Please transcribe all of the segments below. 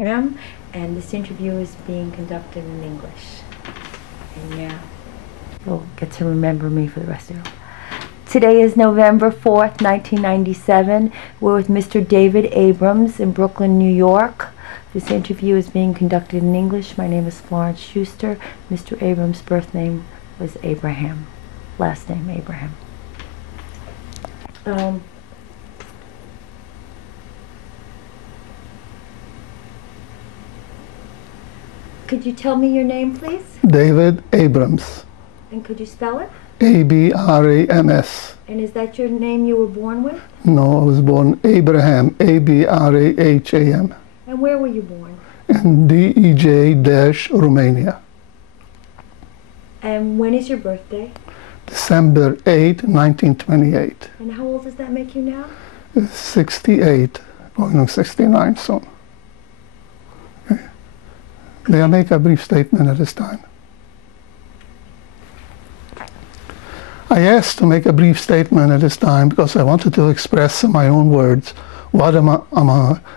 Abrams, and this interview is being conducted in English. And yeah, you'll get to remember me for the rest of it. Today is November 4th, 1997. We're with Mr. David Abrams in Brooklyn, New York. This interview is being conducted in English. My name is Florence Schuster. Mr. Abrams' birth name was Abraham. Last name Abraham. Could you tell me your name, please? David Abrams. And could you spell it? Abrams. And is that your name you were born with? No, I was born Abraham, Abraham. And where were you born? In DEJ-Romania. And when is your birthday? December 8, 1928. And how old does that make you now? 68, going on 69 soon. Okay. May I make a brief statement at this time? I asked to make a brief statement at this time because I wanted to express in my own words what I'm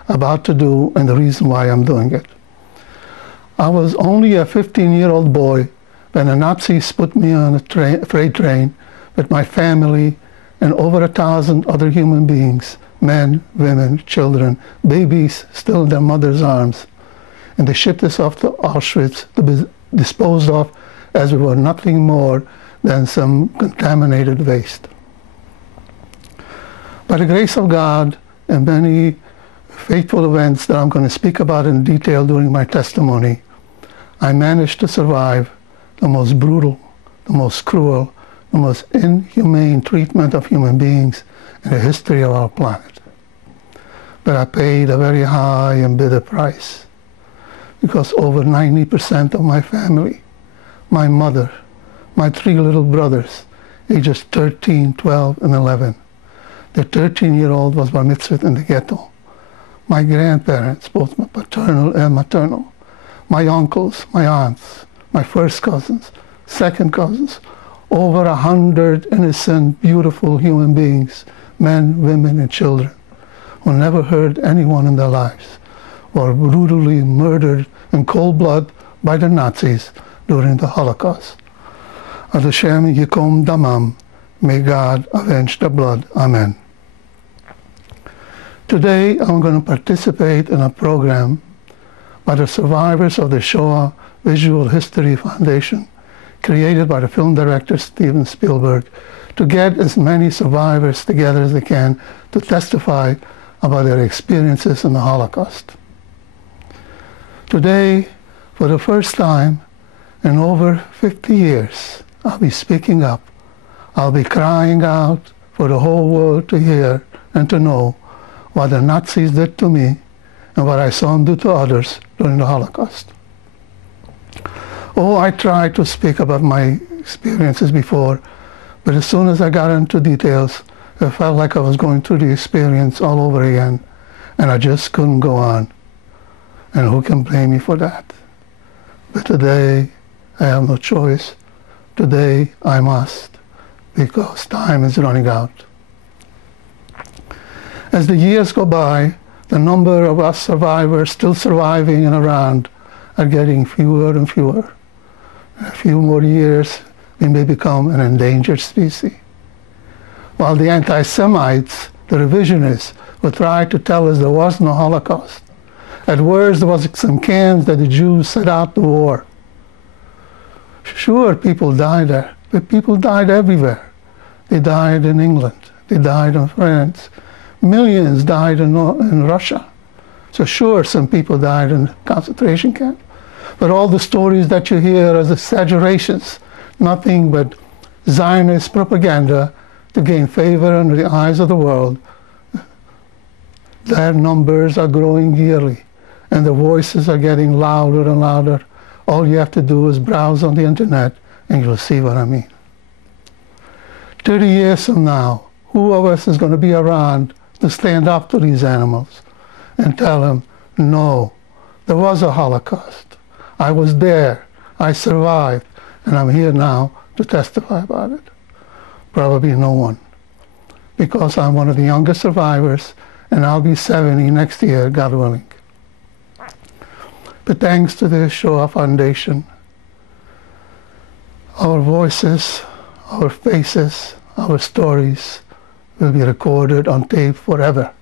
about to do and the reason why I'm doing it. I was only a 15-year-old boy when the Nazis put me on a freight train with my family and over 1,000 other human beings, men, women, children, babies still in their mother's arms. And they shipped us off to Auschwitz to be disposed of as we were nothing more than some contaminated waste. By the grace of God and many fateful events that I'm going to speak about in detail during my testimony, I managed to survive the most brutal, the most cruel, the most inhumane treatment of human beings in the history of our planet. But I paid a very high and bitter price because over 90% of my family, my mother, my 3 little brothers, ages 13, 12, and 11. The 13-year-old was bar mitzvah in the ghetto. My grandparents, both my paternal and maternal. My uncles, my aunts, my first cousins, second cousins. Over 100 innocent, beautiful human beings, men, women, and children, who never hurt anyone in their lives, were brutally murdered in cold blood by the Nazis during the Holocaust. Ad Hashem Yikom Damam, may God avenge the blood. Amen. Today I'm going to participate in a program by the survivors of the Shoah Visual History Foundation, created by the film director Steven Spielberg, to get as many survivors together as they can to testify about their experiences in the Holocaust. Today, for the first time in over 50 years, I'll be speaking up. I'll be crying out for the whole world to hear and to know what the Nazis did to me and what I saw them do to others during the Holocaust. Oh, I tried to speak about my experiences before, but as soon as I got into details, it felt like I was going through the experience all over again, and I just couldn't go on. And who can blame me for that? But today, I have no choice. Today, I must, because time is running out. As the years go by, the number of us survivors still surviving and around are getting fewer and fewer. In a few more years, we may become an endangered species. While the anti-Semites, the revisionists, will try to tell us there was no Holocaust. At worst, there was some camps that the Jews set out the war. Sure, people died there, but people died everywhere. They died in England. They died in France. Millions died in Russia. So sure, some people died in concentration camps. But all the stories that you hear as exaggerations, nothing but Zionist propaganda to gain favor in the eyes of the world. Their numbers are growing yearly, and the voices are getting louder and louder. All you have to do is browse on the internet, and you'll see what I mean. 30 years from now, who of us is going to be around to stand up to these animals and tell them, no, there was a Holocaust. I was there, I survived, and I'm here now to testify about it? Probably no one, because I'm one of the youngest survivors, and I'll be 70 next year, God willing. But thanks to the Shoah Foundation, our voices, our faces, our stories will be recorded on tape forever.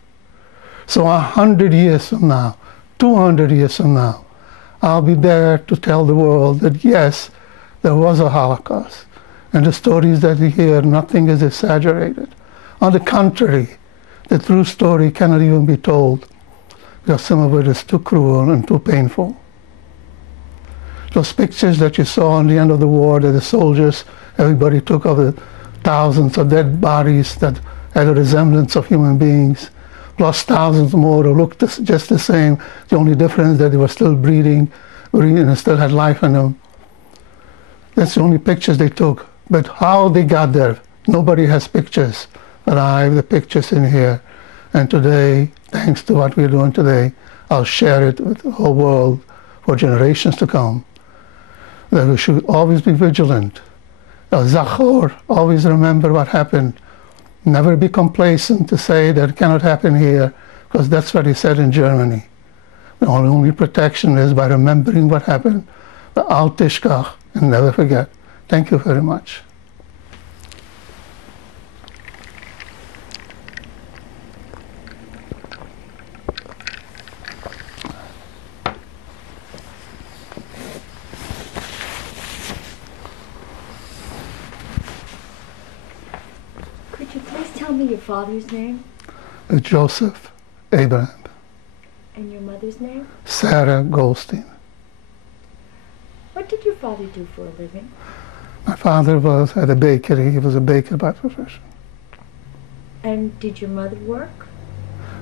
So 100 years from now, 200 years from now, I'll be there to tell the world that yes, there was a Holocaust. And the stories that we hear, nothing is exaggerated. On the contrary, the true story cannot even be told because some of it is too cruel and too painful. Those pictures that you saw on the end of the war that the soldiers, everybody took of the thousands of dead bodies that had a resemblance of human beings, plus thousands more who looked just the same. The only difference that they were still breathing and still had life in them. That's the only pictures they took. But how they got there, nobody has pictures. But I have the pictures in here. And today, thanks to what we're doing today, I'll share it with the whole world for generations to come. That we should always be vigilant. Zachor, always remember what happened. Never be complacent to say that it cannot happen here, because that's what he said in Germany. The only protection is by remembering what happened. But Al Tishkach, and never forget. Thank you very much. Could you please tell me your father's name? Joseph Abrams. And your mother's name? Sarah Goldstein. What did your father do for a living? My father had a bakery. He was a baker by profession. And did your mother work?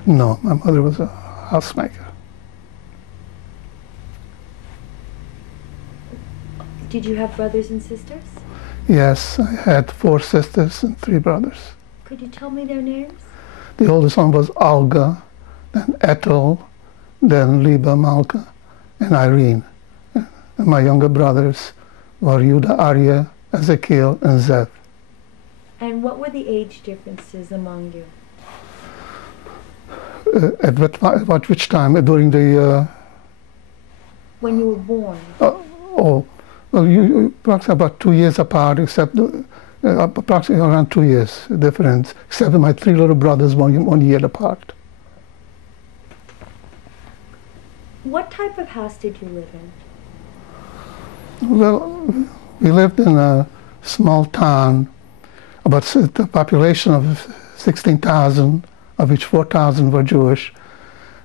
No, my mother was a housemaker. Did you have brothers and sisters? Yes, I had 4 sisters and 3 brothers. Could you tell me their names? The oldest one was Olga, then Ethel, then Liba, Malka, and Irene. And my younger brothers were Yuda, Arya, Ezekiel, and Zev. And what were the age differences among you? At which time? During the... When you were born? Well, you approximately about 2 years apart, except approximately around 2 years difference, except my 3 little brothers 1 year apart. What type of house did you live in? Well, we lived in a small town, about the population of 16,000, of which 4,000 were Jewish.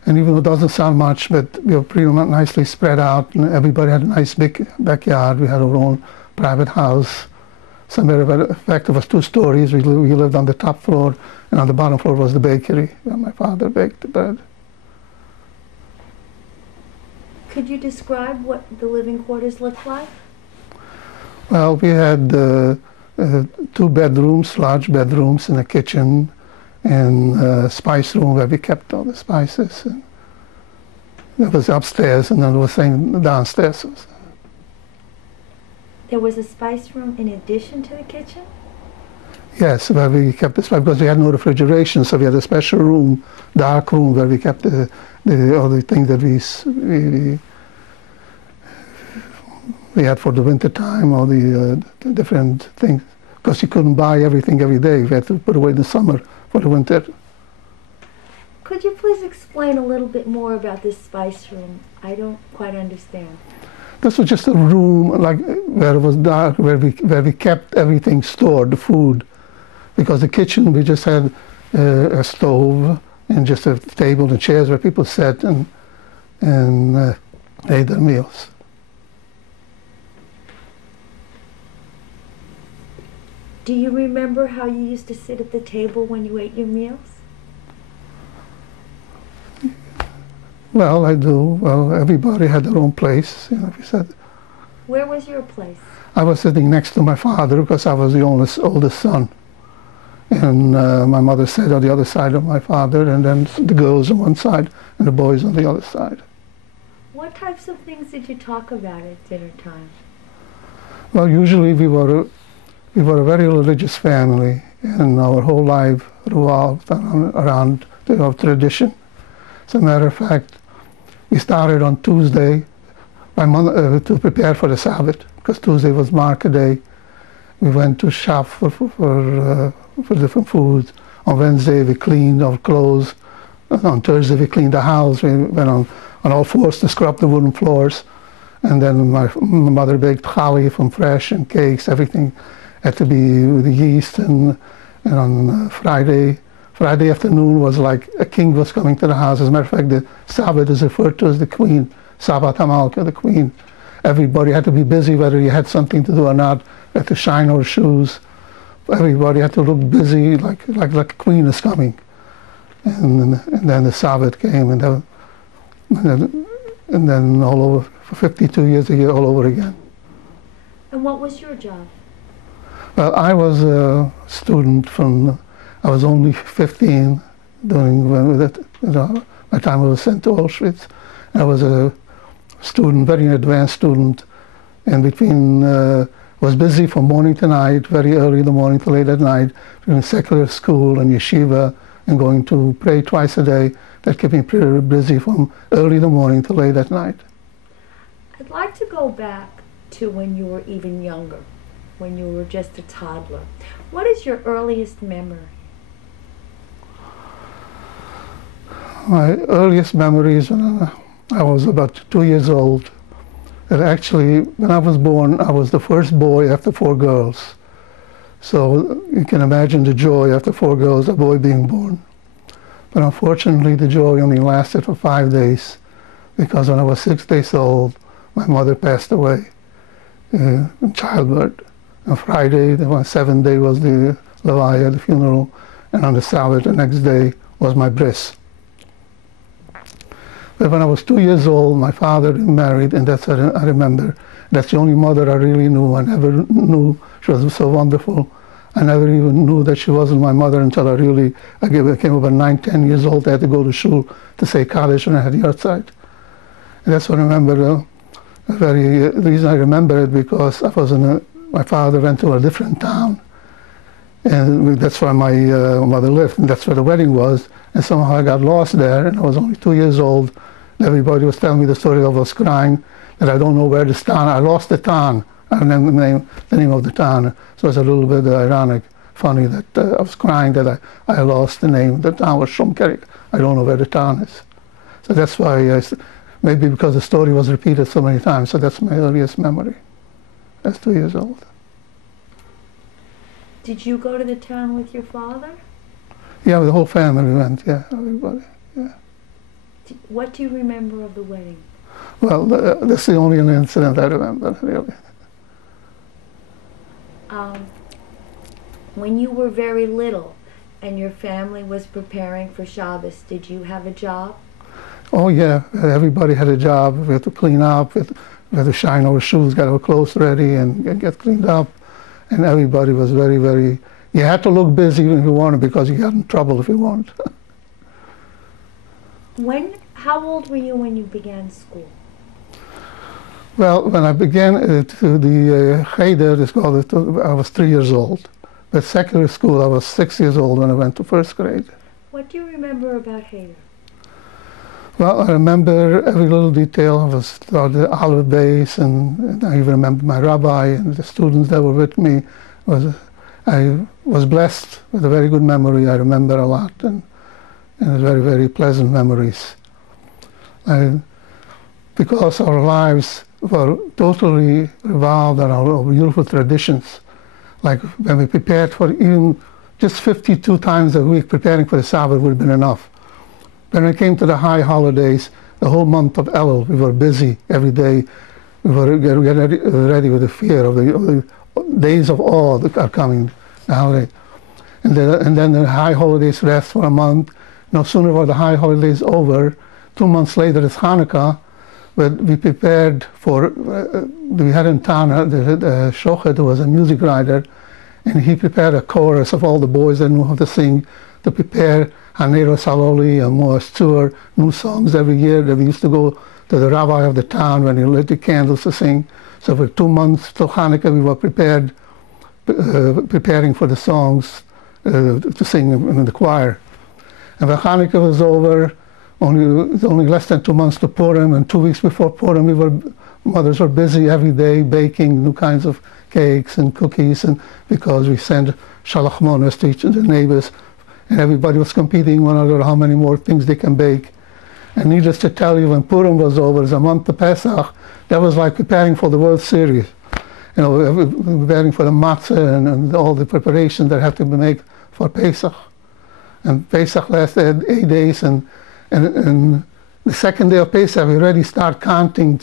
And even though it doesn't sound much, but we were pretty nicely spread out, and everybody had a nice big backyard. We had our own private house. Somewhere, in fact, it was 2 stories. We lived on the top floor, and on the bottom floor was the bakery where my father baked the bread. Could you describe what the living quarters looked like? Well, we had 2 bedrooms, large bedrooms, and a kitchen, and a spice room where we kept all the spices. And that was upstairs, and then there was thing downstairs. There was a spice room in addition to the kitchen? Yes, where we kept the spice, because we had no refrigeration, so we had a special room, dark room, where we kept all the things that we had for the winter time, all the different things, because you couldn't buy everything every day. We had to put away in the summer for the winter. Could you please explain a little bit more about this spice room? I don't quite understand. This was just a room like where it was dark, where we kept everything stored, the food, because the kitchen we just had a stove and just a table and chairs where people sat and ate their meals. Do you remember how you used to sit at the table when you ate your meals? Well, I do. Well, everybody had their own place, you know, we said. Where was your place? I was sitting next to my father because I was the oldest son. And my mother sat on the other side of my father, and then the girls on one side and the boys on the other side. What types of things did you talk about at dinner time? Well, usually we were a very religious family, and our whole life revolved around the tradition. As a matter of fact, we started on Tuesday. my mother, to prepare for the Sabbath, because Tuesday was market day. We went to shop for different foods. On Wednesday we cleaned our clothes. On Thursday we cleaned the house. We went on all fours to scrub the wooden floors. And then my mother baked challah from fresh and cakes. Everything had to be with the yeast. And on Friday afternoon was like a king was coming to the house. As a matter of fact, the Sabbath is referred to as the queen, Sabbath Hamalka, the queen. Everybody had to be busy, whether you had something to do or not. We had to shine our shoes. Everybody had to look busy, like a queen is coming. And then the Sabbath came, and then all over, for 52 years a year, all over again. And what was your job? Well, I was a student I was only 15 my time I was sent to Auschwitz. I was a student, very advanced student, and was busy from morning to night, very early in the morning to late at night, doing secular school and yeshiva, and going to pray twice a day. That kept me pretty busy from early in the morning to late at night. I'd like to go back to when you were even younger, when you were just a toddler. What is your earliest memory? My earliest memories when I was about 2 years old. And actually, when I was born, I was the first boy after 4 girls. So you can imagine the joy after 4 girls, a boy being born. But unfortunately, the joy only lasted for 5 days, because when I was 6 days old, my mother passed away in childbirth. On Friday, the 7th day, was the Levaya, the funeral, and on the Sabbath, the next day, was my bris. But when I was 2 years old, my father married, and that's what I remember. That's the only mother I really knew. I never knew she was so wonderful. I never even knew that she wasn't my mother until I became about 9, 10 years old. I had to go to shul to say Kaddish, and I had yahrzeit. And that's what I remember. The reason I remember it, because my father went to a different town, and that's where my mother lived, and that's where the wedding was. And somehow I got lost there, and I was only 2 years old. Everybody was telling me the story. I was crying that I don't know where the town. I lost the town. I remember the name of the town. So it's a little bit ironic, funny that I was crying that I lost the name. The town was Shumkerik. I don't know where the town is. So that's why, maybe because the story was repeated so many times. So that's my earliest memory. I was 2 years old. Did you go to the town with your father? Yeah, the whole family went. Yeah, everybody. Yeah. What do you remember of the wedding? Well, that's the only incident I remember, really. When you were very little and your family was preparing for Shabbos, did you have a job? Oh, yeah. Everybody had a job. We had to clean up. We had to shine our shoes, get our clothes ready, and get cleaned up. And everybody was very, very... You had to look busy if you wanted, because you got in trouble if you wanted. How old were you when you began school? Well, when I began to the cheder, I was 3 years old. But secular school, I was 6 years old when I went to first grade. What do you remember about cheder? Well, I remember every little detail. I was taught the olive base, and I even remember my rabbi and the students that were with me. I was blessed with a very good memory. I remember a lot, and very, very pleasant memories. Because our lives were totally revolved around our beautiful traditions. Like when we prepared for even just 52 times a week, preparing for the Sabbath would have been enough. When it came to the high holidays, the whole month of Elul, we were busy every day. We were getting ready with the fear of the days of awe that are coming. And then the high holidays rest for a month. No sooner were the high holidays over, 2 months later it's Hanukkah. But we prepared for, we had in town the shochet, who was a music writer, and he prepared a chorus of all the boys that knew how to sing, to prepare Hanero Saloli and Moa Stewart, new songs every year. That we used to go to the rabbi of the town when he lit the candles to sing. So for 2 months till Hanukkah, we were preparing for the songs to sing in the choir. And when Hanukkah was over, only less than 2 months to Purim, and 2 weeks before Purim, we were mothers were busy every day baking new kinds of cakes and cookies, and because we sent shalachmonas to each of the neighbors, and everybody was competing one another how many more things they can bake. And needless to tell you, when Purim was over, as a month of Pesach, that was like preparing for the World Series. You know, preparing for the matzah and all the preparations that have to be made for Pesach. And Pesach lasted 8 days, and the second day of Pesach, we already start counting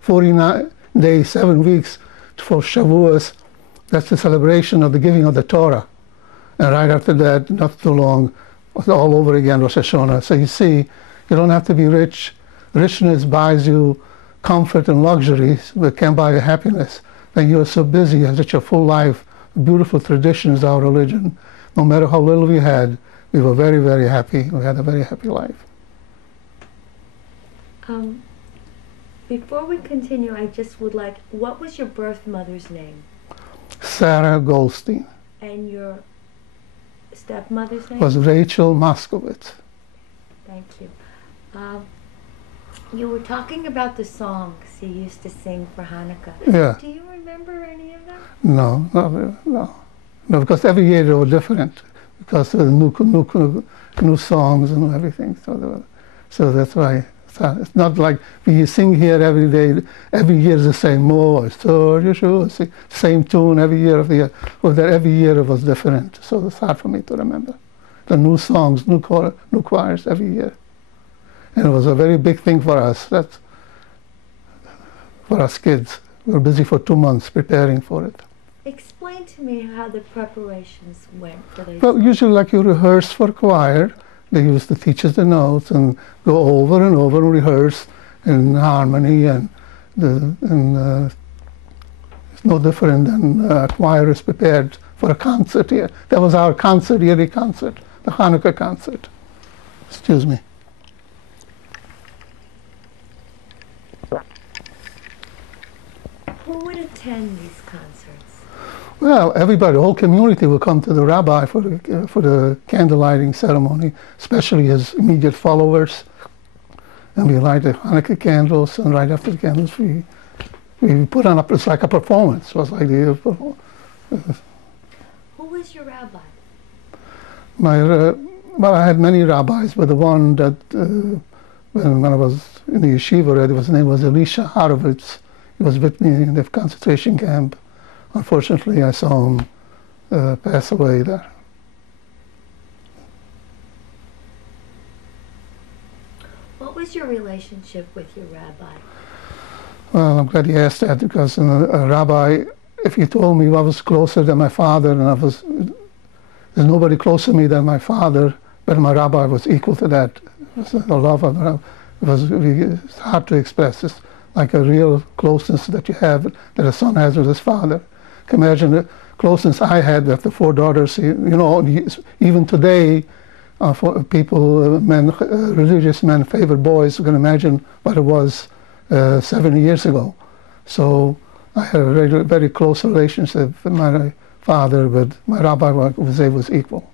49 days, 7 weeks for Shavuos. That's the celebration of the giving of the Torah. And right after that, not too long, all over again, Rosh Hashanah. So you see, you don't have to be rich. Richness buys you comfort and luxuries, but can't buy you happiness. When you're so busy, you have such a full life, beautiful traditions, our religion. No matter how little we had, we were very, very happy. We had a very happy life. Before we continue, I just would like, what was your birth mother's name? Sarah Goldstein. And your stepmother's name? Was Rachel Moskowitz. Thank you. You were talking about the songs you used to sing for Hanukkah. Yeah. Do you remember any of them? No, no, because every year they were different, because there were new songs and everything. So that's why. It's not like we sing here every day. Every year is the same. Same tune every year of the year. Well, that every year it was different. So it's hard for me to remember. The new songs, new choirs every year. And it was a very big thing for us. That's for us kids. We were busy for 2 months preparing for it. Explain to me how the preparations went for those. Well, usually like you rehearse for choir. They used to teach us the notes and go over and over and rehearse in harmony, and it's no different than a choir is prepared for a concert here. That was our concert, yearly concert, the Hanukkah concert. Excuse me. Who would attend these concerts? Well, everybody, the whole community will come to the rabbi for the candle lighting ceremony, especially his immediate followers. And we light the Hanukkah candles, and right after the candles, we put on it's like a performance. It was like the Who was your rabbi? Well, I had many rabbis, but the one that when I was in the yeshiva already, his name was Elisha Horowitz. He was with me in the concentration camp. Unfortunately, I saw him pass away there. What was your relationship with your rabbi? Well, I'm glad you asked that, because a rabbi, if you told me I was closer than my father, and there's nobody closer to me than my father, but my rabbi was equal to that. It was the love of the rabbi. It's hard to express. It's like a real closeness that you have, that a son has with his father. Can imagine the closeness I had with the 4 daughters. You know, even today, for people, religious men favor boys. You can imagine what it was 70 years ago. So I had a very, very close relationship with my father, but my rabbi was equal.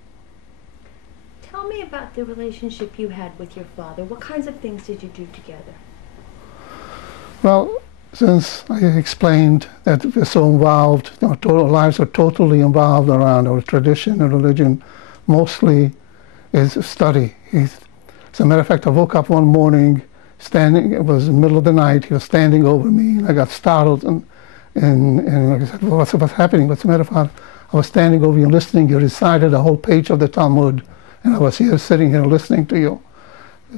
Tell me about the relationship you had with your father. What kinds of things did you do together? Well, since I explained that we're so involved, our total lives are totally involved around our tradition and religion, mostly is study. As a matter of fact, I woke up one morning, it was in the middle of the night, he was standing over me, and I got startled, and I said, well, what's happening? What's the matter? I was standing over you and listening. You recited a whole page of the Talmud, and I was here, sitting here, listening to you.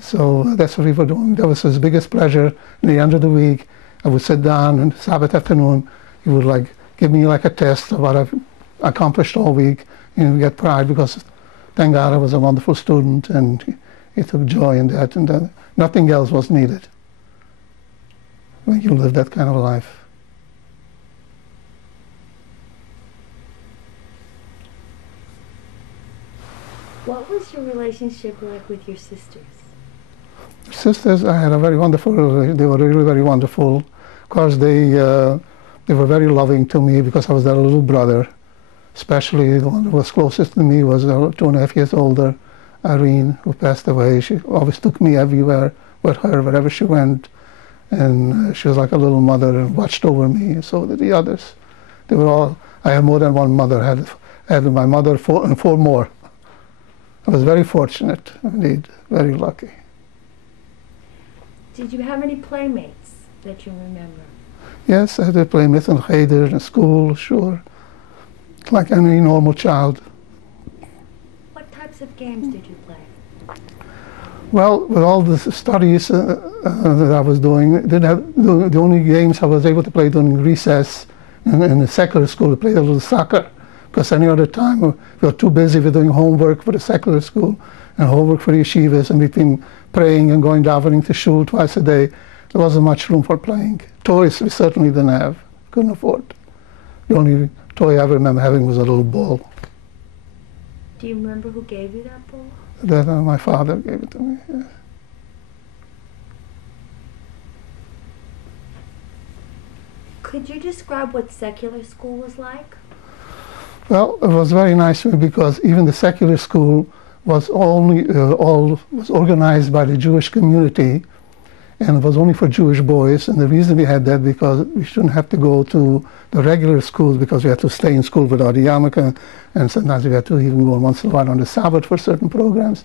So that's what we were doing. That was his biggest pleasure. In the end of the week, I would sit down, and Sabbath afternoon, he would give me a test of what I've accomplished all week, and we get pride, because thank God I was a wonderful student, and he took joy in that, and nothing else was needed when you live that kind of life. What was your relationship like with your sisters? Sisters, I had a very wonderful relationship. They were really very wonderful. Of course, they were very loving to me, because I was their little brother. Especially the one who was closest to me was 2.5 years older, Irene, who passed away. She always took me everywhere with her, wherever she went. and she was like a little mother and watched over me, and so did the others. They were all, I had more than one mother. I had my mother and four more. I was very fortunate, indeed, very lucky. Did you have any playmates that you remember? Yes, I had to play myth and cheder in school, sure, like any normal child. What types of games did you play? Well, with all the studies that I was doing, didn't have, the only games I was able to play during recess in the secular school, to play a little soccer, because any other time we were too busy with doing homework for the secular school and homework for the yeshivas, and between praying and going davening to shul twice a day, there wasn't much room for playing. Toys we certainly didn't have, couldn't afford. The only toy I ever remember having was a little ball. Do you remember who gave you that ball? That my father gave it to me, yes. Could you describe what secular school was like? Well, it was very nice for me because even the secular school was was organized by the Jewish community, and it was only for Jewish boys. And the reason we had that because we shouldn't have to go to the regular schools because we had to stay in school without the yarmulke, and sometimes we had to even go once in a while on the Sabbath for certain programs.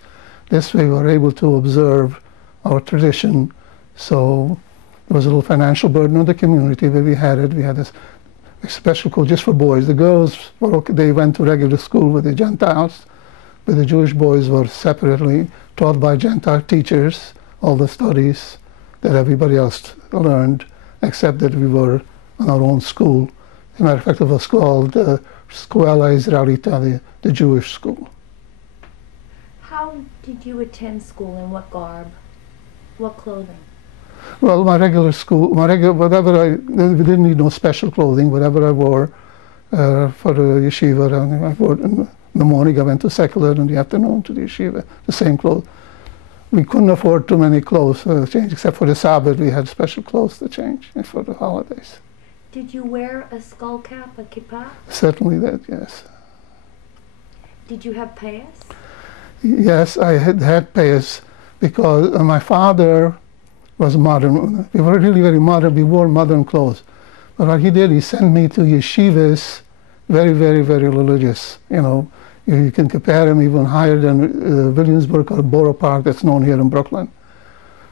This way we were able to observe our tradition. So there was a little financial burden on the community, but we had it. We had a special school just for boys. The girls, they went to regular school with the Gentiles, but the Jewish boys were separately taught by Gentile teachers, all the studies that everybody else learned, except that we were on our own school. As a matter of fact, it was called Scuola Israelita, the Jewish school. How did you attend school, and what garb? What clothing? Well, my regular school, we didn't need no special clothing. Whatever I wore for the yeshiva, I wore in the morning I went to secular, in the afternoon to the yeshiva, the same clothes. We couldn't afford too many clothes to change, except for the Sabbath. We had special clothes to change for the holidays. Did you wear a skull cap, a kippah? Certainly that, yes. Did you have payas? Yes, I had payas because my father was modern. We were really very modern. We wore modern clothes. But what he did, he sent me to yeshivas, very, very, very religious. You know, you can compare him even higher than Williamsburg or Borough Park that's known here in Brooklyn.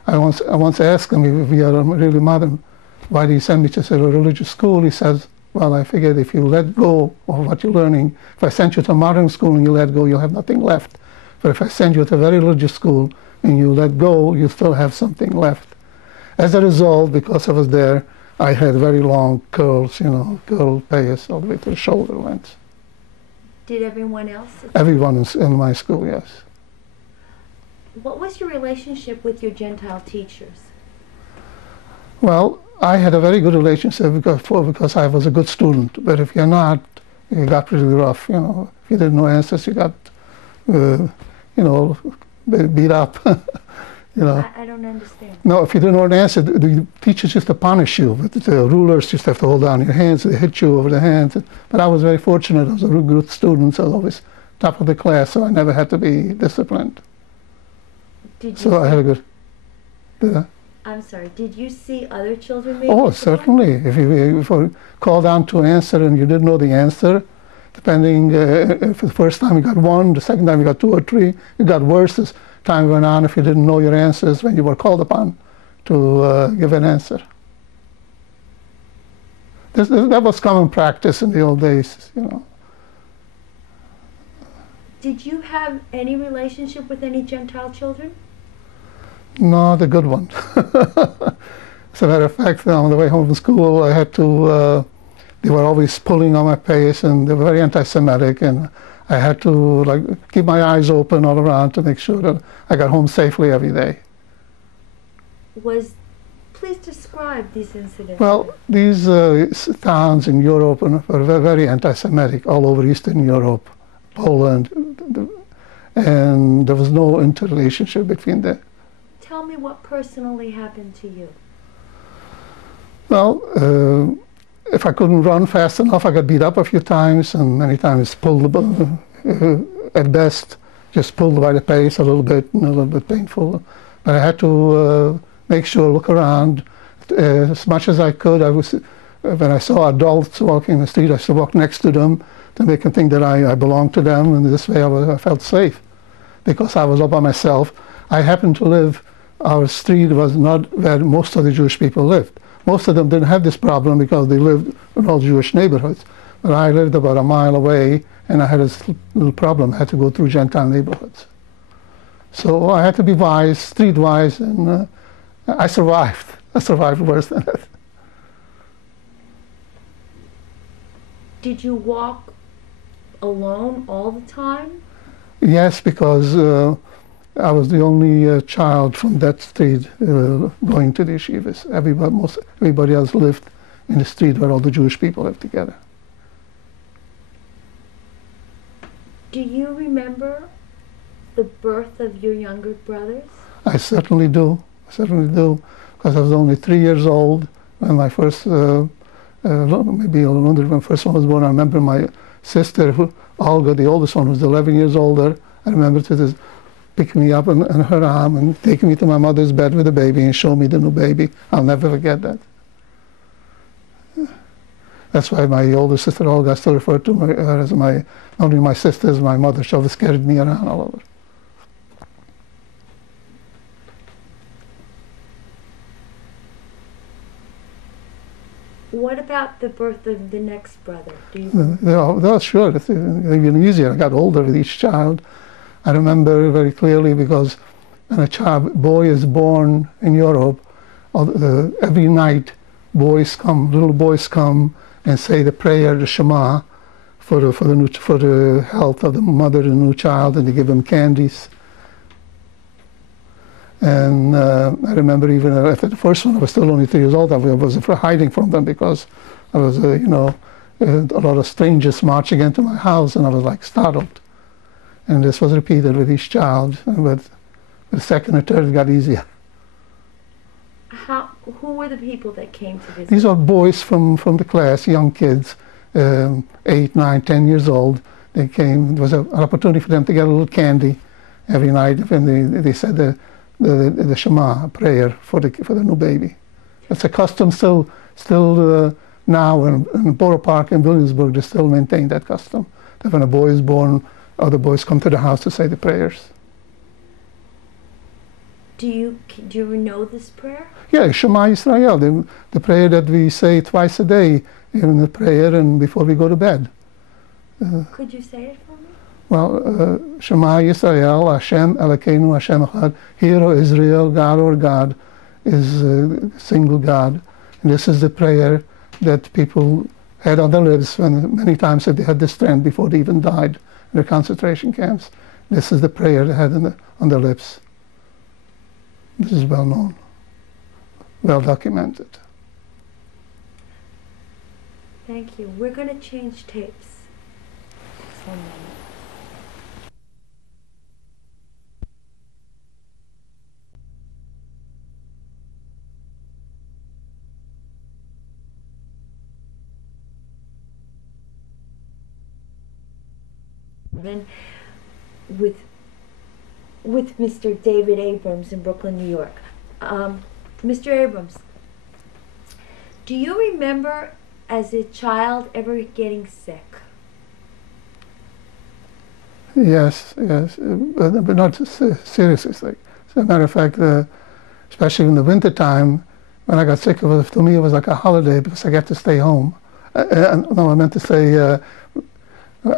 I once asked him if we are really modern, why did he send me to a religious school? He says, well, I figured if you let go of what you're learning, if I send you to a modern school and you let go, you'll have nothing left. But if I send you to a very religious school and you let go, you still have something left. As a result, because I was there, I had very long curls, you know, curl payas all the way to the shoulder length. Did everyone else? Everyone in my school, yes. What was your relationship with your Gentile teachers? Well, I had a very good relationship because I was a good student. But if you're not, it got really rough, you know. If you didn't know answers, you got, you know, beat up. You know. I don't understand. No, if you didn't know an answer, the teachers used to punish you. The rulers used to have to hold down your hands, they hit you over the hands. But I was very fortunate. I was a good student, so I was always top of the class, so I never had to be disciplined. I had a good... I'm sorry, did you see other children? Oh, certainly. If you called down to an answer and you didn't know the answer, depending if the first time you got one, the second time you got two or three, it got worse as time went on if you didn't know your answers when you were called upon to give an answer. That was common practice in the old days, you know. Did you have any relationship with any Gentile children? No, the good one. As a matter of fact, on the way home from school, I had to, they were always pulling on my pace, and they were very anti-Semitic, and I had to like keep my eyes open all around to make sure that I got home safely every day. Please describe these incidents. Well, these towns in Europe were very anti-Semitic, all over Eastern Europe, Poland, and there was no interrelationship between them. Tell me what personally happened to you. Well, if I couldn't run fast enough, I got beat up a few times, and many times pulled, at best, just pulled by the pace a little bit, and a little bit painful. But I had to make sure, look around, walked as much as I could. When I saw adults walking in the street, I used to walk next to them to make them think that I belonged to them, and this way I felt safe because I was all by myself. I happened to live, our street was not where most of the Jewish people lived. Most of them didn't have this problem because they lived in all Jewish neighborhoods. But I lived about a mile away, and I had this little problem. I had to go through Gentile neighborhoods. So I had to be wise, streetwise, and I survived. I survived worse than that. Did you walk alone all the time? Yes, because I was the only child from that street going to the yeshivas. Everybody else lived in the street where all the Jewish people lived together. Do you remember the birth of your younger brothers? I certainly do. I certainly do, because I was only 3 years old when my first, maybe a little older, when my first one was born. I remember my sister, Olga, the oldest one, was 11 years older. I remember to just pick me up in her arm and take me to my mother's bed with the baby and show me the new baby. I'll never forget that. That's why my older sister Olga, I still refer to her as not only my sister, as my mother. She always carried me around all over. What about the birth of the next brother? Do you No, sure, it's even easier. I got older with each child. I remember very clearly because when a boy is born in Europe, every night little boys come and say the prayer, the Shema, for the health of the mother and the new child, and they give them candies. And I remember even after the first one, I was still only 3 years old. I was hiding from them because I was, a lot of strangers marching into my house, and I was like startled. And this was repeated with each child. And with the second and third, it got easier. Who were the people that came to visit? These are boys from the class, young kids, 8, 9, 10 years old. They came. It was an opportunity for them to get a little candy every night. And they said the Shema prayer for the new baby. It's a custom still now in Borough Park in Williamsburg. They still maintain that custom. That when a boy is born, other boys come to the house to say the prayers. Do you know this prayer? Yeah, Shema Yisrael, the prayer that we say twice a day in the prayer and before we go to bed. Could you say it for me? Well, Shema Yisrael, Hashem Elokeinu, Hashem Echad. Hear, O Israel, God, our God, is a single God. And this is the prayer that people had on their lips when many times they had this trend before they even died in the concentration camps. This is the prayer they had on their lips. This is well known, well documented. Thank you. We're going to change tapes. Just 1 minute. With Mr. David Abrams in Brooklyn, New York. Mr. Abrams, do you remember as a child ever getting sick? Yes, but not seriously sick. As a matter of fact, especially in the wintertime, when I got sick, to me it was like a holiday because I got to stay home. No, I meant to say,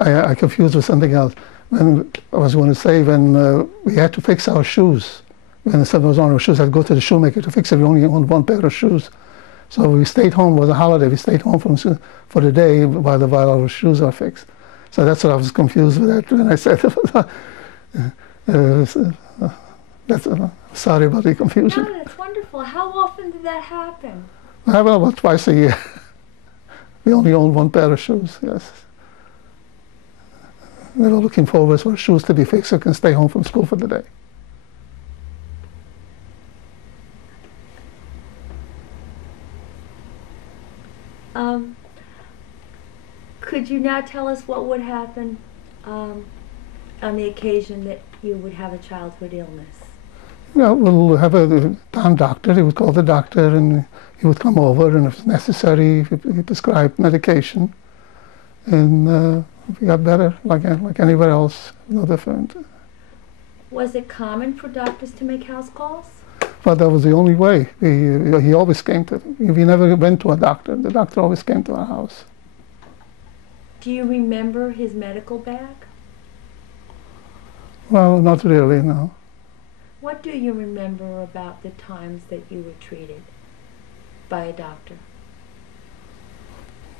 I confused with something else. When I was going to say when we had to fix our shoes. When someone was on our shoes, I'd go to the shoemaker to fix it. We only owned one pair of shoes. So we stayed home. It was a holiday. We stayed home for the day while our shoes are fixed. So that's what I was confused with that when I said sorry about the confusion. No, that's wonderful. How often did that happen? Well, about twice a year. We only owned one pair of shoes, yes. We were looking forward for shoes to be fixed so I can stay home from school for the day. Could you now tell us what would happen on the occasion that you would have a childhood illness? Yeah, we'll have a town doctor. He would call the doctor, and he would come over, and if necessary, he prescribed medication, and we got better like anywhere else. No different. Was it common for doctors to make house calls? But that was the only way. He always came to. We never went to a doctor. The doctor always came to our house. Do you remember his medical bag? Well, not really, no. What do you remember about the times that you were treated by a doctor?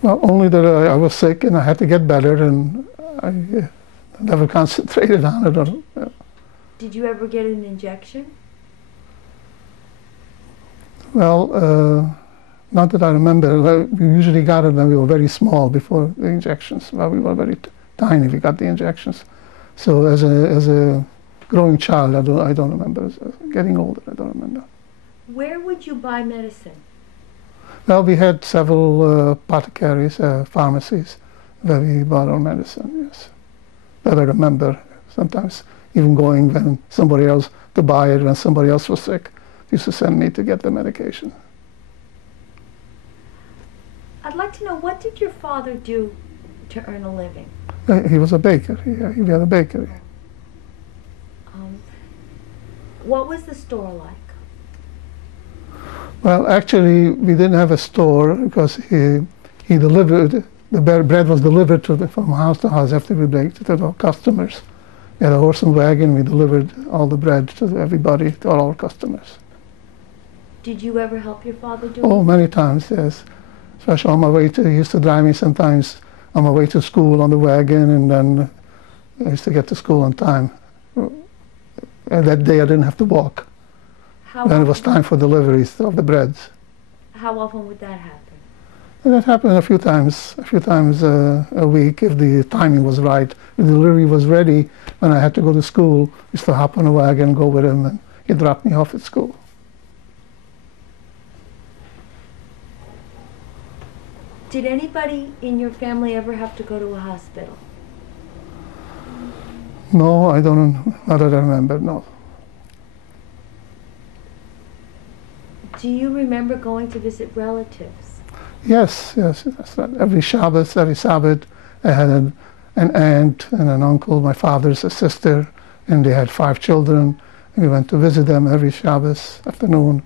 Well, only that I was sick and I had to get better, and I never concentrated on it. Did you ever get an injection? Well, not that I remember. We usually got it when we were very small before the injections. Well, we were very tiny. We got the injections. So as a growing child, I don't remember. As getting older, I don't remember. Where would you buy medicine? Well, we had several apothecaries, pharmacies, where we bought our medicine, yes. That I remember. Sometimes even going when somebody else to buy it when somebody else was sick. They used to send me to get the medication. I'd like to know, what did your father do to earn a living? He was a baker. He had a bakery. What was the store like? Well, actually, we didn't have a store because he delivered, the bread was delivered from house to house after we baked to the customers. We had a horse and wagon. We delivered all the bread to everybody, to all our customers. Did you ever help your father do it? Oh, many times, yes. Especially on my way to, he used to drive me sometimes on my way to school on the wagon, and then I used to get to school on time. And that day I didn't have to walk. Then it was time for deliveries of the breads. How often would that happen? And that happened a few times a week if the timing was right. If the delivery was ready when I had to go to school, I used to hop on a wagon and go with him, and he'd drop me off at school. Did anybody in your family ever have to go to a hospital? No, I don't, not that I remember, no. Do you remember going to visit relatives? Yes, that's right. Every Sabbath, I had an aunt and an uncle, my father's sister, and they had 5 children. And we went to visit them every Shabbos afternoon.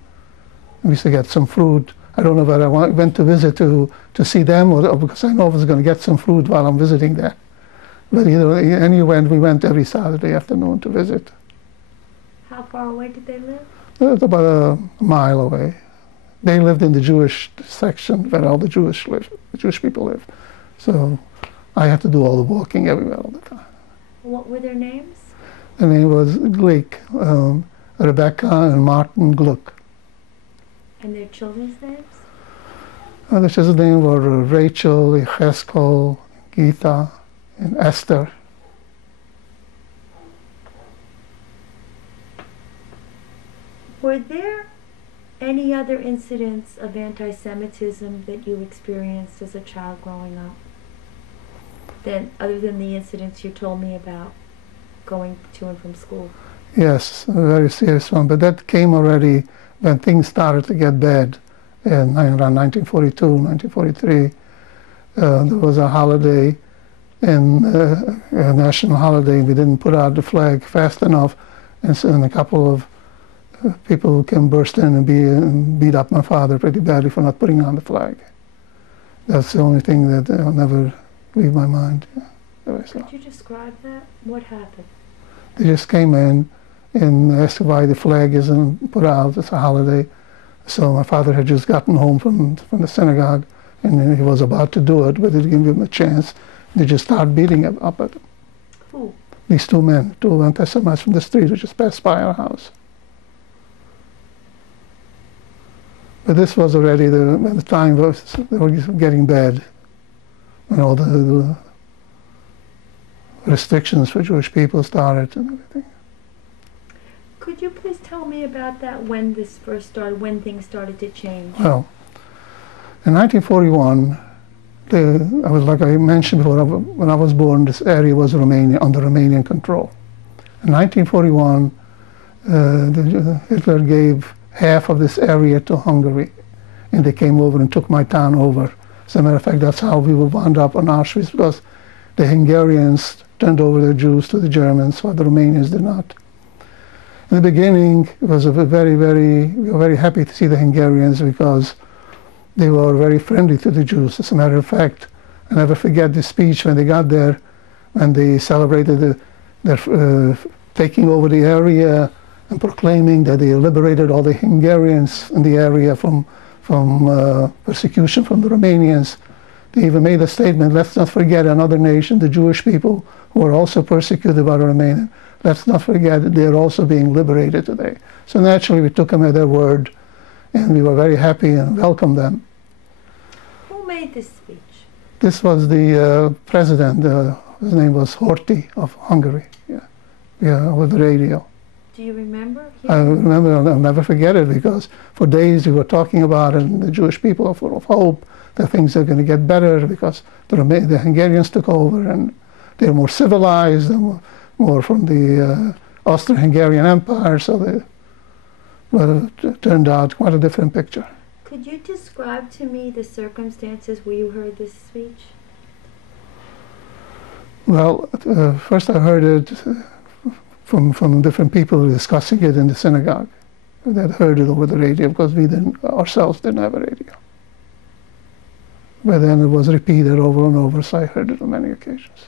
We used to get some fruit. I don't know whether I went to visit to see them or because I know I was going to get some fruit while I'm visiting there. But anyway, we went every Saturday afternoon to visit. How far away did they live? It was about a mile away. They lived in the Jewish section where all the Jewish people live. So I had to do all the walking everywhere all the time. What were their names? The name was Gleek, Rebecca and Martin Gluck. And their children's names? The children's names were Rachel, Yecheskel, Gita, and Esther. Were there any other incidents of anti-Semitism that you experienced as a child growing up? Other than the incidents you told me about going to and from school? Yes, a very serious one. But that came already when things started to get bad in around 1942, 1943. There was a holiday, a national holiday. We didn't put out the flag fast enough, and so a couple of people came burst in and beat up my father pretty badly for not putting on the flag. That's the only thing that I'll never leave my mind. Could you describe that? What happened? They just came in and asked why the flag isn't put out. It's a holiday. So my father had just gotten home from the synagogue, and he was about to do it, but they didn't give him a chance. They just started beating up at him. Who? These 2 men, 2 anti-Semites from the street who just passed by our house. But this was already the time they were getting bad, when all the restrictions for Jewish people started and everything. Could you please tell me about that, when this first started, when things started to change? Well, in 1941, I was, like I mentioned before, when I was born, this area was under Romanian control. In 1941, Hitler gave half of this area to Hungary, and they came over and took my town over. As a matter of fact, that's how we wound up on Auschwitz, because the Hungarians turned over the Jews to the Germans, while the Romanians did not. In the beginning, it was we were very happy to see the Hungarians, because they were very friendly to the Jews. As a matter of fact, I never forget the speech when they got there, when they celebrated their taking over the area and proclaiming that they liberated all the Hungarians in the area from persecution from the Romanians. They even made a statement, let's not forget another nation, the Jewish people, who are also persecuted by the Romanians. Let's not forget that they're also being liberated today. So naturally we took them at their word, and we were very happy and welcomed them. Who made this speech? This was the president, his name was Horthy of Hungary, yeah, with the radio. Do you remember? I remember, I'll never forget it, because for days we were talking about it, and the Jewish people are full of hope that things are going to get better, because the Hungarians took over and they're more civilized and more from the Austro-Hungarian Empire, so it turned out quite a different picture. Could you describe to me the circumstances where you heard this speech? Well, first I heard it from different people discussing it in the synagogue. They had heard it over the radio, because we ourselves didn't have a radio. But then it was repeated over and over, so I heard it on many occasions.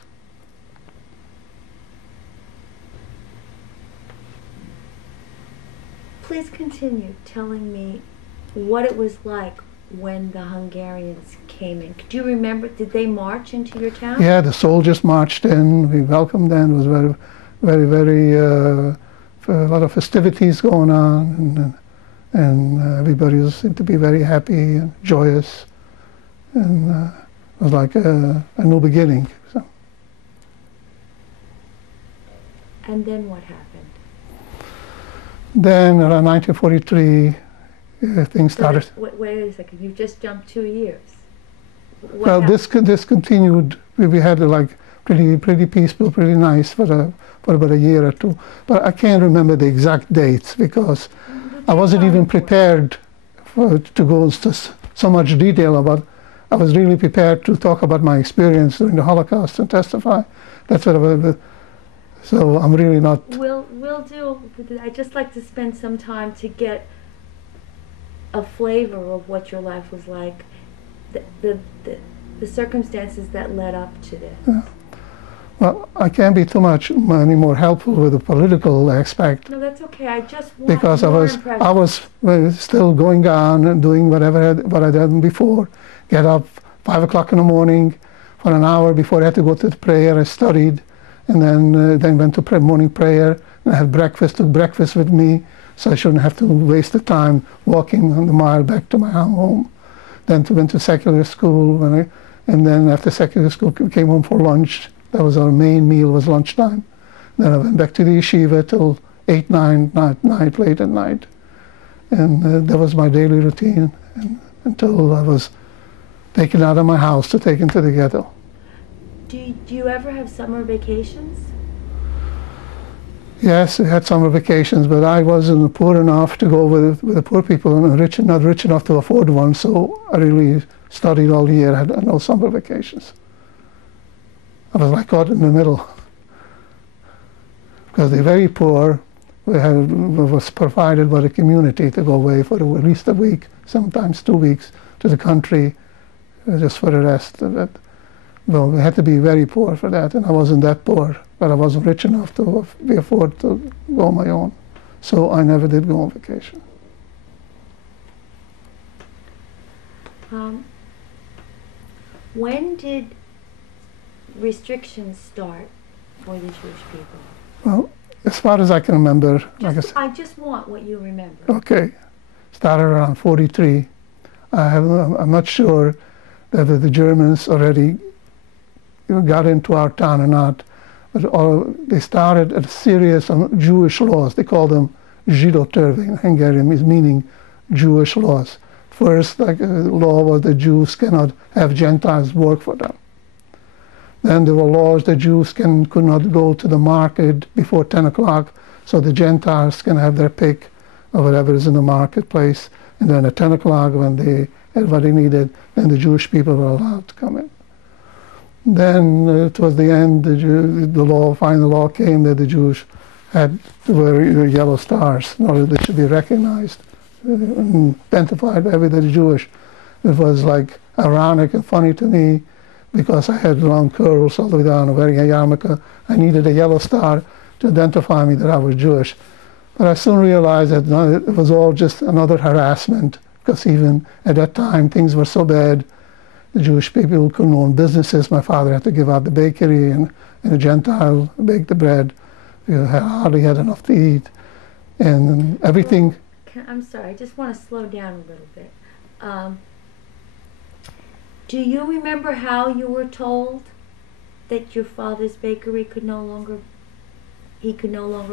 Please continue telling me what it was like when the Hungarians came in. Do you remember, did they march into your town? Yeah, the soldiers marched in, we welcomed them. It was very, a lot of festivities going on, and everybody seemed to be very happy and joyous, and it was like a new beginning. So. And then what happened? Then around 1943, things started. Wait a second, you've just jumped 2 years. Well, this continued. We had like pretty peaceful, pretty nice for about a year or two. But I can't remember the exact dates, because I wasn't even prepared to go into so much detail about. I was really prepared to talk about my experience during the Holocaust and testify. That's what I was. So I'm really not. We'll do. I'd just like to spend some time to get a flavor of what your life was like, the circumstances that led up to this. Yeah. Well, I can't be too much any more helpful with the political aspect. No, that's okay. I just want because I was still going on and doing what I did before. Get up 5 o'clock in the morning for an hour before I had to go to the prayer. I studied, and then went to morning prayer. And I had breakfast. Took breakfast with me, so I shouldn't have to waste the time walking on the mile back to my home. Then went to secular school, and then after secular school came home for lunch. That was our main meal, was lunchtime. Then I went back to the yeshiva till 8, 9 night, late at night. And that was my daily routine until I was taken out of my house to take into the ghetto. Do you ever have summer vacations? Yes, we had summer vacations, but I wasn't poor enough to go with the poor people, and not rich enough to afford one, so I really studied all year. I had no summer vacations. I was like caught in the middle. Because the very poor was provided by the community to go away for at least a week, sometimes 2 weeks, to the country, just for the rest of it. Well, we had to be very poor for that, and I wasn't that poor, but I wasn't rich enough to afford to go on my own. So I never did go on vacation. When did restrictions start for the Jewish people? Well, as far as I can remember, I just want what you remember. Okay, started around 43. I'm not sure that the Germans already got into our town or not, but they started a series of Jewish laws. They call them Zsidótörvény in Hungarian, meaning Jewish laws. First, law was that Jews cannot have Gentiles work for them. Then there were laws that Jews could not go to the market before 10 o'clock, so the Gentiles can have their pick of whatever is in the marketplace. And then at 10 o'clock, when they had what they needed, then the Jewish people were allowed to come in. Then towards the end, final law came that the Jews had to wear yellow stars in order that they should be recognized and identified by everybody Jewish. It was like ironic and funny to me because I had long curls all the way down, wearing a yarmulke. I needed a yellow star to identify me that I was Jewish. But I soon realized that it was all just another harassment, because even at that time things were so bad. The Jewish people couldn't own businesses. My father had to give out the bakery, and a Gentile baked the bread. We hardly had enough to eat. And everything... I'm sorry, I just want to slow down a little bit. Do you remember how you were told that your father's bakery could no longer run?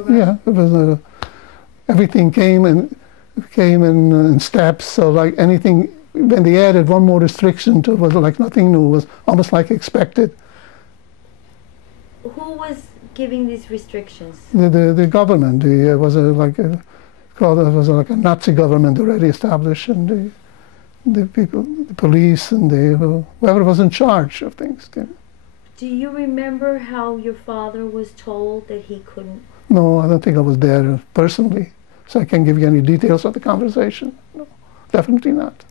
Yeah, it was everything came in steps. So like anything, when they added one more restriction to it, was like nothing new. It was almost like expected. Who was giving these restrictions? The government. It was like a Nazi government already established, and the people, the police, and whoever was in charge of things came. Do you remember how your father was told that he couldn't? No, I don't think I was there personally, so I can't give you any details of the conversation. No, definitely not.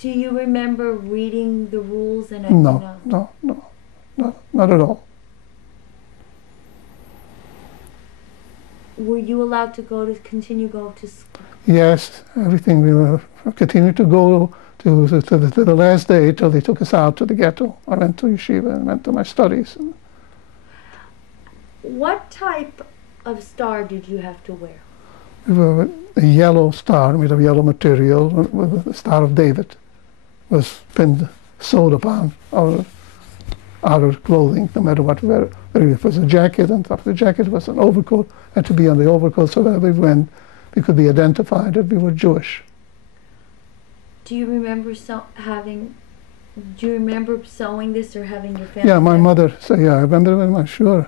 Do you remember reading the rules and? No, not at all. Were you allowed to continue to school? Yes, everything. We continued to go to the last day till they took us out to the ghetto. I went to yeshiva and went to my studies. What type of star did you have to wear? We were a yellow star made of yellow material with the Star of David. Was sewed upon our outer clothing, no matter what we wear. If it was a jacket, on top of the jacket was an overcoat, had to be on the overcoat, so wherever we went, we could be identified that we were Jewish. Do you remember sewing this or having your family? Yeah, my mother. So yeah, I remember very much. Sure,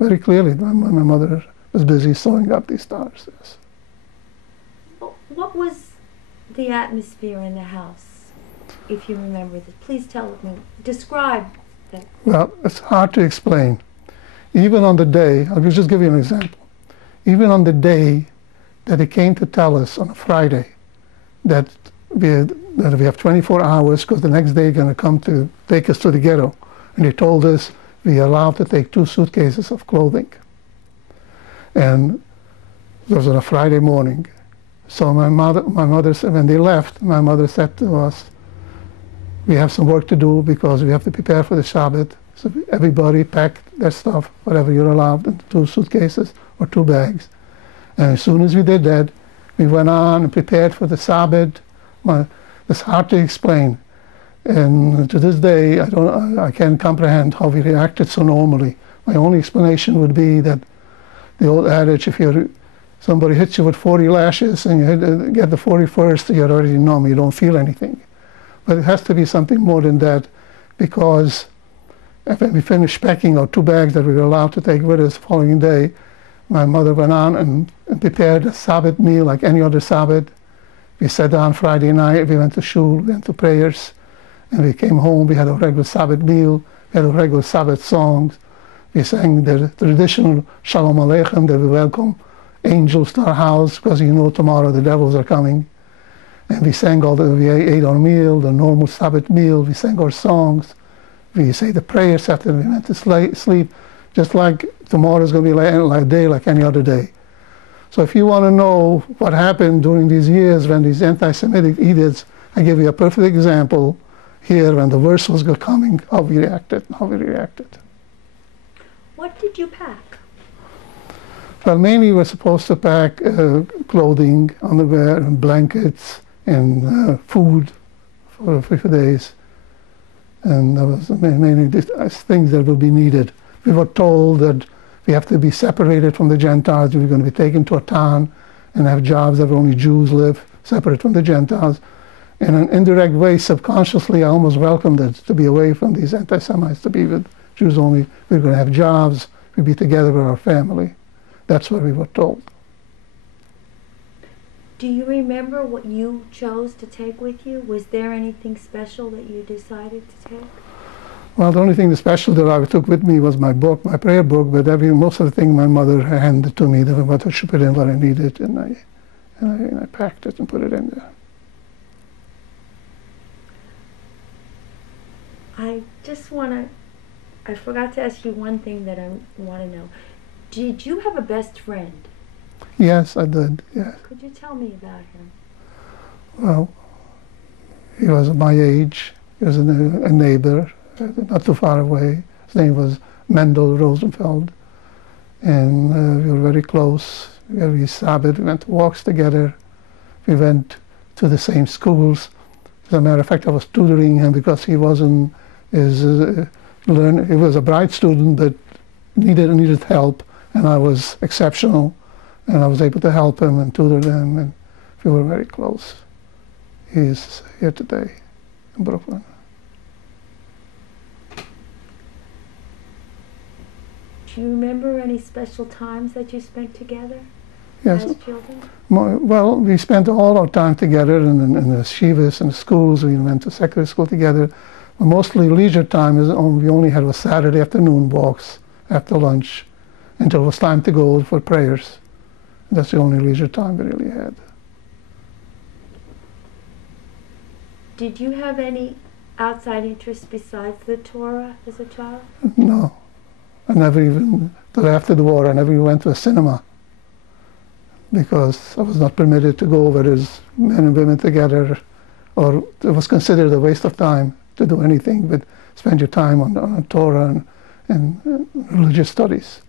very clearly. My mother was busy sewing up these stars. Yes. What was the atmosphere in the house, if you remember this? Please tell me. Describe that. Well, it's hard to explain. Even on the day, I'll just give you an example. Even on the day that they came to tell us on a Friday that we have 24 hours because the next day they're going to come to take us to the ghetto, and they told us we are allowed to take 2 suitcases of clothing. And it was on a Friday morning. So my mother said, when they left, my mother said to us, we have some work to do because we have to prepare for the Shabbat. So everybody packed their stuff, whatever you're allowed, into 2 suitcases or 2 bags. And as soon as we did that, we went on and prepared for the Sabbath. It's hard to explain. And to this day, I can't comprehend how we reacted so normally. My only explanation would be that the old adage, if somebody hits you with 40 lashes and you get the 41st, you're already numb, you don't feel anything. But it has to be something more than that, because when we finished packing our 2 bags that we were allowed to take with us the following day, my mother went on and prepared a Sabbath meal like any other Sabbath. We sat down Friday night, we went to shul, we went to prayers, and we came home, we had a regular Sabbath meal, we had a regular Sabbath songs. We sang the traditional Shalom Aleichem, that we welcome angels to our house, because you know tomorrow the devils are coming. And we sang we ate our meal, the normal Sabbath meal, we sang our songs. We say the prayers after we went to sleep, just like tomorrow's going to be like a day like any other day. So if you want to know what happened during these years when these anti-Semitic edicts, I give you a perfect example here when the verse was coming, how we reacted. What did you pack? Well, mainly we're supposed to pack clothing, underwear, and blankets, and food for 50 days. And that was mainly things that would be needed. We were told that we have to be separated from the Gentiles. We were going to be taken to a town and have jobs that only Jews live, separate from the Gentiles. In an indirect way, subconsciously, I almost welcomed it, to be away from these anti-Semites, to be with Jews only. We were going to have jobs. We'd be together with our family. That's what we were told. Do you remember what you chose to take with you? Was there anything special that you decided to take? Well, the only thing special that I took with me was my book, my prayer book, but most of the thing my mother handed to me, what she put in what I needed, and I packed it and put it in there. I just want to, I forgot to ask you one thing that I want to know. Did you have a best friend? Yes, I did, yes. Could you tell me about him? Well, he was my age. He was a neighbor, not too far away. His name was Mendel Rosenfeld. And we were very close. Every Sabbath we went to walks together. We went to the same schools. As a matter of fact, I was tutoring him because he wasn't he was a bright student but needed help, and I was exceptional, and I was able to help him and tutor him, and we were very close. He is here today in Brooklyn. Do you remember any special times that you spent together Yes. as children? Well, we spent all our time together in the shivas and the schools. We went to secondary school together. But mostly leisure time we only had was Saturday afternoon walks after lunch until it was time to go for prayers. That's the only leisure time we really had. Did you have any outside interests besides the Torah as a child? No. I never even, till after the war, I never even went to a cinema because I was not permitted to go where there's men and women together, or it was considered a waste of time to do anything but spend your time on Torah and religious studies,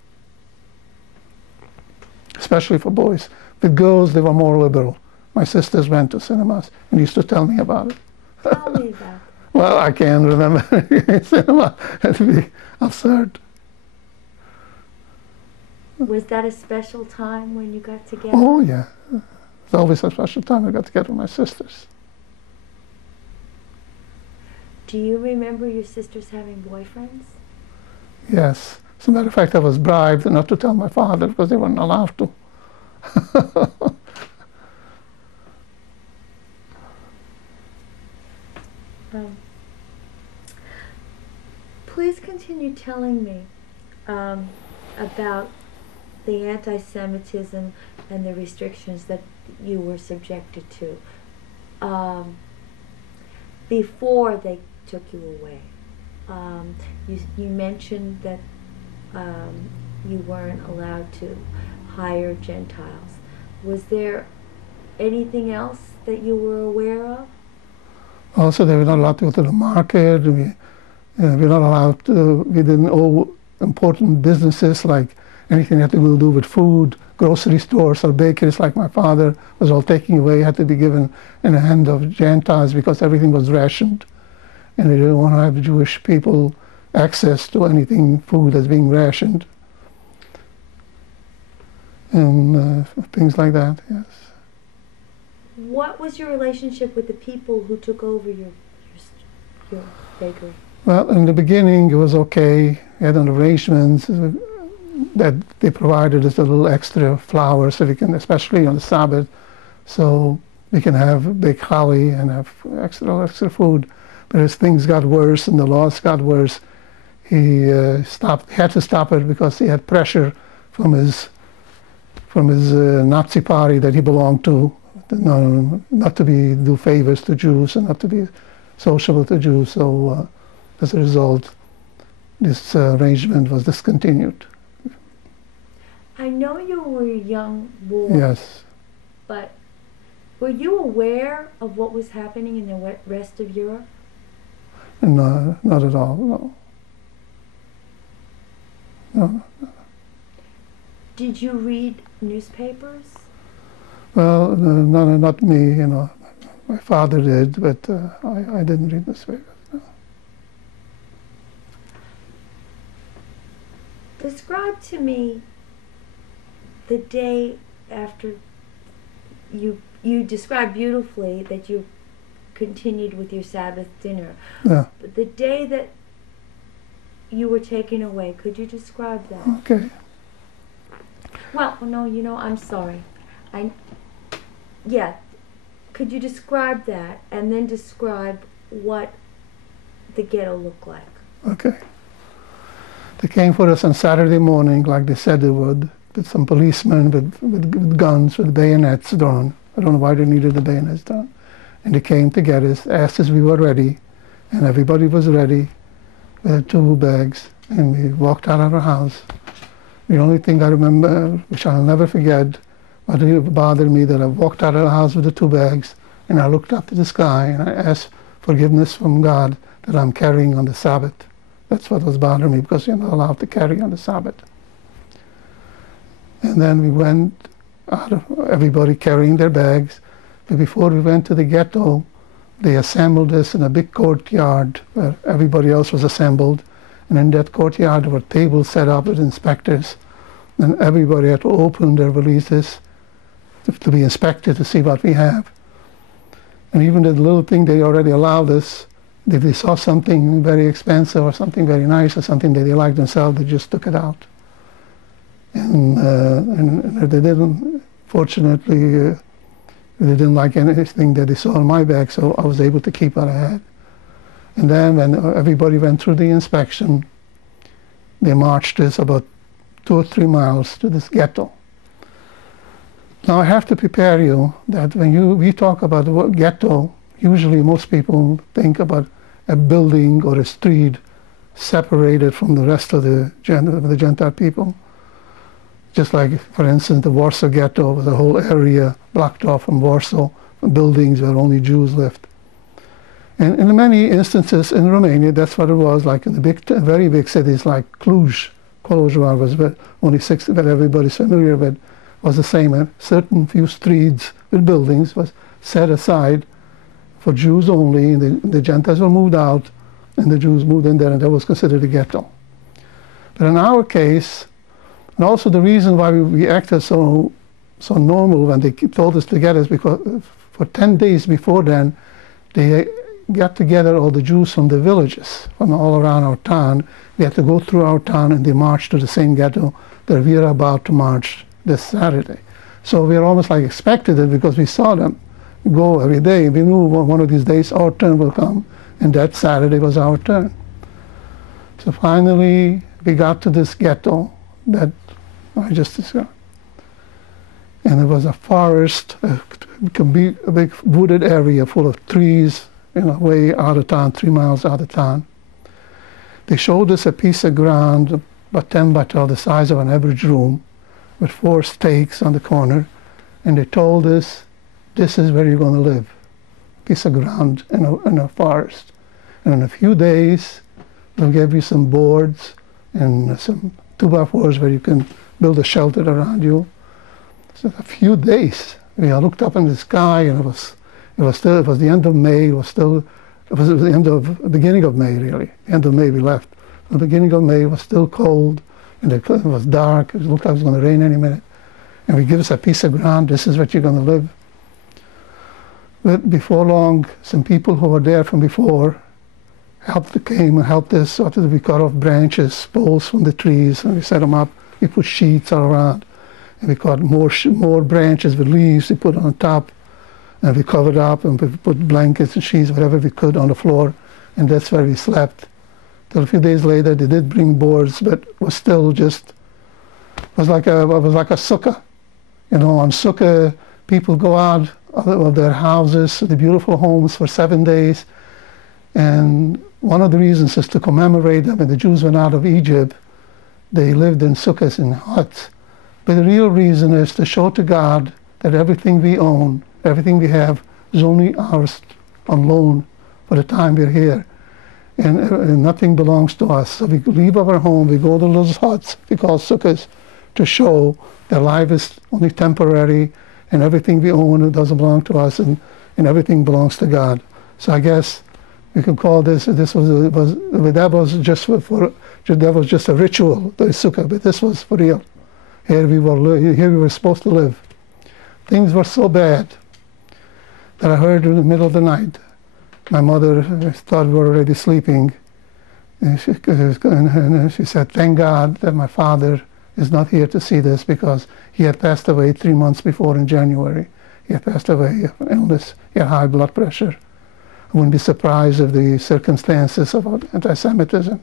especially for boys. With girls, they were more liberal. My sisters went to cinemas and used to tell me about it. Tell me that. Well, I can't remember cinema. It'd be absurd. Was that a special time when you got together? Oh, yeah. It's always a special time I got together with my sisters. Do you remember your sisters having boyfriends? Yes. As a matter of fact, I was bribed not to tell my father because they weren't allowed to. Please continue telling me about the anti-Semitism and the restrictions that you were subjected to before they took you away. You mentioned that you weren't allowed to hire Gentiles. Was there anything else that you were aware of? Also, they were not allowed to go to the market. We were not allowed to, we didn't owe important businesses like anything that had to do with food, grocery stores or bakeries like my father was all taken away, had to be given in the hand of Gentiles because everything was rationed. And they didn't want to have Jewish people access to anything, food that's being rationed. And things like that, yes. What was your relationship with the people who took over your bakery? Well, in the beginning, it was okay. We had an arrangement that they provided us a little extra flour so we can, especially on the Sabbath, so we can have big challah and have extra food. But as things got worse and the laws got worse, he had to stop it because he had pressure from his Nazi party that he belonged to, not to do favors to Jews and not to be sociable to Jews. So as a result, this arrangement was discontinued. I know you were a young boy. Yes. But were you aware of what was happening in the rest of Europe? No, not at all, no. No. Did you read newspapers? Well, not me, you know. My father did, but I didn't read newspapers, no. Describe to me the day after you described beautifully that you continued with your Sabbath dinner. Yeah. But the day that you were taken away, could you describe that? Okay. Well, no, you know, I'm sorry. I, yeah, could you describe that and then describe what the ghetto looked like? Okay. They came for us on Saturday morning, like they said they would, with some policemen with guns, with bayonets drawn. I don't know why they needed the bayonets drawn. And they came to get us, asked us if we were ready, and everybody was ready. We had 2 bags, and we walked out of our house. The only thing I remember, which I'll never forget, but it bothered me that I walked out of the house with the 2 bags, and I looked up to the sky, and I asked forgiveness from God that I'm carrying on the Sabbath. That's what was bothering me, because you're not allowed to carry on the Sabbath. And then we went out of everybody carrying their bags. But before we went to the ghetto, they assembled us in a big courtyard where everybody else was assembled. And in that courtyard, there were tables set up with inspectors. And everybody had to open their valises to be inspected to see what we have. And even the little thing they already allowed us, if they saw something very expensive or something very nice or something that they liked themselves, they just took it out. And they didn't, fortunately, they didn't like anything that they saw in my bag, so I was able to keep what I had. And then when everybody went through the inspection, they marched us about 2 or 3 miles to this ghetto. Now I have to prepare you that when we talk about the word ghetto, usually most people think about a building or a street separated from the rest of the Gentile people. Just like, for instance, the Warsaw Ghetto was a whole area blocked off from Warsaw, buildings where only Jews lived. And in many instances in Romania, that's what it was, like in the very big cities like Cluj. Cluj was only 6 that everybody's familiar with, was the same. A certain few streets with buildings was set aside for Jews only, and the Gentiles were moved out, and the Jews moved in there, and that was considered a ghetto. But in our case, and also the reason why we acted so normal when they told us to get us, because for 10 days before then, they got together all the Jews from the villages, from all around our town. We had to go through our town, and they marched to the same ghetto that we are about to march this Saturday. So we were almost like expected it, because we saw them go every day. We knew one of these days our turn will come, and that Saturday was our turn. So finally, we got to this ghetto that I just described. And it was a forest, a big wooded area full of trees, way out of town, 3 miles out of town. They showed us a piece of ground, about 10 by 12, the size of an average room, with 4 stakes on the corner, and they told us, this is where you're going to live, a piece of ground in a forest. And in a few days, they'll give you some boards and some 2x4s where you can build a shelter around you. So a few days, we looked up in the sky, and it was the end of May. It was the beginning of May, really. The end of May we left. The beginning of May was still cold, and it was dark. It looked like it was going to rain any minute. And we give us a piece of ground. This is what you're going to live. But before long, some people who were there from before came and helped us. After we cut off branches, poles from the trees, and we set them up. We put sheets all around, and we cut more branches with leaves we put on top, and we covered up, and we put blankets and sheets, whatever we could, on the floor, and that's where we slept. Till a few days later, they did bring boards, but it was still just, it was like a sukkah. On sukkah, people go out of their houses, the beautiful homes, for 7 days, and one of the reasons is to commemorate them. When the Jews went out of Egypt, they lived in sukkahs, in huts. But the real reason is to show to God that everything we own, everything we have, is only ours on loan for the time we're here. And nothing belongs to us. So we leave our home, we go to those huts we call sukkahs, to show that life is only temporary, and everything we own doesn't belong to us, and everything belongs to God. So I guess we can call that was just a ritual, the sukkah, but this was for real. Here we were supposed to live. Things were so bad that I heard in the middle of the night, my mother thought we were already sleeping, and she said, thank God that my father is not here to see this because he had passed away 3 months before in January. He had passed away of an illness. He had high blood pressure. I wouldn't be surprised if the circumstances of anti-Semitism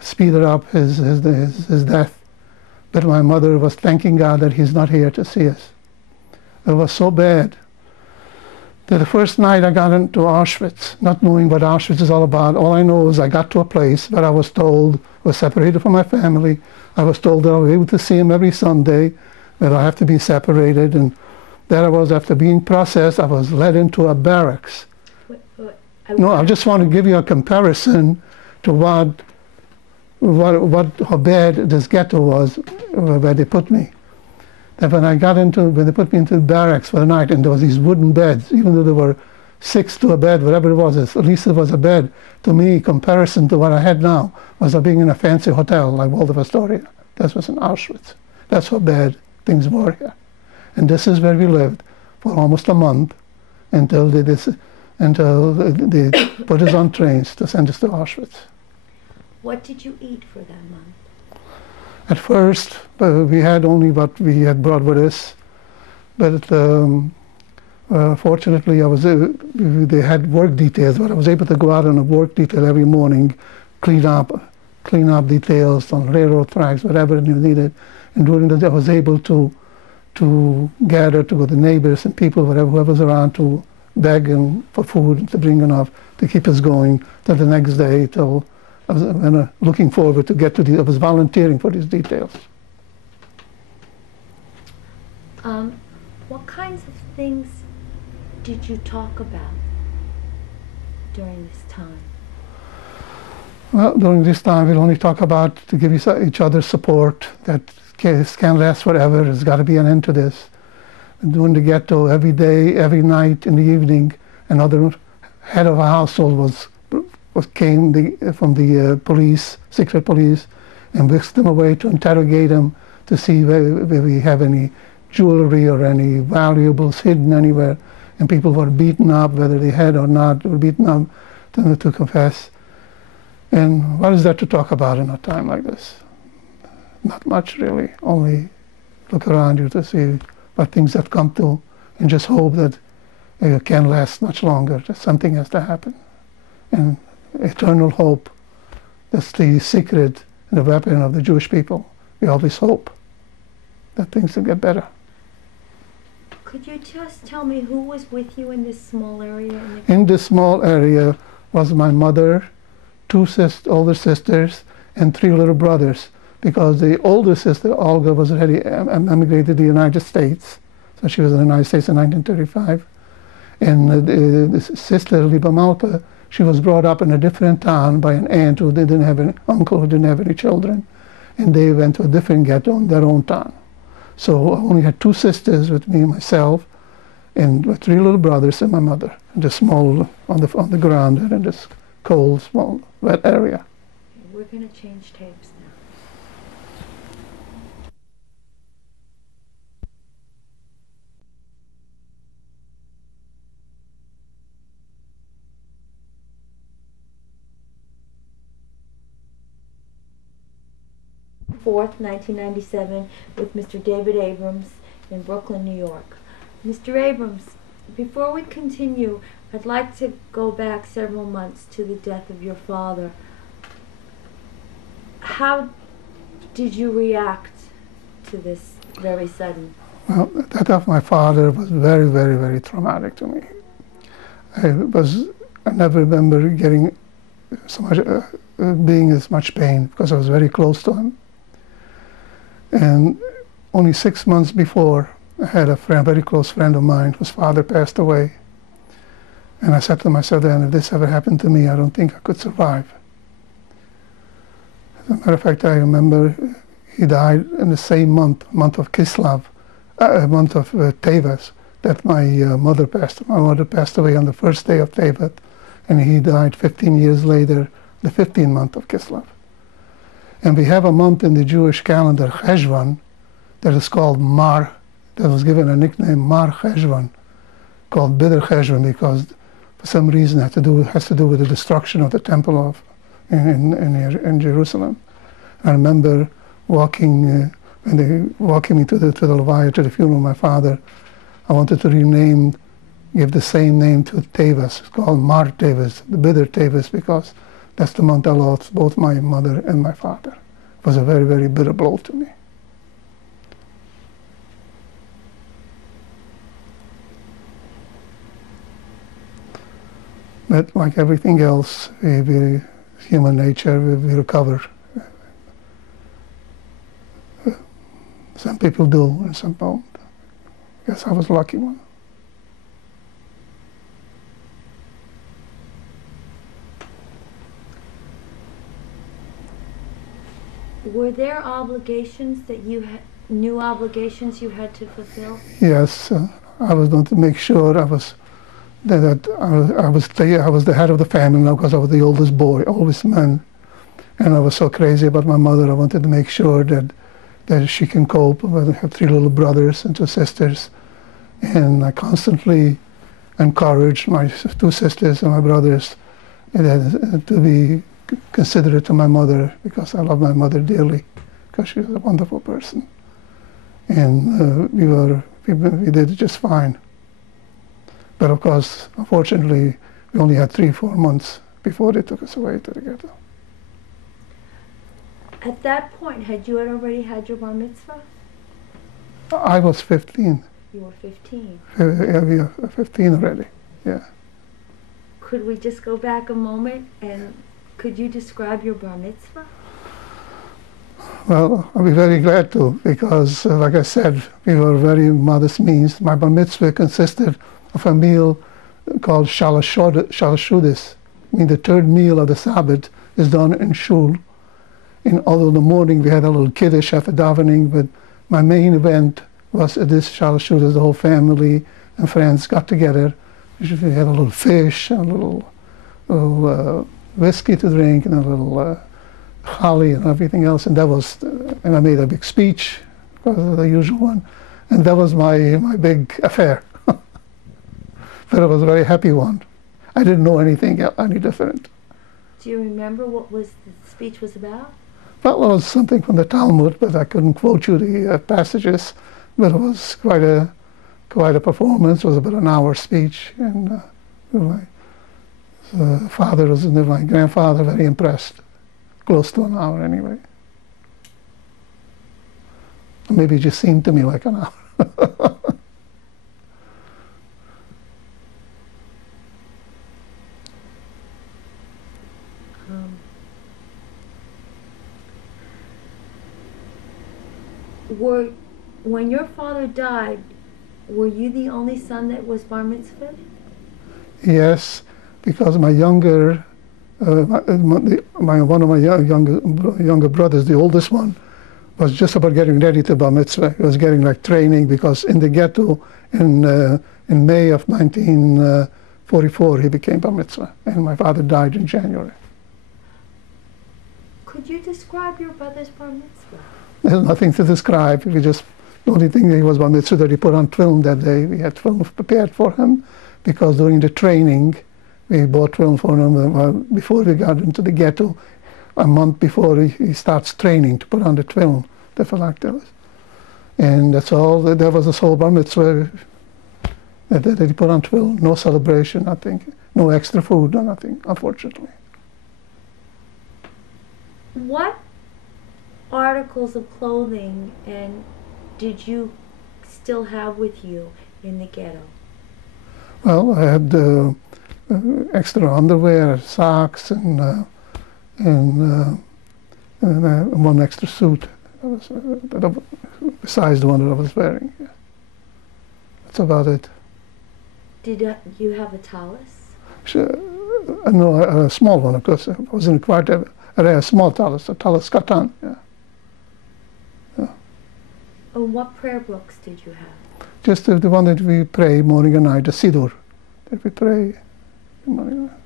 speeded up his death. But my mother was thanking God that he's not here to see us. It was so bad that the first night I got into Auschwitz, not knowing what Auschwitz is all about, all I know is I got to a place where I was told, was separated from my family. I was told that I was able to see him every Sunday, that I have to be separated, and there I was, after being processed, I was led into a barracks. No, I just want to give you a comparison to how bad this ghetto was where they put me. That when they put me into the barracks for the night, and there was these wooden beds, even though there were 6 to a bed, whatever it was, at least it was a bed. To me, in comparison to what I had now, was like being in a fancy hotel like Waldorf Astoria. That was in Auschwitz. That's how bad things were here. And this is where we lived for almost a month until they put us on trains to send us to Auschwitz. What did you eat for that month? At first, we had only what we had brought with us, but fortunately, they had work details, but I was able to go out on a work detail every morning, clean up details on railroad tracks, whatever you needed. And during the day, I was able to gather to the neighbors and people, whoever was around, to beg for food, to bring enough to keep us going till the next day, till I was looking forward to get to I was volunteering for these details. What kinds of things did you talk about during this time? Well, during this time, we'll only talk about to give each other support, that this can't last forever. There's got to be an end to this. And during the ghetto, every day, every night, in the evening, another head of a household came from the police, secret police, and whisked them away to interrogate them to see whether we have any jewelry or any valuables hidden anywhere. And people were beaten up, whether they had or not, were beaten up to confess. And what is there to talk about in a time like this? Not much, really. Only look around you to see what things have come to, and just hope that it can't last much longer, that something has to happen. And eternal hope, that's the secret and the weapon of the Jewish people. We always hope that things will get better. Could you just tell me who was with you in this small area? In this small area was my mother, 2 older sisters, and 3 little brothers, because the older sister, Olga, was already emigrated to the United States. So she was in the United States in 1935. And the sister, Liba Malka, she was brought up in a different town by an aunt who didn't have an uncle who didn't have any children. And they went to a different ghetto in their own town. So I only had 2 sisters with me, myself, and 3 little brothers and my mother. Just small on the ground in this cold, small, wet area. We're going to change tapes now. Fourth, 1997, with Mr. David Abrams in Brooklyn, New York. Mr. Abrams, before we continue, I'd like to go back several months to the death of your father. How did you react to this very sudden? Well, the death of my father was very, very, very traumatic to me. I never remember getting so much, being as much pain, because I was very close to him. And only 6 months before, I had a very close friend of mine whose father passed away. And I said to myself then, if this ever happened to me, I don't think I could survive. As a matter of fact, I remember he died in the same month of Kislev, month of Tevet, that my mother passed. My mother passed away on the first day of Tevet, and he died 15 years later, the 15th month of Kislev. And we have a month in the Jewish calendar, Cheshvan, that is called Mar, that was given a nickname Mar Cheshvan, called Bitter Cheshvan, because for some reason it has to do with the destruction of the temple in Jerusalem. I remember walking, when they walking me to the Levaya, to the funeral of my father. I wanted to give the same name to Tevis. It's called Mar Tevis, the bitter Tevis, because that's the month I lost both my mother and my father. It was a very, very bitter blow to me. But like everything else, human nature, we recover. Some people do and some don't. I guess I was a lucky one. Were there obligations that you had, new obligations you had to fulfill? Yes, I was going to make sure I was I was the head of the family now because I was the oldest boy, oldest man, and I was so crazy about my mother. I wanted to make sure that she can cope. I have 3 little brothers and 2 sisters, and I constantly encouraged my 2 sisters and my brothers to be considerate to my mother, because I love my mother dearly, because she was a wonderful person, and we did just fine. But of course, unfortunately, we only had 3-4 months before they took us away to the ghetto. At that point, had you already had your bar mitzvah? I was 15. You were 15. Yeah, we were 15 already, yeah. Could we just go back a moment and could you describe your bar mitzvah? Well, I'll be very glad to, because like I said, we were very modest means. My bar mitzvah consisted of a meal called shalashudis. I mean, the 3rd meal of the Sabbath is done in shul. Although in the morning we had a little kiddush after davening, but my main event was this shalashudis. The whole family and friends got together. We had a little fish, a little whiskey to drink, and a little holly and everything else. And and I made a big speech, the usual one. And that was my big affair. But it was a very happy one. I didn't know anything any different. Do you remember what the speech was about? Well, it was something from the Talmud, but I couldn't quote you the passages. But it was quite a performance. It was about an hour speech, and my my grandfather, very impressed. Close to an hour, anyway. Maybe it just seemed to me like an hour. When your father died, were you the only son that was bar mitzvah? Yes, because my younger, one of my younger brothers, the oldest one, was just about getting ready to bar mitzvah. He was getting like training, because in the ghetto in May of 1944 he became bar mitzvah, and my father died in January. Could you describe your brother's bar mitzvah? There's nothing to describe. The only thing that he was bar mitzvah that he put on film that day. We had film prepared for him, because during the training we bought film for him before we got into the ghetto. A month before he starts training to put on the film, the phylacteries. And that's all. That was the sole bar mitzvah that he put on film. No celebration, nothing. No extra food, no nothing, unfortunately. What articles of clothing and did you still have with you in the ghetto? Well, I had extra underwear, socks, and one extra suit. Besides the one that I was wearing. Yeah. That's about it. Did you have a tallis? No, a small one, of course. I wasn't quite a small tallis, a tallis katan. Yeah. And what prayer books did you have? Just the one that we pray morning and night, the Siddur, that we pray morning and night.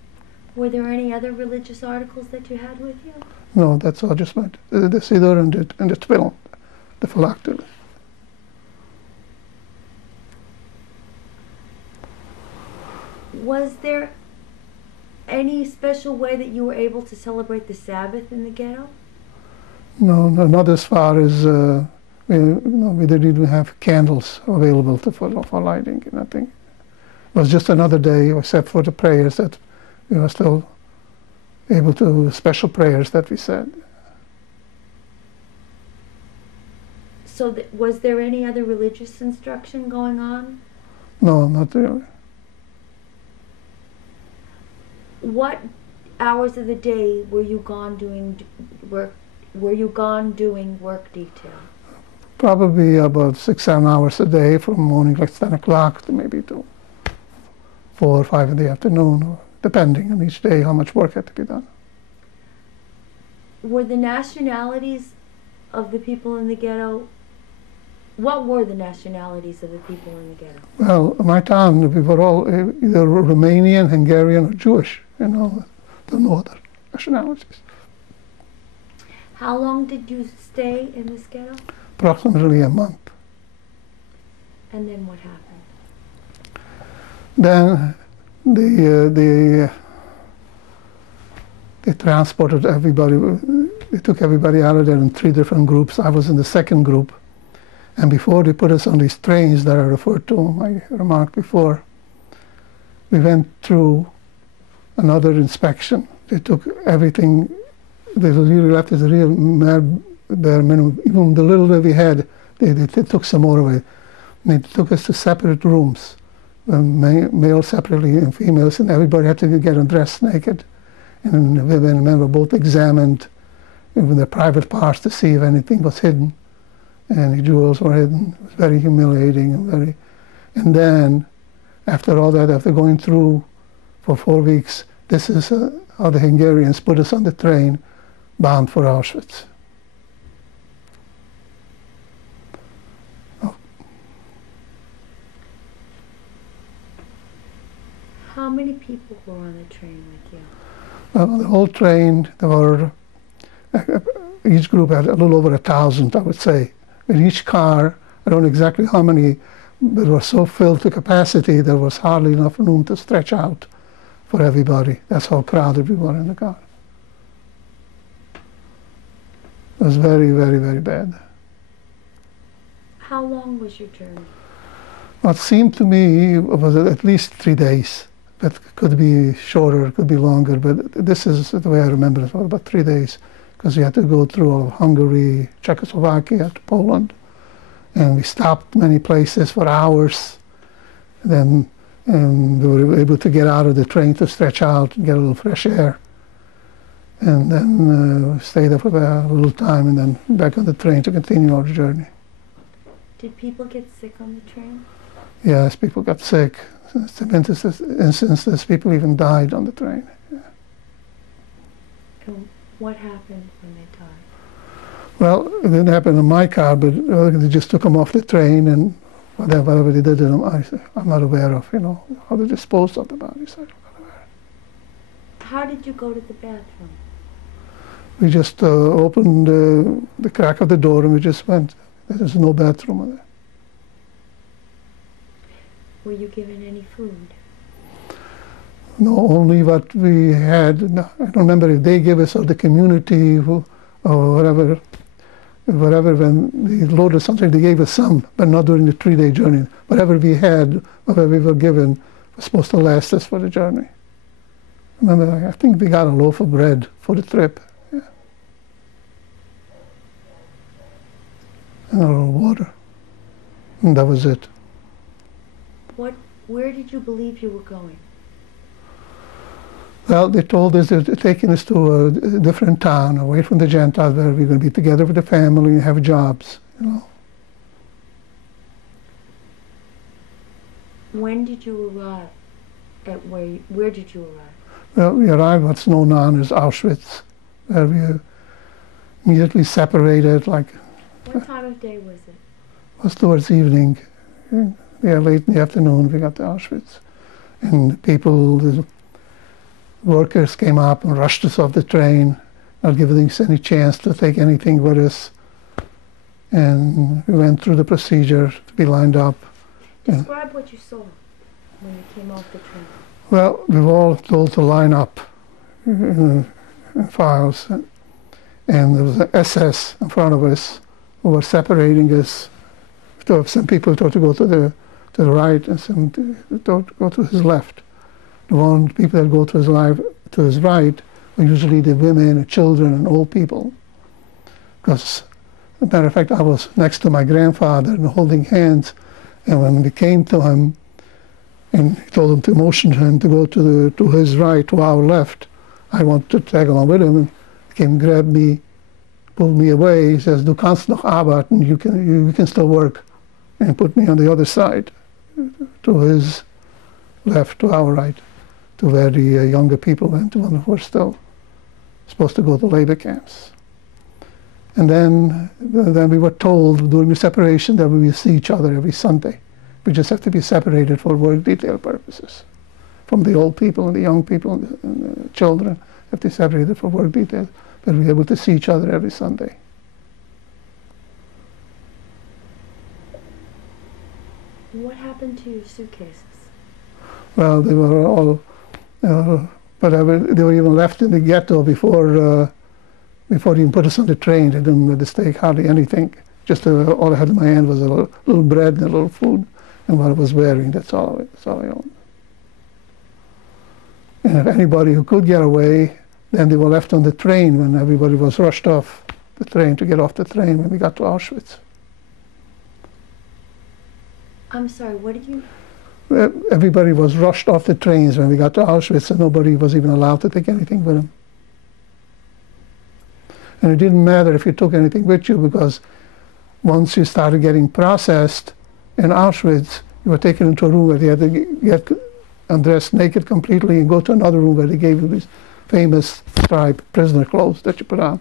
Were there any other religious articles that you had with you? No, that's all just meant the Siddur and the Tefillin, the phylacteries. Was there any special way that you were able to celebrate the Sabbath in the ghetto? No, no, not as far as we didn't even have candles available for lighting. Nothing. It was just another day, except for the prayers that we were still able to, special prayers that we said. So was there any other religious instruction going on? No, not really. What hours of the day were you gone doing work? Were you gone doing work detail? Probably about 6-7 hours a day, from morning like 10 o'clock to maybe to 4 or 5 in the afternoon, depending on each day how much work had to be done. Were the nationalities of the people in the ghetto? What were the nationalities of the people in the ghetto? Well, in my town, we were all either Romanian, Hungarian, or Jewish. There were no other nationalities. How long did you stay in this ghetto? Approximately a month. And then what happened? Then they transported everybody. They took everybody out of there in 3 different groups. I was in the second group. And before they put us on these trains that I referred to, I remarked before, we went through another inspection. They took everything. They really left us a real bare minimum. Even the little that we had, they took some more of it. They took us to separate rooms, males separately and females, and everybody had to get undressed naked. And the women and men were both examined, even their private parts, to see if anything was hidden. And the jewels were hidden. It was very humiliating. And then, after all that, after going through for 4 weeks, this is how the Hungarians put us on the train bound for Auschwitz. Oh. How many people were on the train with you? Well, the whole train, there were, each group had a little over 1,000, I would say. In each car, I don't know exactly how many, but it was so filled to capacity there was hardly enough room to stretch out for everybody. That's how crowded we were in the car. It was very, very, very bad. How long was your journey? What seemed to me was at least 3 days. It could be shorter, it could be longer, but this is the way I remember it. It was about 3 days, because we had to go through all of Hungary, Czechoslovakia, to Poland, and we stopped many places for hours. Then we were able to get out of the train to stretch out and get a little fresh air. And then stay there for a little time, and then back on the train to continue our journey. Did people get sick on the train? Yes, people got sick. Some instances, people even died on the train. Yeah. And what happened when they died? Well, it didn't happen in my car, but they just took them off the train, and whatever they did to them, I'm not aware of, how they disposed of the bodies. I'm not aware. How did you go to the bathroom? We just opened the crack of the door and we just went. There's no bathroom in there. Were you given any food? No, only what we had. No, I don't remember if they gave us or the community or whatever. When they loaded something, they gave us some, but not during the 3-day journey. Whatever we had, whatever we were given, was supposed to last us for the journey. Remember, I think we got a loaf of bread for the trip. Yeah. And a little water. And that was it. Where did you believe you were going? Well, they told us they're taking us to a different town, away from the Gentiles, where we're going to be together with the family and have jobs, When did you arrive? Where did you arrive? Well, we arrived at what's known now as Auschwitz, where we immediately separated, What time of day was it? It was towards evening. Yeah, late in the afternoon we got to Auschwitz. And the workers came up and rushed us off the train, not giving us any chance to take anything with us. And we went through the procedure to be lined up. Describe what you saw when you came off the train. Well, we were all told to line up in files. and there was an SS in front of us who were separating us. Some people thought to go to the right, and some thought to go to his left. The one people that go to his right were usually the women and children and old people. Because, as a matter of fact, I was next to my grandfather and holding hands, and when we came to him, and he told him to motion him to go to his right, to our left, I wanted to tag along with him, and he came, grabbed me, pulled me away. He says, "Du kannst noch arbeiten, you can still work," and put me on the other side, to his left, to our right, to where the younger people went, when who were still supposed to go to labor camps. And then we were told during the separation that we will see each other every Sunday. We just have to be separated for work detail purposes. From the old people and the young people and the children have to be separated for work detail, but we'll be able to see each other every Sunday. What happened to your suitcases? Well, they were all, but they were even left in the ghetto before they even put us on the train. They didn't let us take hardly anything. Just all I had in my hand was a little bread and a little food, and what I was wearing. That's all I owned. And if anybody who could get away, then they were left on the train when everybody was rushed off the train to get off the train when we got to Auschwitz. I'm sorry, what did you... Everybody was rushed off the trains when we got to Auschwitz, and nobody was even allowed to take anything with them. And it didn't matter if you took anything with you, because once you started getting processed in Auschwitz, you were taken into a room where you had to get undressed naked completely and go to another room where they gave you these famous striped prisoner clothes that you put on.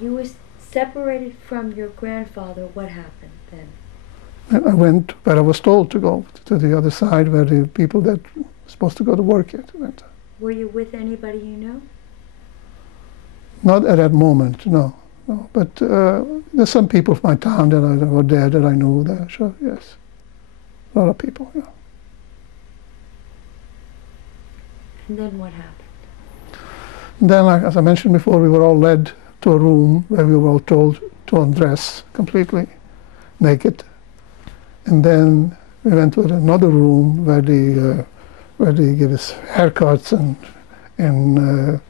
You were separated from your grandfather. What happened then? And I went where I was told to go, to the other side where the people that were supposed to go to work yet went. Were you with anybody you know? Not at that moment, no. But there's some people from my town that were there that I knew there, sure, yes. A lot of people, yeah. And then what happened? And then, as I mentioned before, we were all led to a room where we were all told to undress completely, naked. And then we went to another room where they gave us haircuts and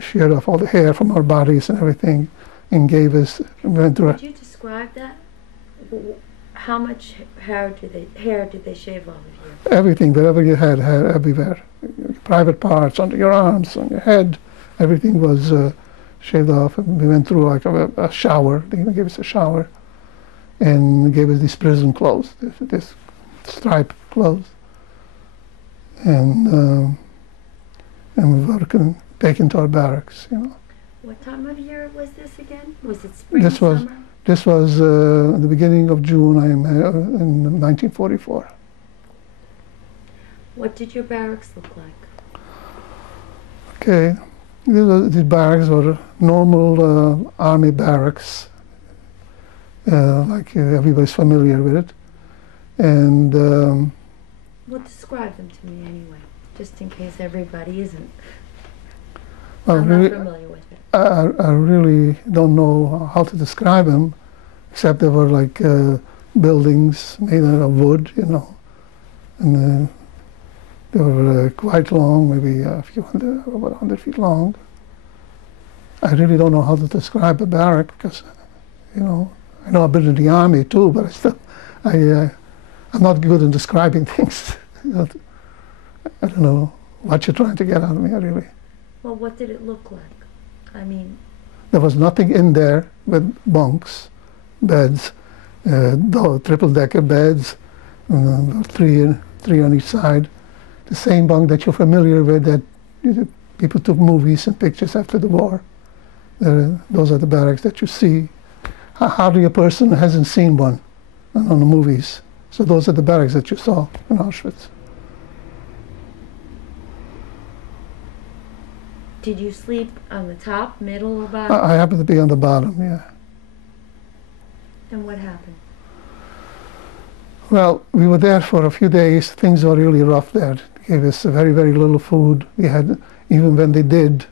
sheared off all the hair from our bodies and everything, and gave us. Went through. Could you describe that? How much hair did they shave off of you? Everything, wherever you had hair, everywhere. Your private parts, under your arms, on your head, everything was shaved off. And we went through like a shower. They even gave us a shower, and gave us these prison clothes, this striped clothes, and we were taken to our barracks, you know. What time of year was this again? Was it spring, summer? This was the beginning of June in 1944. What did your barracks look like? Okay, these barracks were normal army barracks, like everybody's familiar with it. And well, describe them to me anyway, just in case everybody isn't. Well, I'm not familiar with it. I really don't know how to describe them, except they were like buildings made out of wood, you know, and they were quite long, maybe about 100 feet long. I really don't know how to describe a barrack because, you know, I know I've been in the army too, but I'm not good in describing things. I don't know what you're trying to get out of me, really. Well, what did it look like? I mean... There was nothing in there but bunks, beds, triple-decker beds, three on each side. The same bunk that you're familiar with that people took movies and pictures after the war. Those are the barracks that you see. Hardly a person hasn't seen one on the movies. So those are the barracks that you saw in Auschwitz. Did you sleep on the top, middle, or bottom? I happened to be on the bottom, yeah. And what happened? Well, we were there for a few days. Things were really rough there. They gave us very, very little food. We had, even when they did,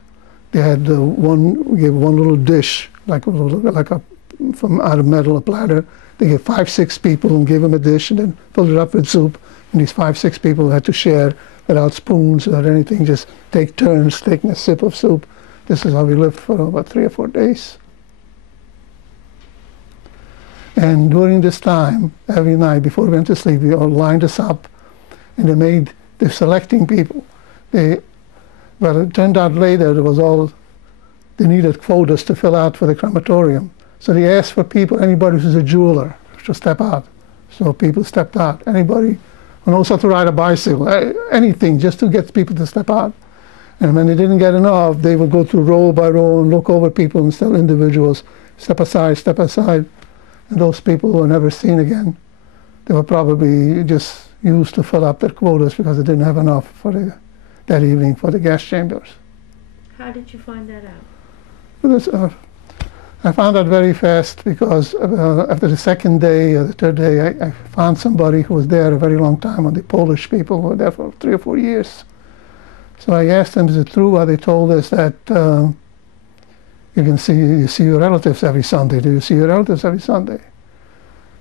they had we gave one little dish, like a from out of metal, a platter. They gave 5, 6 people and gave them a dish and then filled it up with soup. And these 5, 6 people had to share without spoons or anything, just take turns taking a sip of soup. This is how we lived for about 3 or 4 days. And during this time, every night before we went to sleep, they all lined us up, and they're selecting people. But it turned out later they needed quotas to fill out for the crematorium. So they asked for people, anybody who's a jeweler, to step out. So people stepped out. Anybody who knows how to ride a bicycle, anything, just to get people to step out. And when they didn't get enough, they would go through row by row and look over people and tell individuals, step aside, step aside. And those people were never seen again. They were probably just used to fill up their quotas because they didn't have enough for that evening for the gas chambers. How did you find that out? I found out very fast because after the second day or the third day, I found somebody who was there a very long time, and the Polish people who were there for 3 or 4 years. So I asked them, is it true what they told us that you see your relatives every Sunday? Do you see your relatives every Sunday?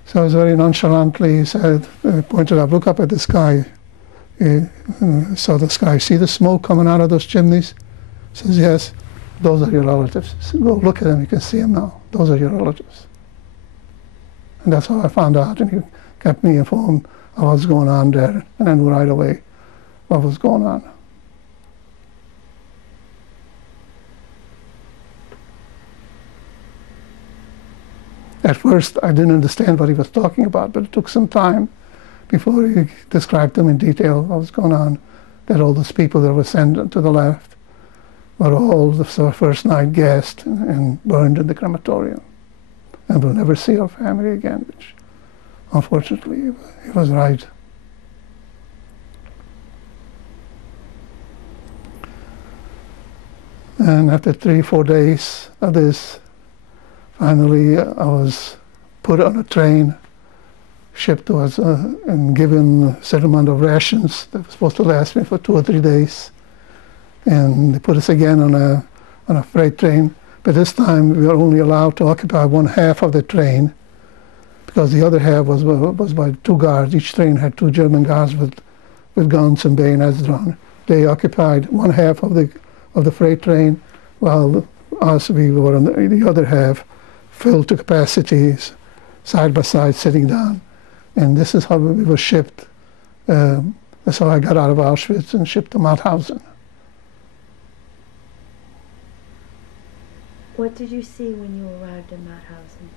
So I was very nonchalantly said, pointed up, look up at the sky. Saw the sky, see the smoke coming out of those chimneys? Says, yes, those are your relatives. So go look at them, you can see them now. Those are your relatives. And that's how I found out, and he kept me informed of what's going on there, and I knew right away what was going on. At first, I didn't understand what he was talking about, but it took some time before he described them in detail what was going on, that all those people that were sent to the left were all the first night gassed and burned in the crematorium. And we'll never see our family again, which unfortunately he was right. And after 3 or 4 days of this, finally, I was put on a train, shipped to us, and given a certain amount of rations that was supposed to last me for 2 or 3 days. And they put us again on a freight train. But this time, we were only allowed to occupy 1/2 of the train, because the other half was by 2 guards. Each train had 2 German guards with guns and bayonets drawn. They occupied 1/2 of the freight train, while we were on the other half, filled to capacities, side by side, sitting down. And this is how we were shipped. That's how I got out of Auschwitz and shipped to Mauthausen. What did you see when you arrived in Mauthausen?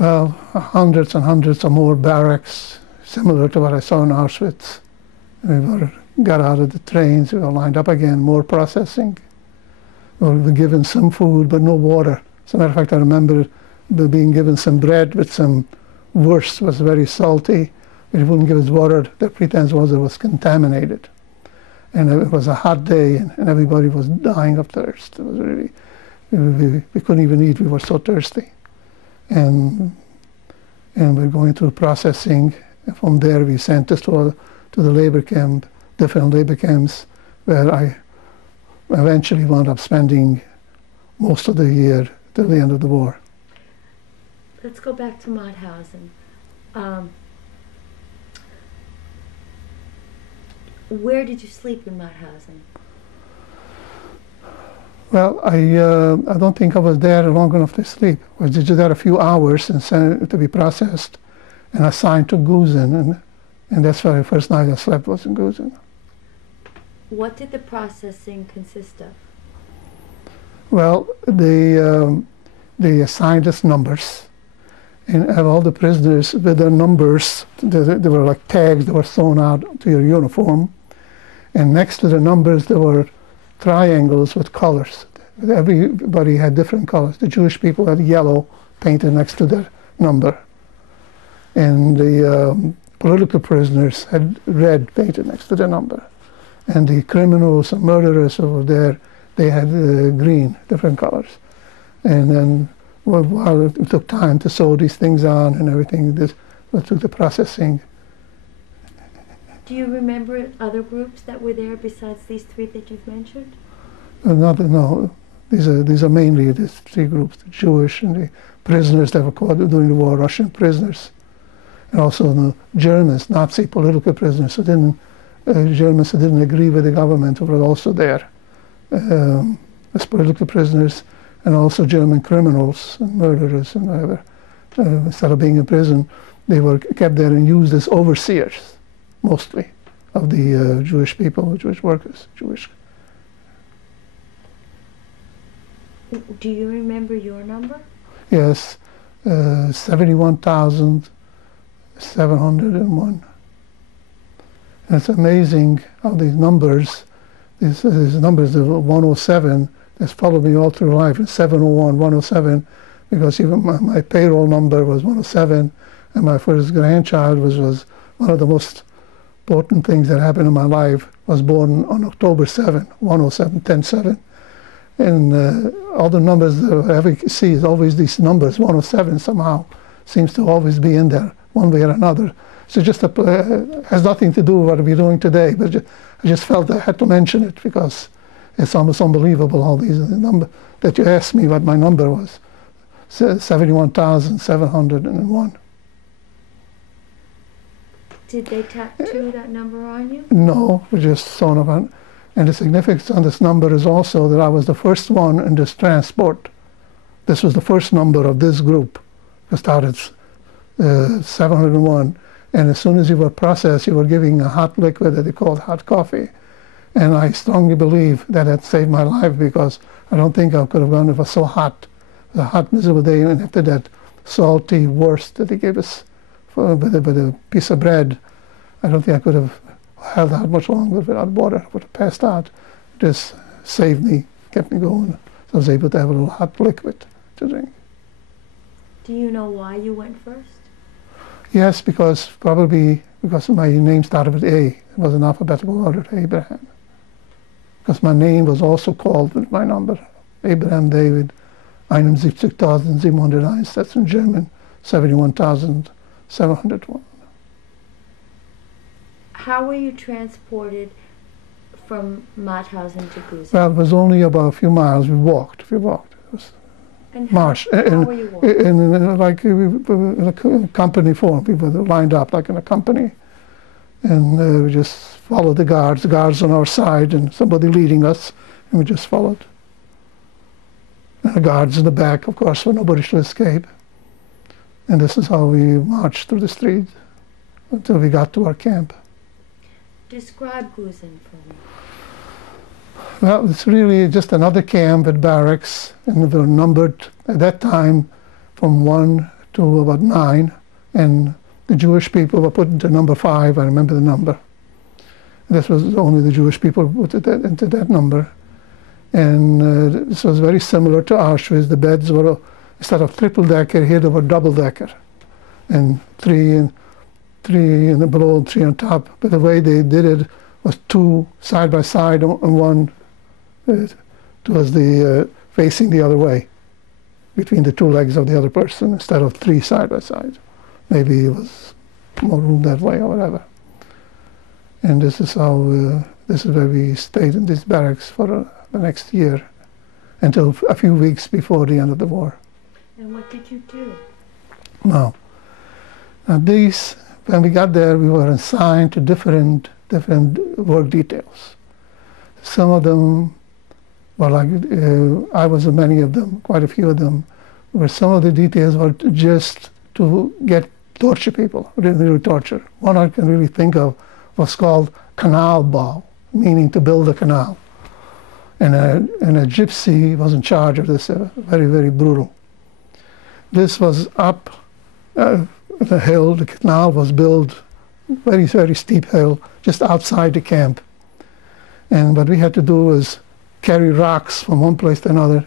Well, hundreds and hundreds of more barracks, similar to what I saw in Auschwitz. We got out of the trains, we were lined up again, more processing. We were given some food, but no water. As a matter of fact, I remember being given some bread with some wurst, was very salty. They wouldn't give us water. Their pretense was it was contaminated. And it was a hot day, and everybody was dying of thirst. It was really, we couldn't even eat, we were so thirsty. And we're going through processing. And from there, we sent us to the labor camp, different labor camps, where I eventually wound up spending most of the year till the end of the war. Let's go back to Mauthausen. Where did you sleep in Mauthausen? Well, I don't think I was there long enough to sleep. I was just there a few hours and sent to be processed and assigned to Gusen, and that's why the first night I slept was in Gusen. What did the processing consist of? Well, they assigned us numbers, and of all the prisoners with their numbers, they were like tags that were sewn out to your uniform, and next to the numbers there were triangles with colors. Everybody had different colors. The Jewish people had yellow painted next to their number, and the political prisoners had red painted next to their number, and the criminals and murderers over there, they had green, different colors. And then while it took time to sew these things on and everything, through the processing. Do you remember other groups that were there besides these three that you've mentioned? No, these are mainly these three groups: the Jewish and the prisoners that were caught during the war, Russian prisoners, and also the Germans, Nazi political prisoners who didn't, Germans who didn't agree with the government, who were also there as political prisoners, and also German criminals and murderers and whatever. Instead of being in prison, they were kept there and used as overseers, mostly, of the Jewish people, Jewish workers, Jewish. Do you remember your number? Yes, 71,701. And it's amazing how these numbers of 107, that's followed me all through life, and 701, 107, because even my payroll number was 107, and my first grandchild was one of the most important things that happened in my life, was born on October 7, 107, 10-7. And all the numbers that I ever see is always these numbers. 107 somehow seems to always be in there, one way or another. So just has nothing to do with what we're doing today, but I just felt I had to mention it because it's almost unbelievable, all these numbers that you asked me what my number was. 71,701. Did they tattoo that number on you? No, we just saw it on. And the significance on this number is also that I was the first one in this transport. This was the first number of this group. It started 701. And as soon as you were processed, you were giving a hot liquid that they called hot coffee. And I strongly believe that it saved my life, because I don't think I could have gone if it was so hot. It was a hot, miserable day. And after that salty wurst that they gave us with a piece of bread, I don't think I could have held out much longer without water. I would have passed out. This saved me, kept me going. So I was able to have a little hot liquid to drink. Do you know why you went first? Yes, probably because my name started with A. It was an alphabetical order, Abraham. Because my name was also called with my number, Abraham David 71,701. That's in German, 71,701. How were you transported from Mauthausen to Gusen? Well, it was only about a few miles. We walked. It was And march. how were you walking? In a company form. We were lined up like in a company. And we just followed the guards on our side, and somebody leading us, and we just followed. And the guards in the back, of course, so nobody should escape. And this is how we marched through the street until we got to our camp. Describe Gusen for me. Well, it's really just another camp with barracks, and they were numbered at that time from 1 to about 9, and the Jewish people were put into number 5. I remember the number. This was only the Jewish people put into that number. And this was very similar to Auschwitz. The beds were, instead of triple-decker, here they were double-decker. And three below and 3 on top. But the way they did it was 2 side by side, and one was facing the other way, between the 2 legs of the other person, instead of 3 side by side. Maybe it was more room that way or whatever. And this is how, this is where we stayed in these barracks for the next year, until a few weeks before the end of the war. And what did you do? Now these, when we got there, we were assigned to different work details. Some of them were like, I was in many of them, quite a few of them, where some of the details were just to torture people, really torture. One I can really think of was called canal bow, meaning to build a canal. And a gypsy was in charge of this, very, very brutal. This was up the hill. The canal was built, very, very steep hill, just outside the camp. And what we had to do was carry rocks from one place to another.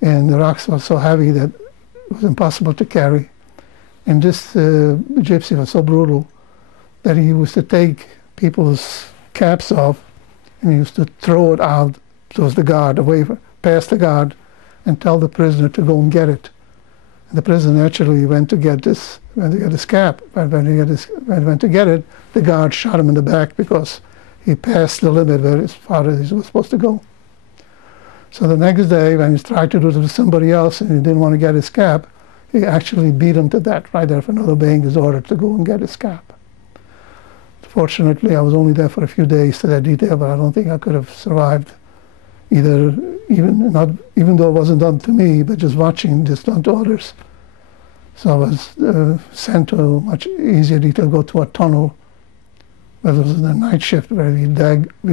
And the rocks were so heavy that it was impossible to carry. And this gypsy was so brutal that he used to take people's caps off, and he used to throw it out towards the guard, past the guard, and tell the prisoner to go and get it. The prisoner actually went to get his cap. But when he went to get it, the guard shot him in the back because he passed the limit where as far as he was supposed to go. So the next day, when he tried to do it to somebody else and he didn't want to get his cap, he actually beat him to death right there for not obeying his order to go and get his cap. Fortunately, I was only there for a few days to that detail, but I don't think I could have survived even though it wasn't done to me, but just watching this done to others. So I was sent to a much easier detail, go to a tunnel. But it was the night shift where we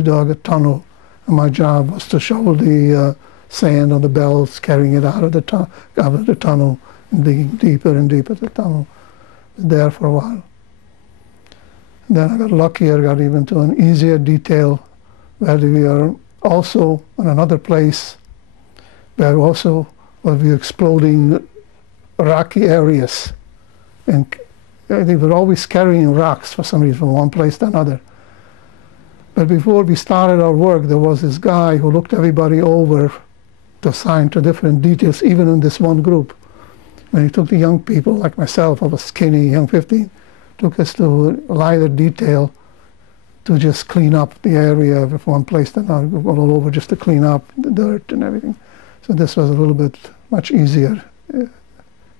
dug a tunnel, and my job was to shovel the sand on the belts, carrying it out of the tunnel, and digging deeper and deeper the tunnel. I was there for a while. Then I got luckier, got even to an easier detail where we are also in another place where also we were exploding rocky areas. And they were always carrying rocks for some reason from one place to another. But before we started our work, there was this guy who looked everybody over to assign to different details, even in this one group. When he took the young people, like myself, I was skinny, young 15, took us to lighter detail to just clean up the area from one place to another, go all over just to clean up the dirt and everything. So this was a little bit much easier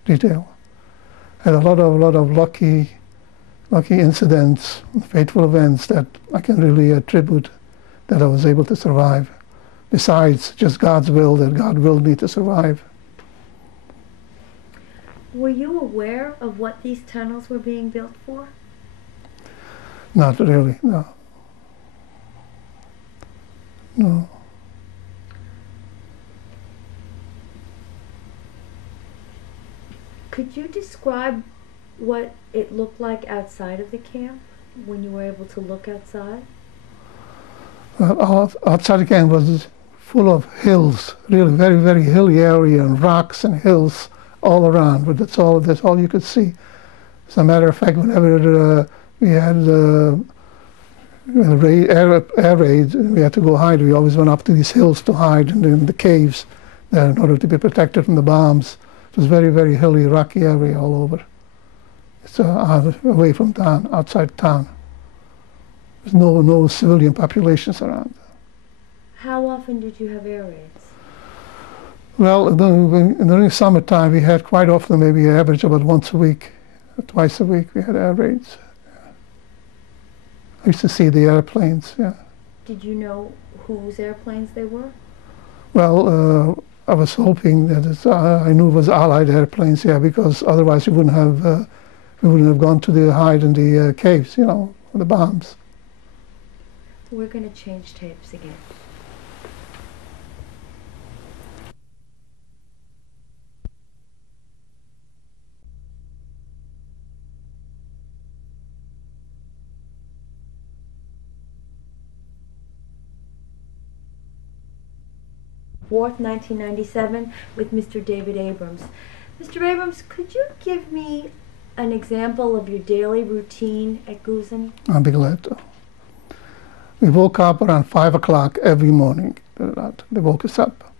detail. Had a lot of lucky incidents, fateful events that I can really attribute that I was able to survive, besides just God's will, that God willed me to survive. Were you aware of what these tunnels were being built for? Not really, no. No. Could you describe what it looked like outside of the camp when you were able to look outside? Well, outside the camp was full of hills, really very, very hilly area, and rocks and hills all around, but that's all you could see. As a matter of fact, whenever we had air raids, we had to go hide. We always went up to these hills to hide in the caves there in order to be protected from the bombs. It was very, very hilly, rocky area all over. It's away from town, outside town. There's no civilian populations around. How often did you have air raids? Well, during summertime, we had quite often, maybe an average about once a week, or twice a week, we had air raids. I used to see the airplanes, yeah. Did you know whose airplanes they were? Well, I was hoping that I knew it was Allied airplanes, yeah, because otherwise we wouldn't have gone to the hide in the caves, you know, the bombs. We're going to change tapes again. Fourth, 1997, with Mr. David Abrams. Mr. Abrams, could you give me an example of your daily routine at Guzan? I'll be glad to. We woke up around 5 o'clock every morning. They woke us up.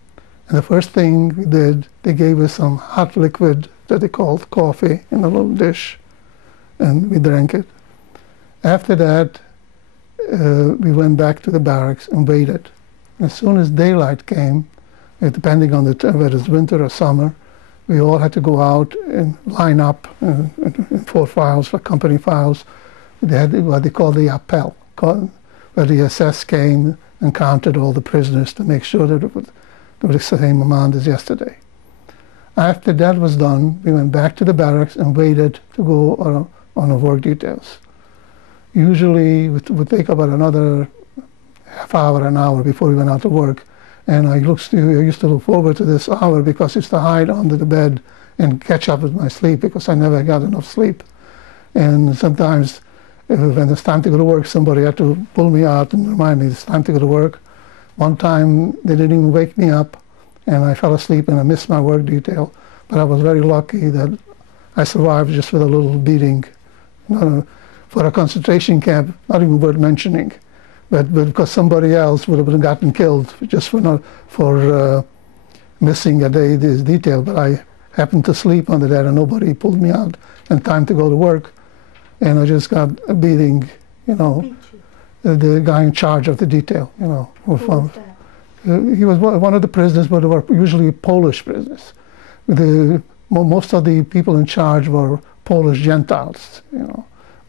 And the first thing we did, they gave us some hot liquid that they called coffee in a little dish, and we drank it. After that, we went back to the barracks and waited. As soon as daylight came, depending on whether it's winter or summer, we all had to go out and line up in 4 files, for company files. They had what they called the appel, where the SS came and counted all the prisoners to make sure that there was the same amount as yesterday. After that was done, we went back to the barracks and waited to go on our work details. Usually it would take about another half hour, an hour before we went out to work. And I used to look forward to this hour because I used to hide under the bed and catch up with my sleep because I never got enough sleep. And sometimes when it's time to go to work, somebody had to pull me out and remind me it's time to go to work. One time they didn't even wake me up and I fell asleep and I missed my work detail. But I was very lucky that I survived just with a little beating. For a concentration camp, not even worth mentioning. But because somebody else would have gotten killed just for missing a day's detail. But I happened to sleep under there, and nobody pulled me out in time to go to work. And I just got a beating, you know, the guy in charge of the detail, you know. Who was that? He was one of the prisoners, but they were usually Polish prisoners. Most of the people in charge were Polish Gentiles, you know,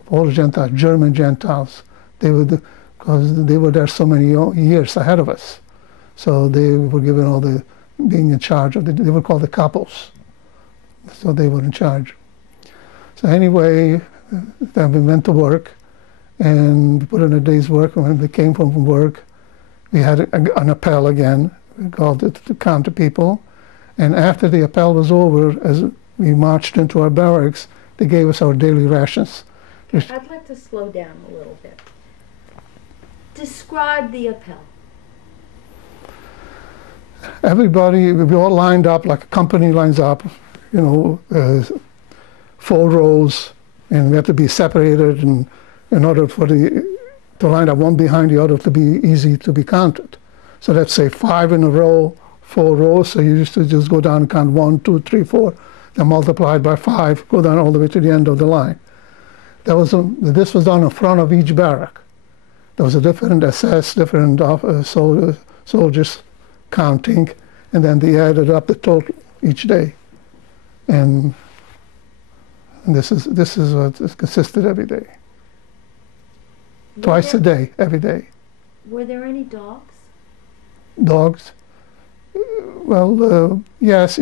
Polish Gentiles, German Gentiles. They were because they were there so many years ahead of us, so they were given all the being in charge of they were called the capos, so they were in charge. So anyway, then we went to work, and we put in a day's work. And when we came home from work, we had an appel again. We called it to count the people. And after the appel was over, as we marched into our barracks, they gave us our daily rations. I'd like to slow down a little bit. Describe the appel. Everybody, we all lined up like a company lines up, you know, 4 rows, and we had to be separated and in order for to line up one behind the other to be easy to be counted. So let's say 5 in a row, 4 rows, so you used to just go down and count 1, 2, 3, 4, then multiplied by 5, go down all the way to the end of the line. This was done in front of each barrack. There was a different SS, different soldiers counting, and then they added up the total each day. And this is what it consisted every day. Twice a day, every day. Were there any dogs? Dogs? Well, yes.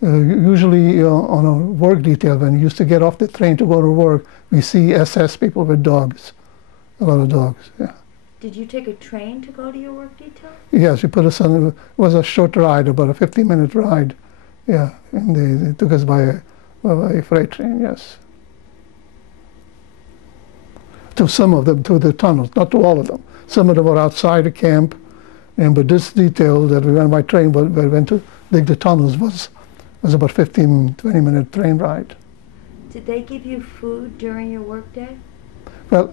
Usually on a work detail, when you used to get off the train to go to work, we see SS people with dogs. A lot of dogs, yeah. Did you take a train to go to your work detail? Yes, we put us on, it was a short ride, about a 15-minute ride. Yeah, and they took us by a freight train, yes. To some of them, to the tunnels, not to all of them. Some of them were outside the camp, but this detail that we went by train, but we went to dig the tunnels was about 15, 20-minute train ride. Did they give you food during your workday? Well,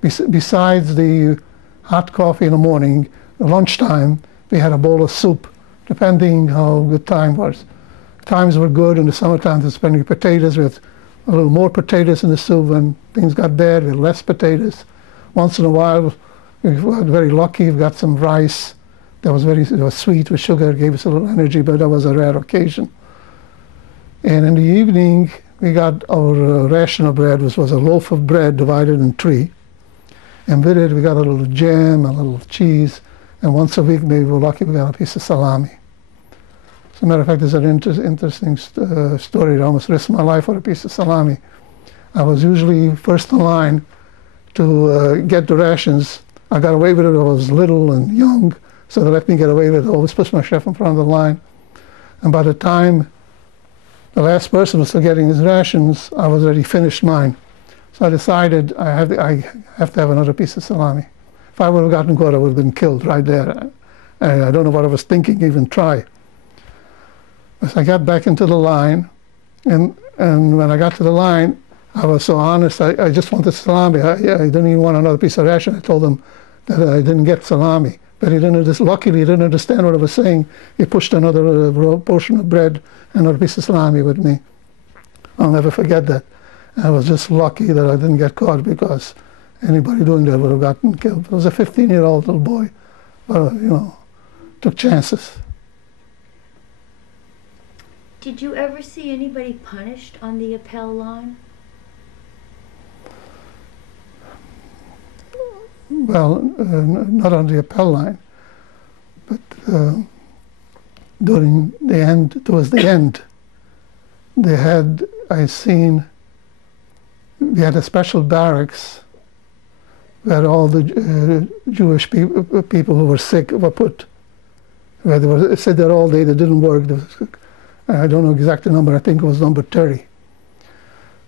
besides the hot coffee in the morning, at lunchtime, we had a bowl of soup, depending how good time was. Times were good in the summertime, there's plenty of potatoes. We had a little more potatoes in the soup. When things got bad, we had less potatoes. Once in a while, we were very lucky, we got some rice. It was sweet with sugar, gave us a little energy, but that was a rare occasion. And in the evening, we got our ration of bread, which was a loaf of bread divided in 3. And with it, we got a little jam, a little cheese, and once a week, maybe we were lucky, we got a piece of salami. As a matter of fact, there's an interesting story that I almost risked my life for a piece of salami. I was usually first in line to get the rations. I got away with it. I was little and young, so they let me get away with it. I always pushed my chef in front of the line. And by the time the last person was still getting his rations, I was already finished mine. So I decided I have to have another piece of salami. If I would have gotten caught, I would have been killed right there. I don't know what I was thinking, even try. As I got back into the line, and when I got to the line, I was so honest, I just wanted salami. I didn't even want another piece of ration. I told him that I didn't get salami. But luckily, he didn't understand what I was saying. He pushed another portion of bread and another piece of salami with me. I'll never forget that. I was just lucky that I didn't get caught, because anybody doing that would have gotten killed. I was a 15-year-old little boy, took chances. Did you ever see anybody punished on the appel line? Well, not on the appel line, but towards the end, we had a special barracks where all the Jewish people who were sick were put. Where they were sit there all day, they didn't work. I don't know exact number, I think it was number 30.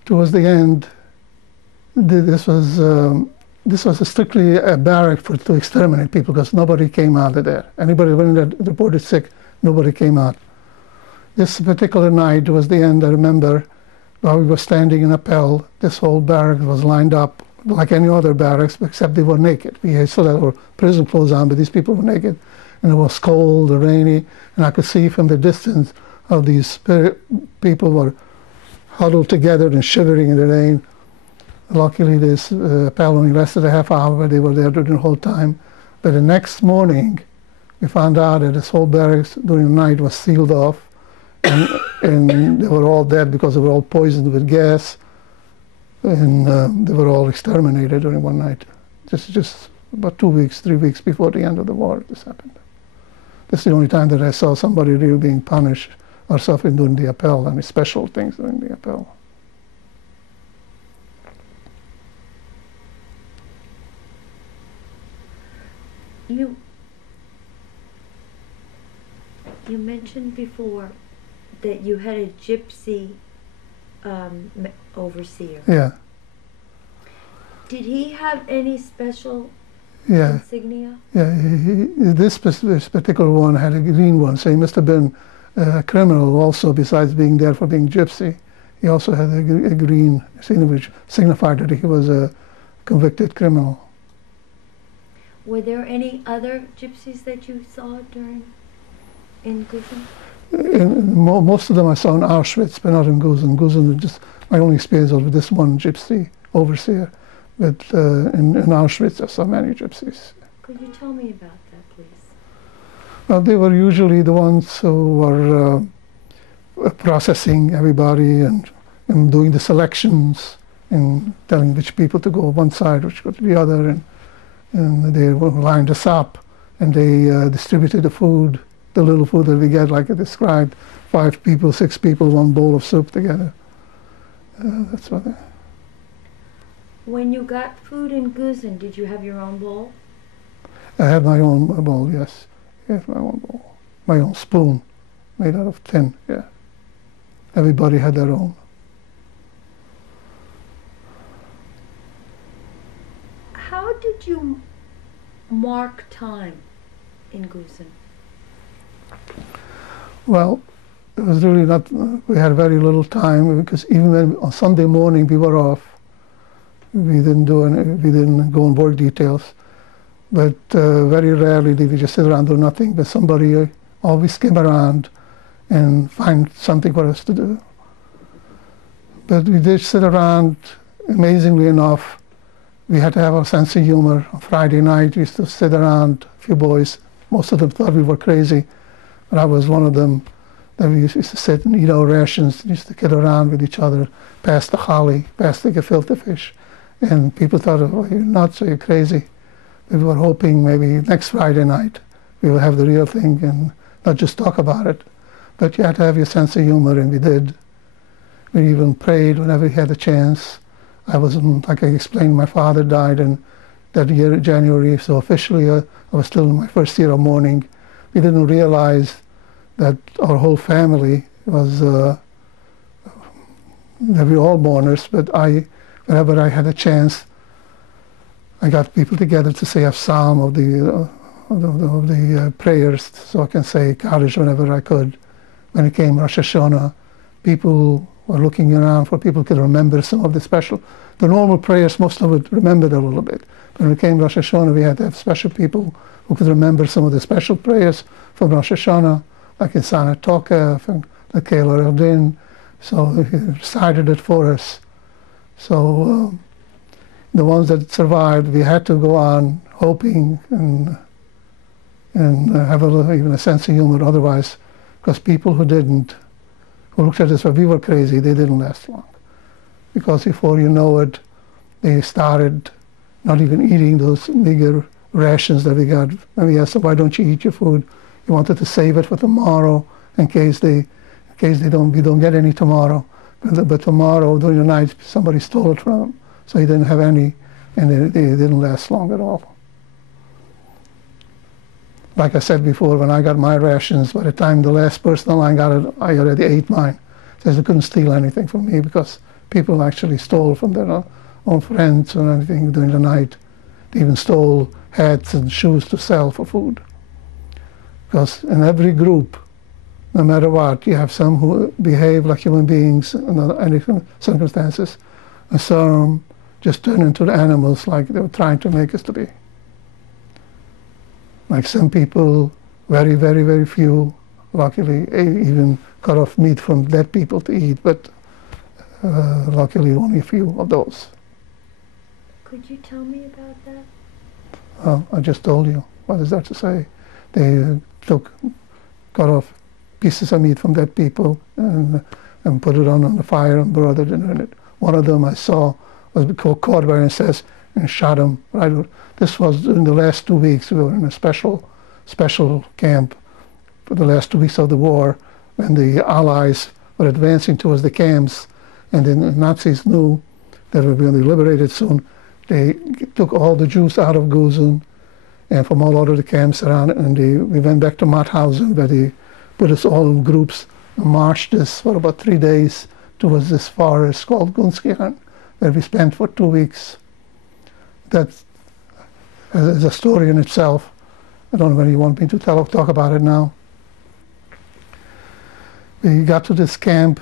Towards the end, this was strictly a barrack to exterminate people, because nobody came out of there. Anybody that reported sick, nobody came out. This particular night was the end. I remember while we were standing in Appel, this whole barrack was lined up like any other barracks, except they were naked. We still had our prison clothes on, but these people were naked. And it was cold, rainy, and I could see from the distance how these people were huddled together and shivering in the rain. Luckily, this appel only lasted a half hour, but they were there during the whole time. But the next morning, we found out that this whole barracks during the night was sealed off, and they were all dead because they were all poisoned with gas, and they were all exterminated during one night. Just about 2 weeks, 3 weeks before the end of the war, this happened. This is the only time that I saw somebody really being punished or suffering during the appel, I mean special things during the appel. You mentioned before that you had a gypsy overseer. Yeah. Did he have any special Yeah. insignia? Yeah, this particular one had a green one, so he must have been a criminal also, besides being there for being gypsy. He also had a green insignia which signified that he was a convicted criminal. Were there any other gypsies that you saw in Gusen? Most of them I saw in Auschwitz, but not in Gusen. Gusen, just my only experience was with this one gypsy overseer. But in Auschwitz, I saw many gypsies. Could you tell me about that, please? Well, they were usually the ones who were processing everybody and doing the selections and telling which people to go one side, which go to the other, and they lined us up, and they distributed the food, the little food that we get, like I described, 5 people, 6 people, 1 bowl of soup together. That's what. When you got food in Gusen, did you have your own bowl? I had my own bowl, yes. Yes, my own bowl. My own spoon, made out of tin, yeah. Everybody had their own. How did you mark time in Gusen? Well, it was really not, we had very little time, because even when on Sunday morning we were off, we didn't go on work details, but very rarely did we just sit around do nothing, but somebody always came around and find something for us to do. But we did sit around, amazingly enough. We had to have a sense of humor. On Friday night, we used to sit around, a few boys. Most of them thought we were crazy, but I was one of them. That we used to sit and eat our rations, used to kid around with each other, pass the holly, pass the gefilte fish. And people thought, oh, you're nuts, so you're crazy. We were hoping maybe next Friday night we will have the real thing and not just talk about it. But you had to have your sense of humor, and we did. We even prayed whenever we had a chance. I wasn't, like I explained, my father died in that year, January, so officially I was still in my first year of mourning. We didn't realize that our whole family was, that we were all mourners, but whenever I had a chance, I got people together to say a psalm of the prayers, so I can say Kaddish whenever I could. When it came Rosh Hashanah, people were looking around for people who could remember some of the special. The normal prayers, most of it remembered a little bit. But when it came Rosh Hashanah, we had to have special people who could remember some of the special prayers from Rosh Hashanah, like in Sana Tokef and the Keilah Erdin. So he recited it for us. So the ones that survived, we had to go on hoping and have even a sense of humor. Otherwise, because people who didn't, who looked at us as we were crazy, they didn't last long. Because before you know it, they started not even eating those meager rations that we got. And we asked them, why don't you eat your food? You wanted to save it for tomorrow in case we don't get any tomorrow. But tomorrow during the night, somebody stole it from them. So he didn't have any, and they didn't last long at all. Like I said before, when I got my rations, by the time the last person in line got it, I already ate mine. So they couldn't steal anything from me because people actually stole from their own friends or anything during the night. They even stole hats and shoes to sell for food. Because in every group, no matter what, you have some who behave like human beings in any circumstances, and some just turn into the animals like they were trying to make us to be. Like some people, very, very, very few, luckily even cut off meat from dead people to eat, but luckily only a few of those. Could you tell me about that? Well, I just told you. What is that to say? They cut off pieces of meat from dead people and put it on the fire and broiled it in it. One of them I saw was caught by an SS and shot him. Right. This was in the last 2 weeks. We were in a special camp for the last 2 weeks of the war, when the Allies were advancing towards the camps, and the Nazis knew that we were going to be liberated soon. They took all the Jews out of Gusen and from all over the camps around, and we went back to Mauthausen, where they put us all in groups and marched us for about 3 days towards this forest called Gunskirchen, where we spent for 2 weeks. That is a story in itself. I don't know whether you want me to talk about it now. We got to this camp,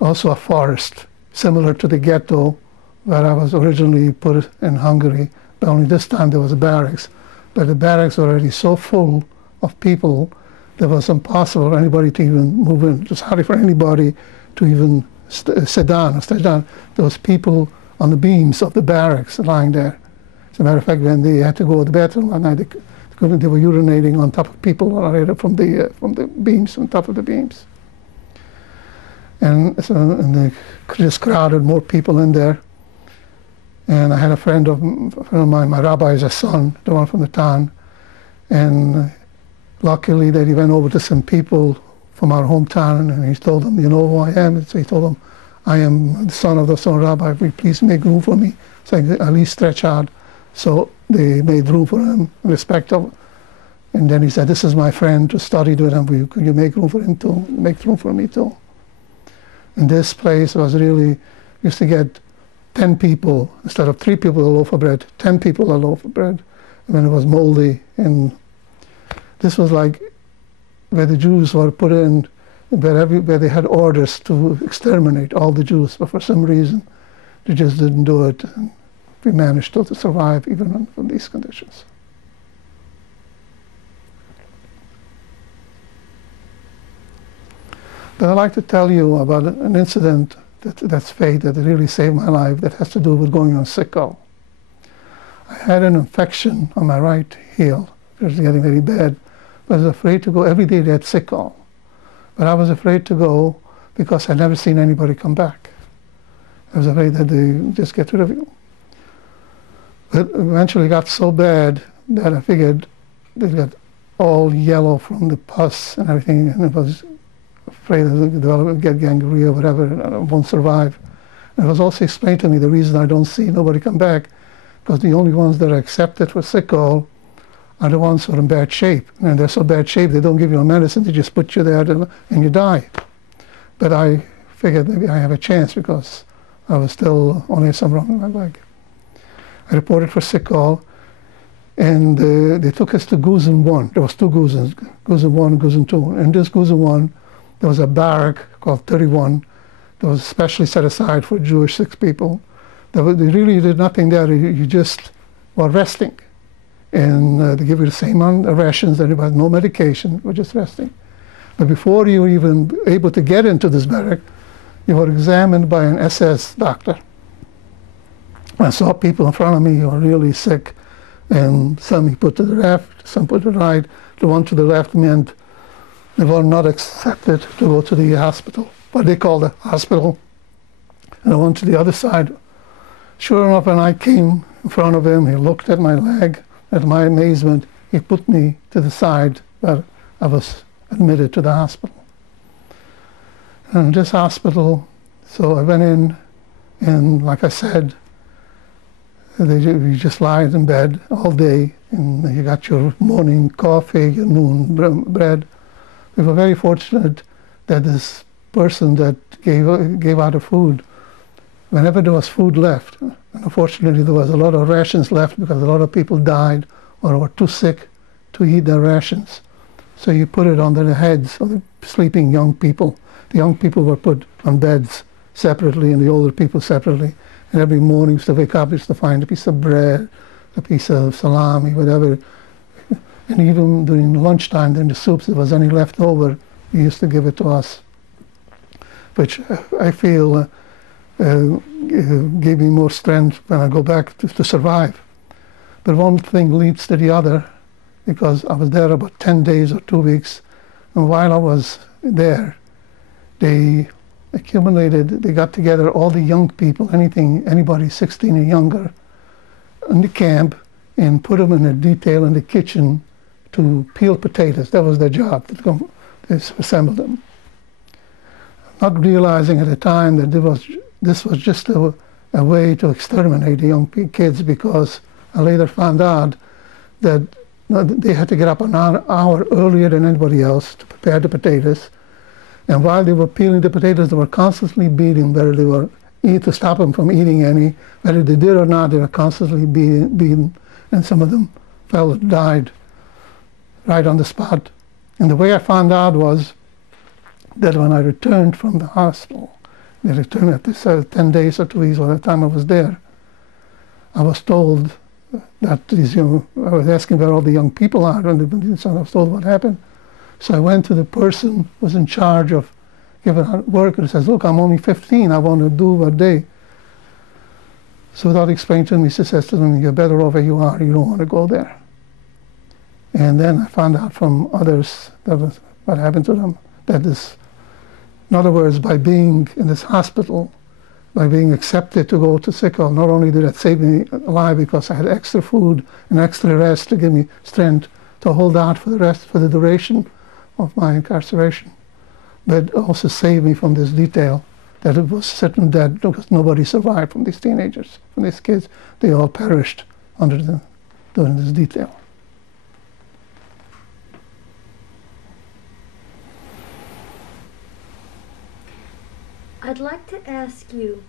also a forest, similar to the ghetto where I was originally put in Hungary, but only this time there was a barracks. But the barracks were already so full of people that it was impossible for anybody to even move in. It was hard for anybody to even sit down or stay down. There was people on the beams of the barracks lying there. As a matter of fact, when they had to go to the bathroom one night, they were urinating on top of people right from the beams, on top of the beams. And so they just crowded more people in there. And I had a friend of mine, my rabbi's son, the one from the town, and luckily that he went over to some people from our hometown, and he told them, you know who I am? So he told them, I am the son of the son rabbi, will you please make room for me, so I could at least stretch out. So they made room for him, respect of, and then he said, this is my friend to study with him, could you make room for him too, make room for me too? And this place was really, used to get 10 people, instead of 3 people a loaf of bread, 10 people a loaf of bread, and then it was moldy. And this was like where the Jews were put in, where they had orders to exterminate all the Jews, but for some reason they just didn't do it. And we managed still to survive even from these conditions. But I'd like to tell you about an incident that's fate that really saved my life, that has to do with going on sickle. I had an infection on my right heel. It was getting very bad. I was afraid to go. Every day they had sickle. But I was afraid to go because I'd never seen anybody come back. I was afraid that they just get rid of you. But eventually it got so bad that I figured they got all yellow from the pus and everything, and it was afraid I would develop, get gangrene or whatever, and I won't survive. And it was also explained to me the reason I don't see nobody come back, because the only ones that are accepted for sickle are the ones who are in bad shape. And they're so bad shape, they don't give you a medicine, they just put you there and you die. But I figured maybe I have a chance because I was still only some wrong in my leg. I reported for sickle, and they took us to Gusen 1. There was 2 Gusens, Gusen 1 and Gusen 2. In this Gusen 1, there was a barrack called 31 that was specially set aside for Jewish sick people. They really did nothing there. You just were resting. And they give you the same amount of rations, and there was no medication, you were just resting. But before you were even able to get into this barrack, you were examined by an SS doctor. I saw people in front of me who were really sick, and some he put to the left, some put to the right. The one to the left meant they were not accepted to go to the hospital, what they call the hospital. And I went to the other side. Sure enough, when I came in front of him, he looked at my leg. At my amazement, he put me to the side where I was admitted to the hospital. And this hospital, so I went in, and like I said, you just lie in bed all day, and you got your morning coffee, your noon bread. We were very fortunate that this person that gave out the food, whenever there was food left, and unfortunately there was a lot of rations left because a lot of people died or were too sick to eat their rations. So you put it under the heads of the sleeping young people. The young people were put on beds separately and the older people separately. And every morning used to wake up, used to find a piece of bread, a piece of salami, whatever. And even during lunchtime, during the soups, if there was any left over, he used to give it to us, which I feel gave me more strength when I go back to survive. But one thing leads to the other, because I was there about 10 days or 2 weeks, and while I was there, they got together all the young people, anybody 16 or younger, in the camp, and put them in a detail in the kitchen to peel potatoes. That was their job, to assemble them. Not realizing at the time that this was just a way to exterminate the young kids, because I later found out that they had to get up an hour earlier than anybody else to prepare the potatoes. And while they were peeling the potatoes, they were constantly beating, whether they were to stop them from eating any. Whether they did or not, they were constantly beaten, and some of them died right on the spot. And the way I found out was that when I returned from the hospital, they returned after 10 days or 2 weeks, by the time I was there, I was told that I was asking where all the young people are, and I was told what happened. So I went to the person who was in charge of giving out work, and says, look, I'm only 15, I want to do what they. So without explaining to me, she says to them, you're better off where you are, you don't want to go there. And then I found out from others that was what happened to them. That is, in other words, by being in this hospital, by being accepted to go to sick hall, not only did that save me alive because I had extra food and extra rest to give me strength to hold out for the duration of my incarceration, but also saved me from this detail that it was certain dead, because nobody survived from these teenagers, from these kids. They all perished during this detail. I'd like to ask you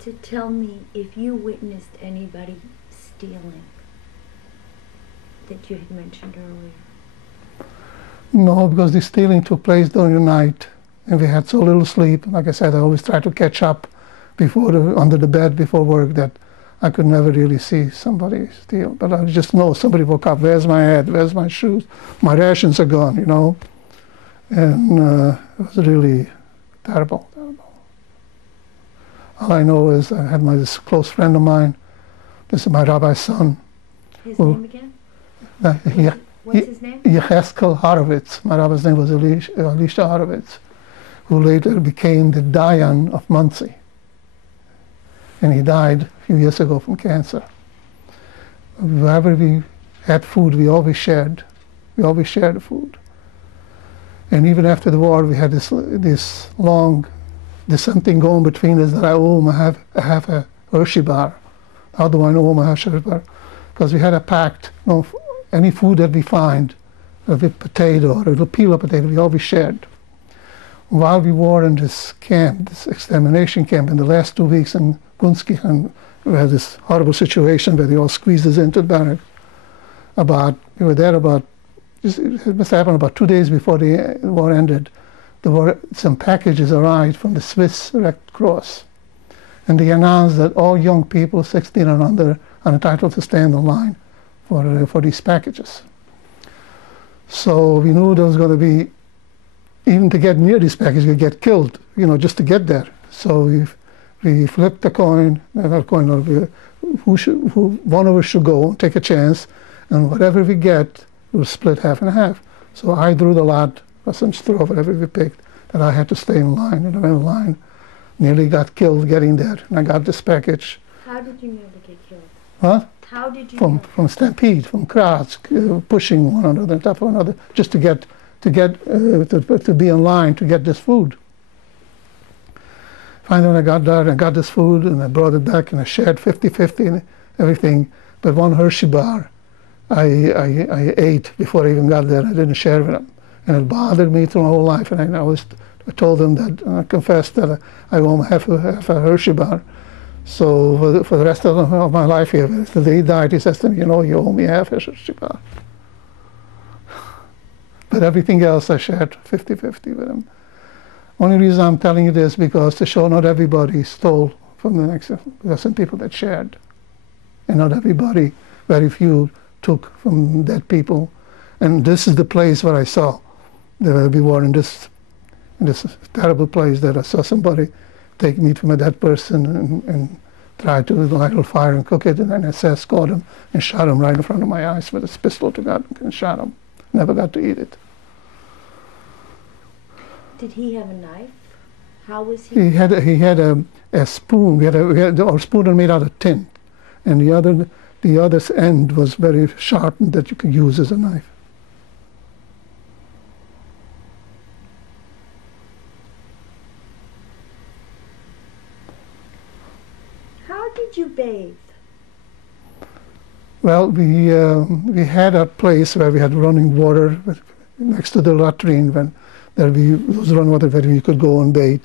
to tell me if you witnessed anybody stealing that you had mentioned earlier. No, because the stealing took place during the night, and we had so little sleep. Like I said, I always try to catch up under the bed before work, that I could never really see somebody steal. But I just know somebody woke up, where's my head, where's my shoes, my rations are gone, you know. And it was really terrible. All I know is I had this close friend of mine. This is my rabbi's son. His name again? What's his name? Yecheskel Horowitz. My rabbi's name was Elisha Horowitz, who later became the Dayan of Muncie. And he died a few years ago from cancer. Wherever we had food, we always shared. We always shared the food. And even after the war, we had this long. There's something going between us that I owe him. I have a Hershey bar. How do I know him a Hershey bar? Because we had a pact. Any food that we find, a potato or a peel of potato, we always shared. While we were in this camp, this extermination camp, in the last 2 weeks in Gunski, and we had this horrible situation where they all squeezed us into the barrack. We were there it must have happened about 2 days before the war ended. There were some packages arrived from the Swiss Red Cross, and they announced that all young people 16 and under are entitled to stand in line for these packages. So we knew there was going to be, even to get near these packages, you'd get killed, just to get there. So we flipped the coin, one of us should go, take a chance, and whatever we get, we'll split half and half. So I drew the lot, some straw, whatever we picked, and I had to stay in line. And I went in line, nearly got killed getting there. And I got this package. How did you nearly get killed? What? How did you? From stampede, from crowds pushing one another on top of another, just to be in line to get this food. Finally, when I got there, I got this food, and I brought it back, and I shared 50-50 and everything. But one Hershey bar, I ate before I even got there. I didn't share with them. And it bothered me through my whole life. And I told them that, I confessed that I owe him half a Hershey bar. So for the rest of my life here, until he died, he says to me, you owe me half a Hershey bar. But everything else I shared 50-50 with him. Only reason I'm telling you this because to show not everybody stole from the next. There are some people that shared. And not everybody, very few, took from dead people And this is the place where I saw that we were in this terrible place that I saw somebody take meat from a dead person and try to light a fire and cook it, and then SS caught him and shot him right in front of my eyes with his pistol to God and shot him. Never got to eat it. Did he have a knife? How was he? He had a spoon. Our spoon was made out of tin, and the other end was very sharpened that you could use as a knife. How did you bathe? Well, we had a place where we had running water next to the latrine when there was running water where we could go and bathe.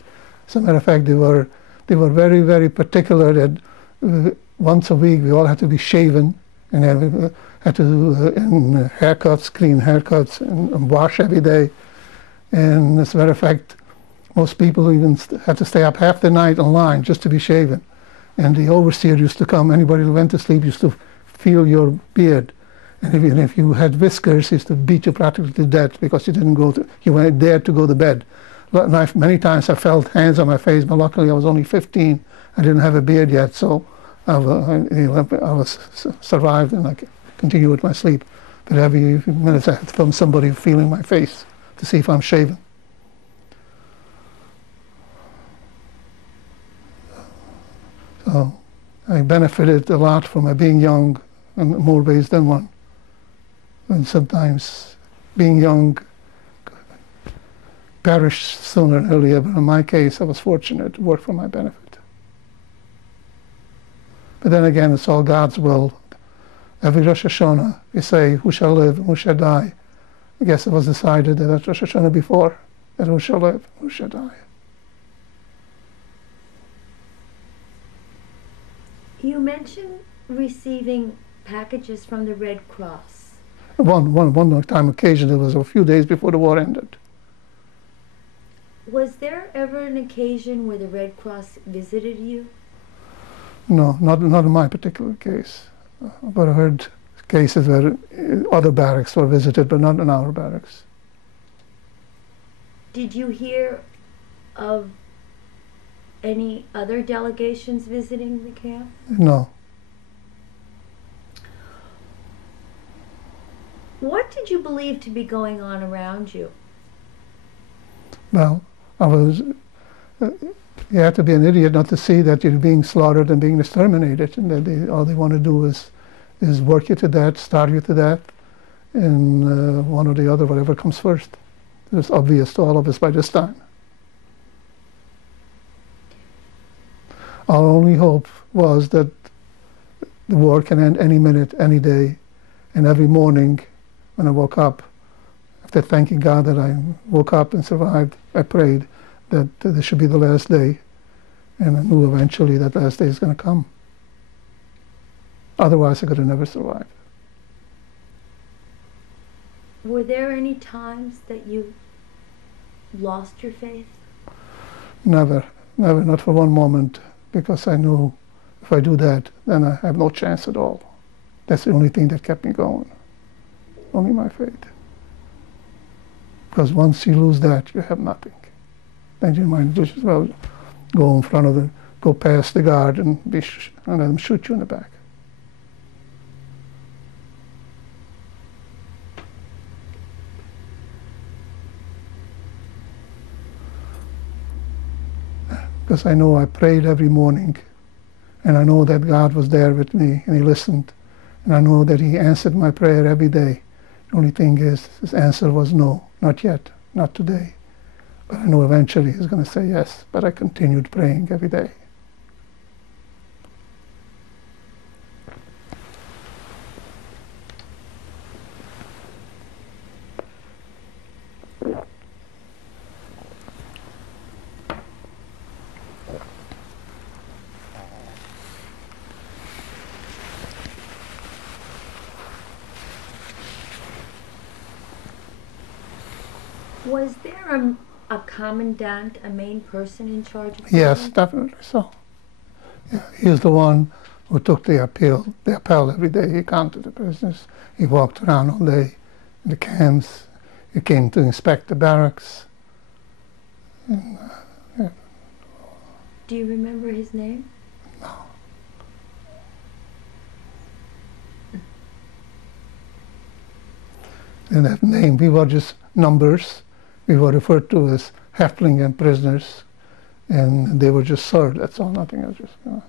As a matter of fact, they were very, very particular that once a week we all had to be shaven and had to and haircuts, clean haircuts, and wash every day. And as a matter of fact, most people even had to stay up half the night in line just to be shaven. And the overseer used to come. Anybody who went to sleep used to feel your beard. And if you had whiskers, he used to beat you practically to death because you weren't dared to go to bed. Many times I felt hands on my face, but luckily I was only 15. I didn't have a beard yet, so I was survived and I continued with my sleep. But every few minutes I had to film somebody feeling my face to see if I'm shaven. So I benefited a lot from my being young in more ways than one. And sometimes being young perished sooner or earlier, but in my case I was fortunate to work for my benefit. But then again, it's all God's will. Every Rosh Hashanah we say, who shall live and who shall die? I guess it was decided that at Rosh Hashanah before, that who shall live, who shall die. You mentioned receiving packages from the Red Cross. One time occasion, it was a few days before the war ended. Was there ever an occasion where the Red Cross visited you? No, not in my particular case. But I heard cases where other barracks were visited, but not in our barracks. Did you hear of any other delegations visiting the camp? No. What did you believe to be going on around you? Well, you have to be an idiot not to see that you're being slaughtered and being exterminated, and that all they want to do is work you to death, starve you to death, and one or the other, whatever comes first. It's obvious to all of us by this time. Our only hope was that the war can end any minute, any day, and every morning when I woke up, after thanking God that I woke up and survived, I prayed that this should be the last day, and I knew eventually that last day is going to come. Otherwise, I could have never survived. Were there any times that you lost your faith? Never, not for one moment, because I knew if I do that, then I have no chance at all. That's the only thing that kept me going, only my faith. Because once you lose that, you have nothing. Then you might just as well go past the guard and let them shoot you in the back. Because I know I prayed every morning, and I know that God was there with me, and He listened, and I know that He answered my prayer every day. The only thing is, His answer was no, not yet, not today. But I know eventually He's going to say yes, but I continued praying every day. Was there a commandant, a main person in charge of Yes, something? definitely so. Yeah, he's the one who took the appel every day. He counted the prisoners. He walked around all day the camps. He came to inspect the barracks. And, yeah. Do you remember his name? No. And that name, we were just numbers. We were referred to as Häftlingar and prisoners, and they were just served. That's all, nothing else. Just, you know.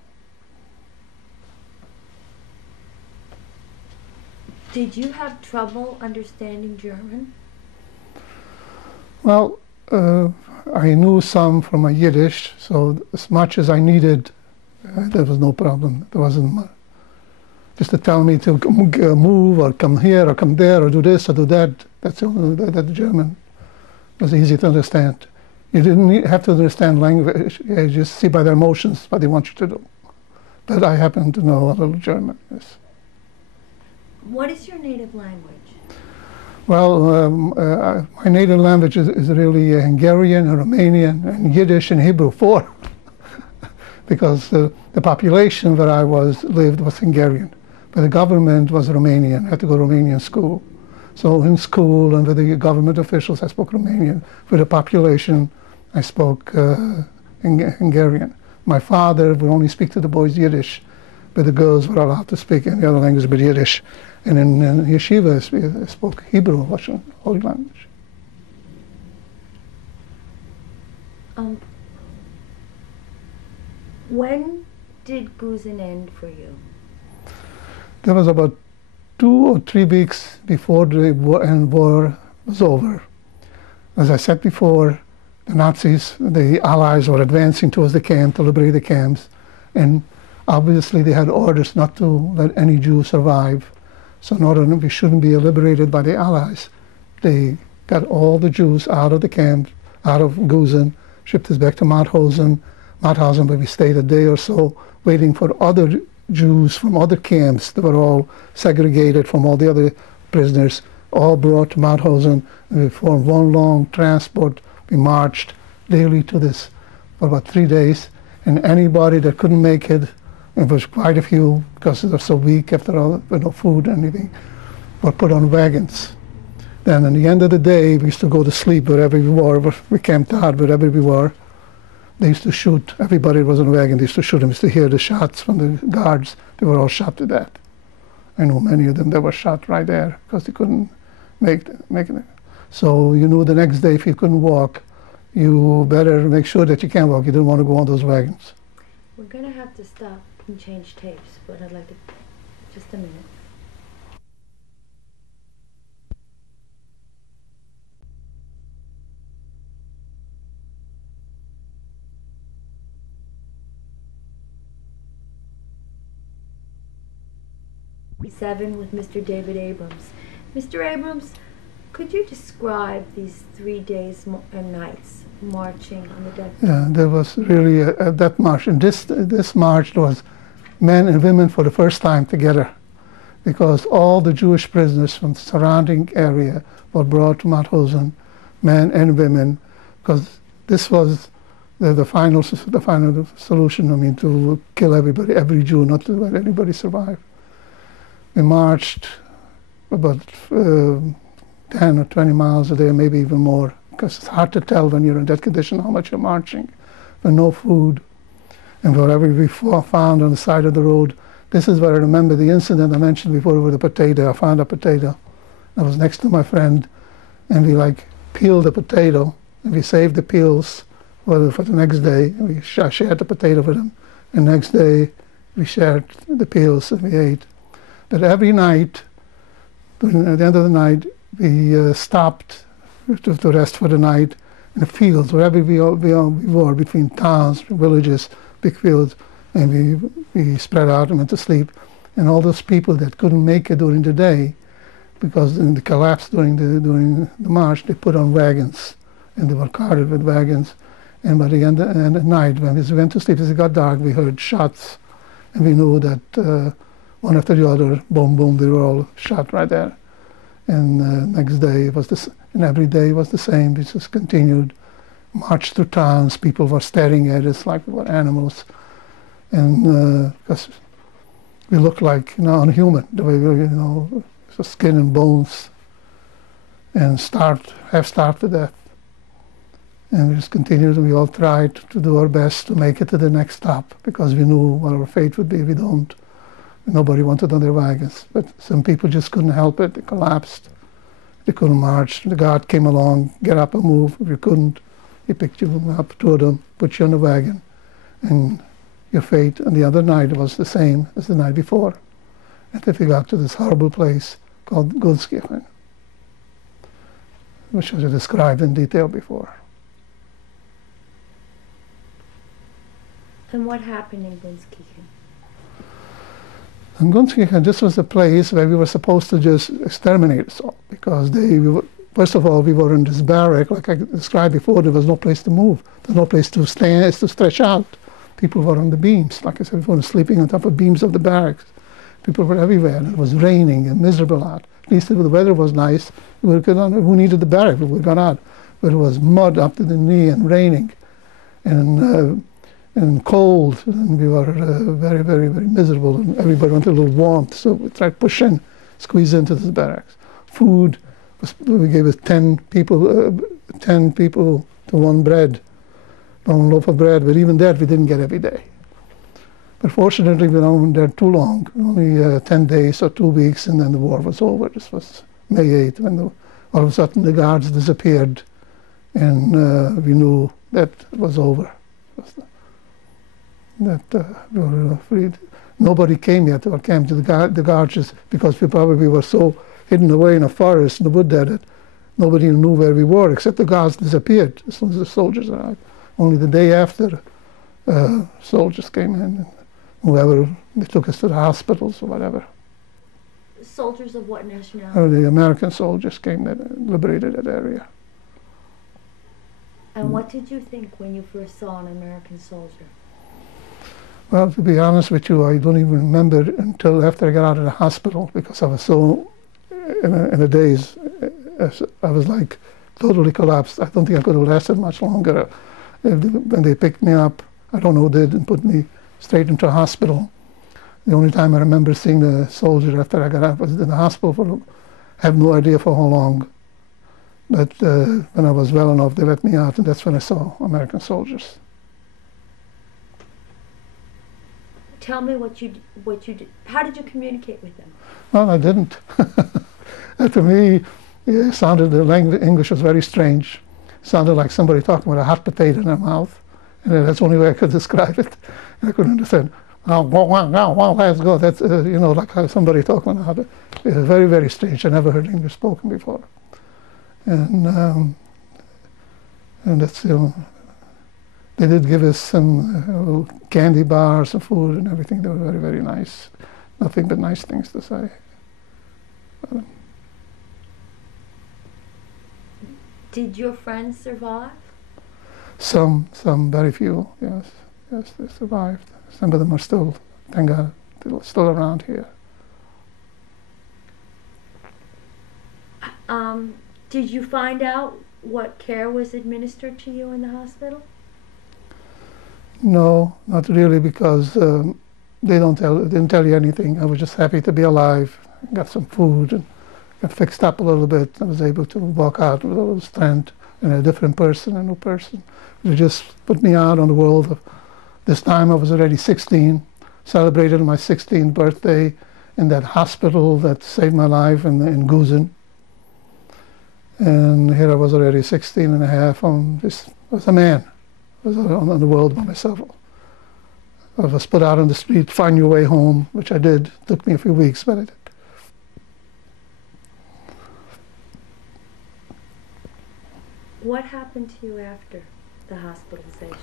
Did you have trouble understanding German? Well, I knew some from my Yiddish, so as much as I needed, there was no problem. There wasn't much. Just to tell me to move or come here or come there or do this or do that, that's that German was easy to understand. You didn't have to understand language. You just see by their emotions what they want you to do. But I happen to know a little German, yes. What is your native language? Well, my native language is really Hungarian and Romanian and Yiddish and Hebrew, 4. Because the population where I lived was Hungarian. But the government was Romanian. I had to go to Romanian school. So in school and with the government officials, I spoke Romanian. With the population, I spoke Hungarian. My father would only speak to the boys Yiddish, but the girls were allowed to speak any other language but Yiddish. And in yeshiva, I spoke Hebrew, Russian, holy language. When did Gusen end for you? There was about 2 or 3 weeks before the war was over. As I said before, the Nazis, the Allies were advancing towards the camp to liberate the camps, and obviously they had orders not to let any Jew survive. So in order we shouldn't be liberated by the Allies, they got all the Jews out of the camp, out of Gusen, shipped us back to Mauthausen, where we stayed a day or so, waiting for other Jews from other camps that were all segregated from all the other prisoners, all brought to Mauthausen. We formed one long transport. We marched daily to this for about 3 days, and anybody that couldn't make it, it was quite a few because they were so weak after all, with no food or anything, were put on wagons. Then at the end of the day, we used to go to sleep wherever we were. We camped out wherever we were. They used to shoot everybody that was on a wagon. They used to shoot them. We used to hear the shots from the guards. They were all shot to death. I know many of them that were shot right there because they couldn't make it. So you knew the next day if you couldn't walk, you better make sure that you can walk. You didn't want to go on those wagons. We're going to have to stop and change tapes, but I'd like to, just a minute. Seven with Mr. David Abrams. Mr. Abrams, could you describe these 3 days and nights marching on the death? Yeah, there was really that march. And this march was men and women for the first time together, because all the Jewish prisoners from the surrounding area were brought to Mauthausen, men and women, because this was the final solution. I mean, to kill everybody, every Jew, not to let anybody survive. We marched about 10 or 20 miles a day, maybe even more, because it's hard to tell when you're in that condition how much you're marching, with no food. And wherever we found on the side of the road, this is where I remember the incident I mentioned before with the potato. I found a potato. I was next to my friend, and we peeled the potato, and we saved the peels for the next day. I shared the potato with him, and the next day we shared the peels and we ate. But every night, at the end of the night, we stopped to rest for the night in the fields, wherever we were, between towns, villages, big fields, and we spread out and went to sleep. And all those people that couldn't make it during the day, because in the collapse during the march, they put on wagons, and they were carted with wagons. And by the end of the night, when we went to sleep, as it got dark, we heard shots, and we knew that one after the other, boom, boom, they were all shot right there. And next day and every day was the same. We just continued, marched through towns. People were staring at us like we were animals, and because we looked like unhuman, the way we, just skin and bones. and have starved to death. And we just continued, and we all tried to do our best to make it to the next stop, because we knew what our fate would be if we don't. Nobody wanted on their wagons, but some people just couldn't help it. They collapsed. They couldn't march. The guard came along, get up and move. If you couldn't, he picked you up, two of them, put you on the wagon, and your fate on the other night was the same as the night before. Until we got to this horrible place called Gunskirchen, which I described in detail before. And what happened in Gunskirchen? In Gunskirchen, this was a place where we were supposed to just exterminate us all, because first of all, we were in this barrack, like I described before. There was no place to move. There was no place to stand, to stretch out. People were on the beams. Like I said before, sleeping on top of beams of the barracks. People were everywhere. It was raining and miserable out. At least if the weather was nice, we would have gone on. Who needed the barrack? We would have gone out. But it was mud up to the knee and raining and cold. And we were very, very, very miserable. And everybody wanted a little warmth. So we tried pushing, squeeze into this barracks. Food, we gave us 10 people to one loaf of bread. But even that we didn't get every day. But fortunately, we weren't there too long, only 10 days or 2 weeks, and then the war was over. This was May 8th, when all of a sudden the guards disappeared, and we knew that it was over. We were freed. Nobody came yet to our camp. The guards just, because we were so hidden away in a forest in the wood there that nobody knew where we were, except the guards disappeared as soon as the soldiers arrived. Only the day after, soldiers came in. And whoever, they took us to the hospitals or whatever. Soldiers of what nationality? The American soldiers came and liberated that area. And what did you think when you first saw an American soldier? Well, to be honest with you, I don't even remember until after I got out of the hospital, because I was so in a daze. I was like totally collapsed. I don't think I could have lasted much longer. When they picked me up, I don't know who did, and put me straight into a hospital. The only time I remember seeing the soldier after I got out was in the hospital for, I have no idea for how long. But when I was well enough, they let me out, and that's when I saw American soldiers. Tell me what you did. How did you communicate with them? Well, I didn't. To me, it sounded, the language, English was very strange. It sounded like somebody talking with a hot potato in their mouth. And that's the only way I could describe it. I couldn't understand. Oh, wow, let's go. That's, like how somebody talking about it. It was very, very strange. I never heard English spoken before. And that's, they did give us some candy bars and food and everything. They were very, very nice. Nothing but nice things to say. Did your friends survive? Some, very few, yes, they survived. Some of them are still, thank God, still around here. Did you find out what care was administered to you in the hospital? No, not really, because they didn't tell you anything. I was just happy to be alive. Got some food and got fixed up a little bit. I was able to walk out with a little strength and a different person, a new person. They just put me out on the world. This time I was already 16, celebrated my 16th birthday in that hospital that saved my life in Gusen. And here I was already 16 and a half. I was a man. I was on the world by myself. I was put out on the street, find your way home, which I did. It took me a few weeks, but I did. What happened to you after the hospitalization?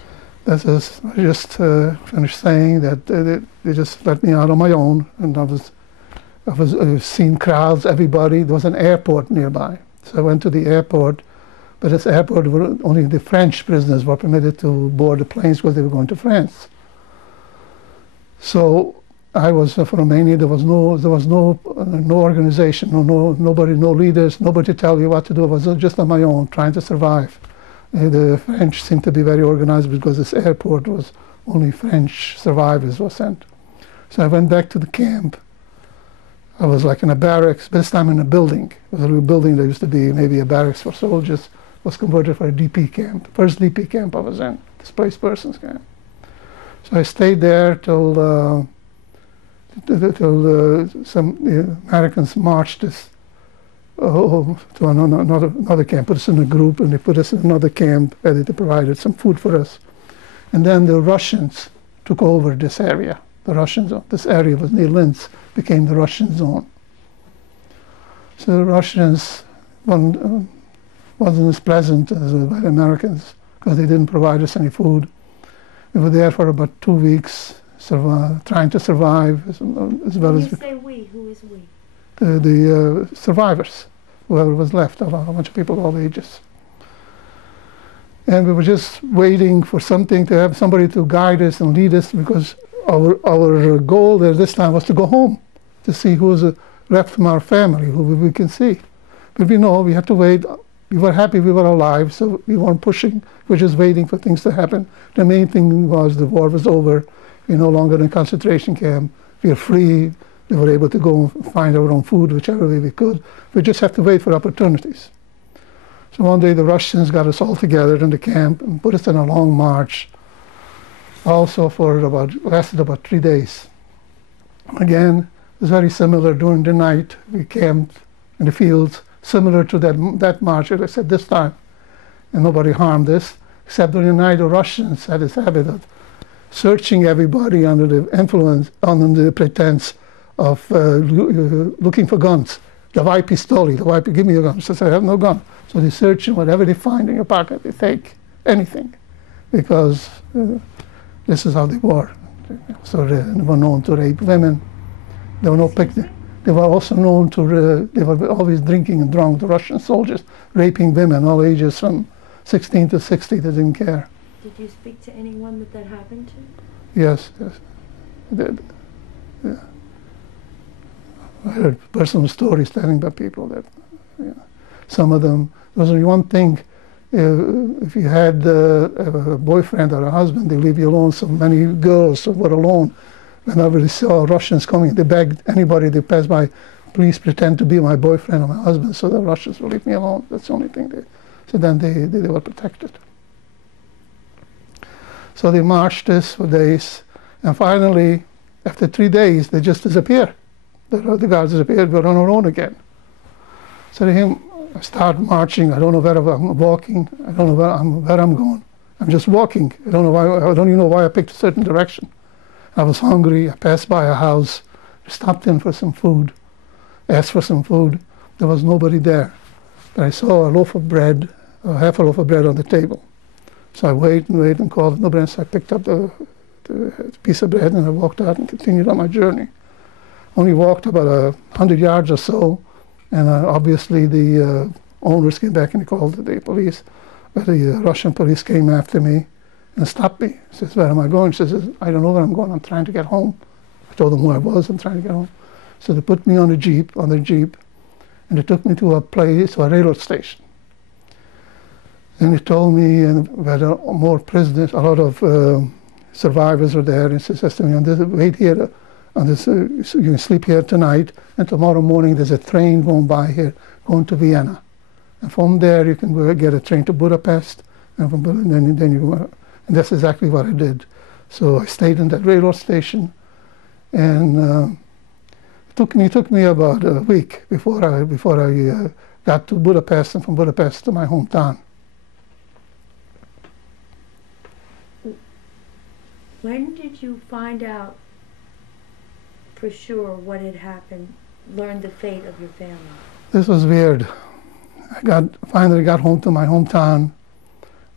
I just finished saying that they just let me out on my own, and I was seeing crowds, everybody. There was an airport nearby, so I went to the airport. But this airport, only the French prisoners were permitted to board the planes because they were going to France. So I was from Romania. There was no organization, nobody, no leaders, nobody to tell you what to do. I was just on my own, trying to survive. The French seemed to be very organized because this airport was only French survivors were sent. So I went back to the camp. I was like in a barracks, this time in a building. It was a little building that used to be maybe a barracks for soldiers, was converted for a DP camp. First DP camp I was in, displaced persons camp. So I stayed there till some Americans marched us to another camp, put us in a group, and they put us in another camp where they provided some food for us. And then the Russians took over this area. The Russians, this area was near Linz, became the Russian zone. So the Russians wasn't as pleasant as the Americans because they didn't provide us any food. We were there for about 2 weeks, trying to survive as well as... When you say we, who is we? The survivors, whoever was left, a bunch of people of all ages. And we were just waiting for something, to have somebody to guide us and lead us, because our goal there this time was to go home, to see who was left from our family, who we can see. But we had to wait. We were happy we were alive, so we weren't pushing. We were just waiting for things to happen. The main thing was the war was over. We're no longer in a concentration camp. We are free. We were able to go and find our own food, whichever way we could. We just have to wait for opportunities. So one day the Russians got us all together in the camp and put us in a long march, also lasted about 3 days. Again, it was very similar. During the night, we camped in the fields, similar to that march that I said this time. And nobody harmed us, except during the night the Russians had this habit of searching everybody under the pretense of looking for guns. Davai pistoli, give me a gun. Says, I have no gun. So they search, and whatever they find in your pocket, they take anything, because this is how they were. So they were known to rape women. They were They were also known to, they were always drinking and drunk, the Russian soldiers, raping women, all ages from 16 to 60, they didn't care. Did you speak to anyone that happened to? Yes, I did. Yeah. I heard personal stories telling by people that, some of them, there was only one thing, if you had a boyfriend or a husband, they leave you alone. So many girls were alone. Whenever they saw Russians coming, they begged anybody they passed by, please pretend to be my boyfriend or my husband, so the Russians will leave me alone. That's the only thing so then they were protected. So they marched us for days, and finally, after 3 days, they just disappeared. The guards disappeared. We were on our own again. So I start marching. I don't know where I'm walking. I don't know where I'm going. I'm just walking. I don't know why. I don't even know why I picked a certain direction. I was hungry. I passed by a house, stopped in for some food, asked for some food. There was nobody there. But I saw a loaf of bread, half a loaf of bread on the table. So I waited and called nobody. So I picked up the piece of bread and I walked out and continued on my journey. Only walked about 100 yards or so, and obviously the owners came back and they called the police. But the Russian police came after me and stopped me. He says, where am I going? She says, I don't know where I'm going. I'm trying to get home. I told them who I was. I'm trying to get home. So they put me on their jeep, and they took me to a railroad station. And they told me, and we had more prisoners, a lot of survivors were there. And she says to me, wait here. So you can sleep here tonight, and tomorrow morning there's a train going by here, going to Vienna. And from there you can go get a train to Budapest, and from then you go. And that's exactly what I did. So I stayed in that railroad station, and it took me about a week before I got to Budapest, and from Budapest to my hometown. When did you find out for sure what had happened, learned the fate of your family? This was weird. I finally got home to my hometown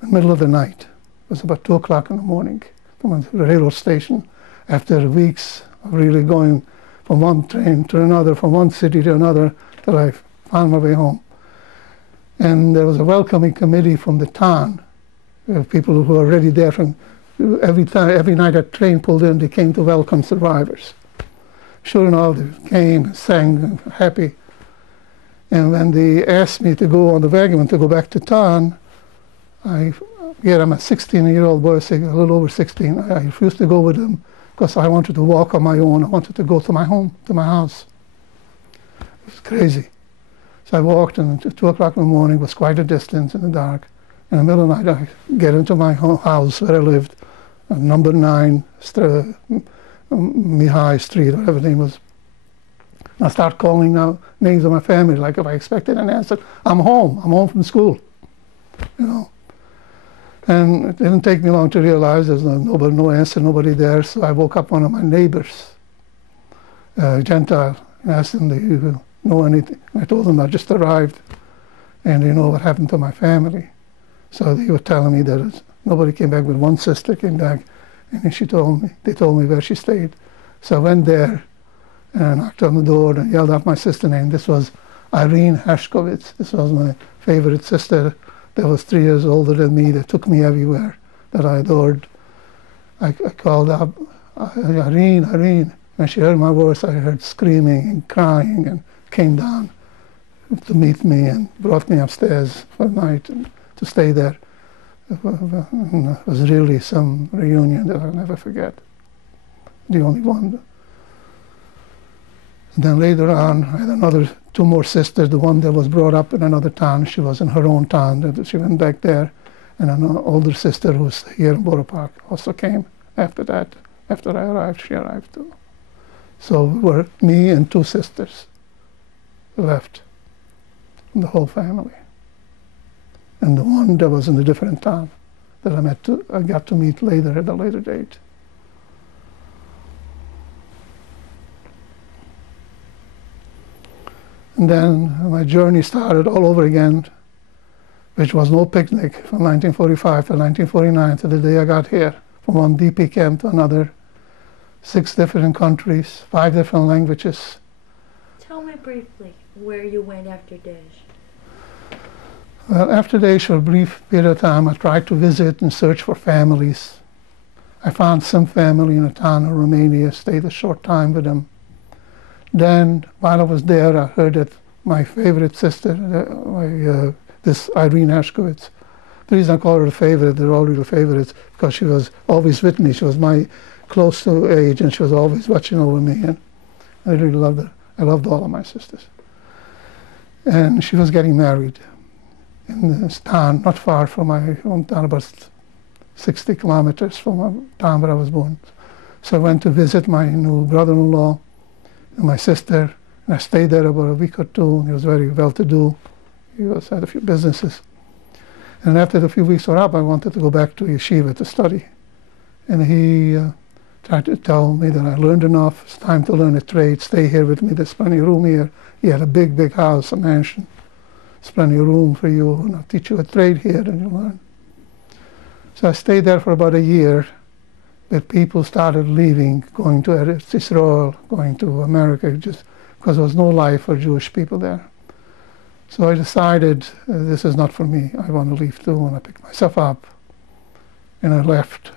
in the middle of the night. It was about 2 o'clock in the morning from the railroad station, after weeks of really going from one train to another, from one city to another, till I found my way home. And there was a welcoming committee from the town, people who were already there from every night a train pulled in, they came to welcome survivors. Sure enough, they came and sang, happy. And when they asked me to go on the wagon to go back to town, I'm a 16-year-old boy, a little over 16. I refused to go with them because I wanted to walk on my own. I wanted to go to my home, to my house. was crazy. So I walked, and at 2 o'clock in the morning, it was quite a distance in the dark. In the middle of the night, I get into my house where I lived, number 9, Mihai Street, whatever the name was. And I start calling out names of my family, like if I expected an answer. I'm home from school, you know. And it didn't take me long to realize there's no answer, nobody there. So I woke up one of my neighbors, Gentile, and asked him, do you know anything? I told him I just arrived, and you know what happened to my family. So they were telling me that nobody came back, but one sister came back, and they told me where she stayed. So I went there, and I knocked on the door and yelled out my sister's name. This was Irene Hershkovitz. This was my favorite sister that was 3 years older than me, that took me everywhere, that I adored. I called up, Irene, Irene. When she heard my voice, I heard screaming and crying, and came down to meet me and brought me upstairs for the night and to stay there. It was really some reunion that I'll never forget. The only one. And then later on, I had 2 more sisters. The one that was brought up in another town, she was in her own town. She went back there. And an older sister who was here in Borough Park also came after that. After I arrived, she arrived too. So we were me and 2 sisters left from the whole family. And the one that was in a different town that I got to meet later at a later date. And then my journey started all over again, which was no picnic, from 1945 to 1949 to the day I got here, from one DP camp to another, 6 different countries, 5 different languages. Tell me briefly where you went after Dej. Well, after Dej, for a brief period of time, I tried to visit and search for families. I found some family in a town in Romania, stayed a short time with them. Then, while I was there, I heard that my favorite sister, this Irene Hershkovitz, the reason I call her a favorite, they're all real favorites, because she was always with me. She was my close to age, and she was always watching over me, and I really loved her. I loved all of my sisters. And she was getting married in this town, not far from my hometown, about 60 kilometers from the town where I was born. So I went to visit my new brother-in-law and my sister, and I stayed there about a week or 2. He was very well-to-do. He had a few businesses. And after a few weeks were up, I wanted to go back to yeshiva to study. And he tried to tell me that I learned enough. It's time to learn a trade. Stay here with me. There's plenty of room here. He had a big, big house, a mansion. There's plenty of room for you, and I'll teach you a trade here, and you'll learn. So I stayed there for about a year. But people started leaving, going to Eretz Israel, going to America, just because there was no life for Jewish people there. So I decided this is not for me. I want to leave too, and I picked myself up, and I left.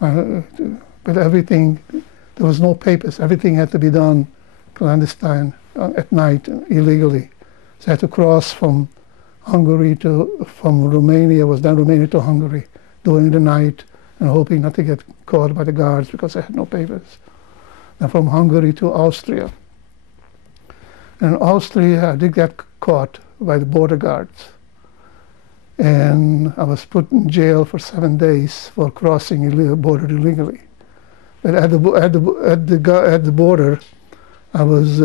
But everything, there was no papers. Everything had to be done clandestine, at night, illegally. So I had to cross from Romania, was then Romania to Hungary, during the night, and hoping not to get caught by the guards because I had no papers. And from Hungary to Austria. And in Austria, I did get caught by the border guards. And I was put in jail for 7 days for crossing the border illegally. But at the border, I was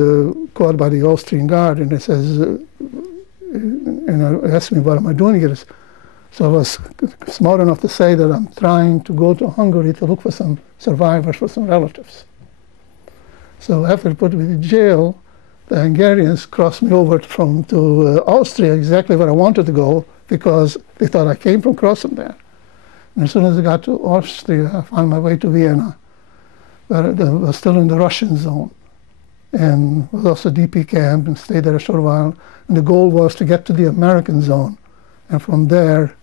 caught by the Austrian guard, and it says, and I asked me, what am I doing here? So I was smart enough to say that I'm trying to go to Hungary to look for some survivors, for some relatives. So after they put me in jail, the Hungarians crossed me over to Austria, exactly where I wanted to go, because they thought I came from crossing there. And as soon as I got to Austria, I found my way to Vienna, where I was still in the Russian zone, and was also DP camp, and stayed there a short while. And the goal was to get to the American zone, and from there,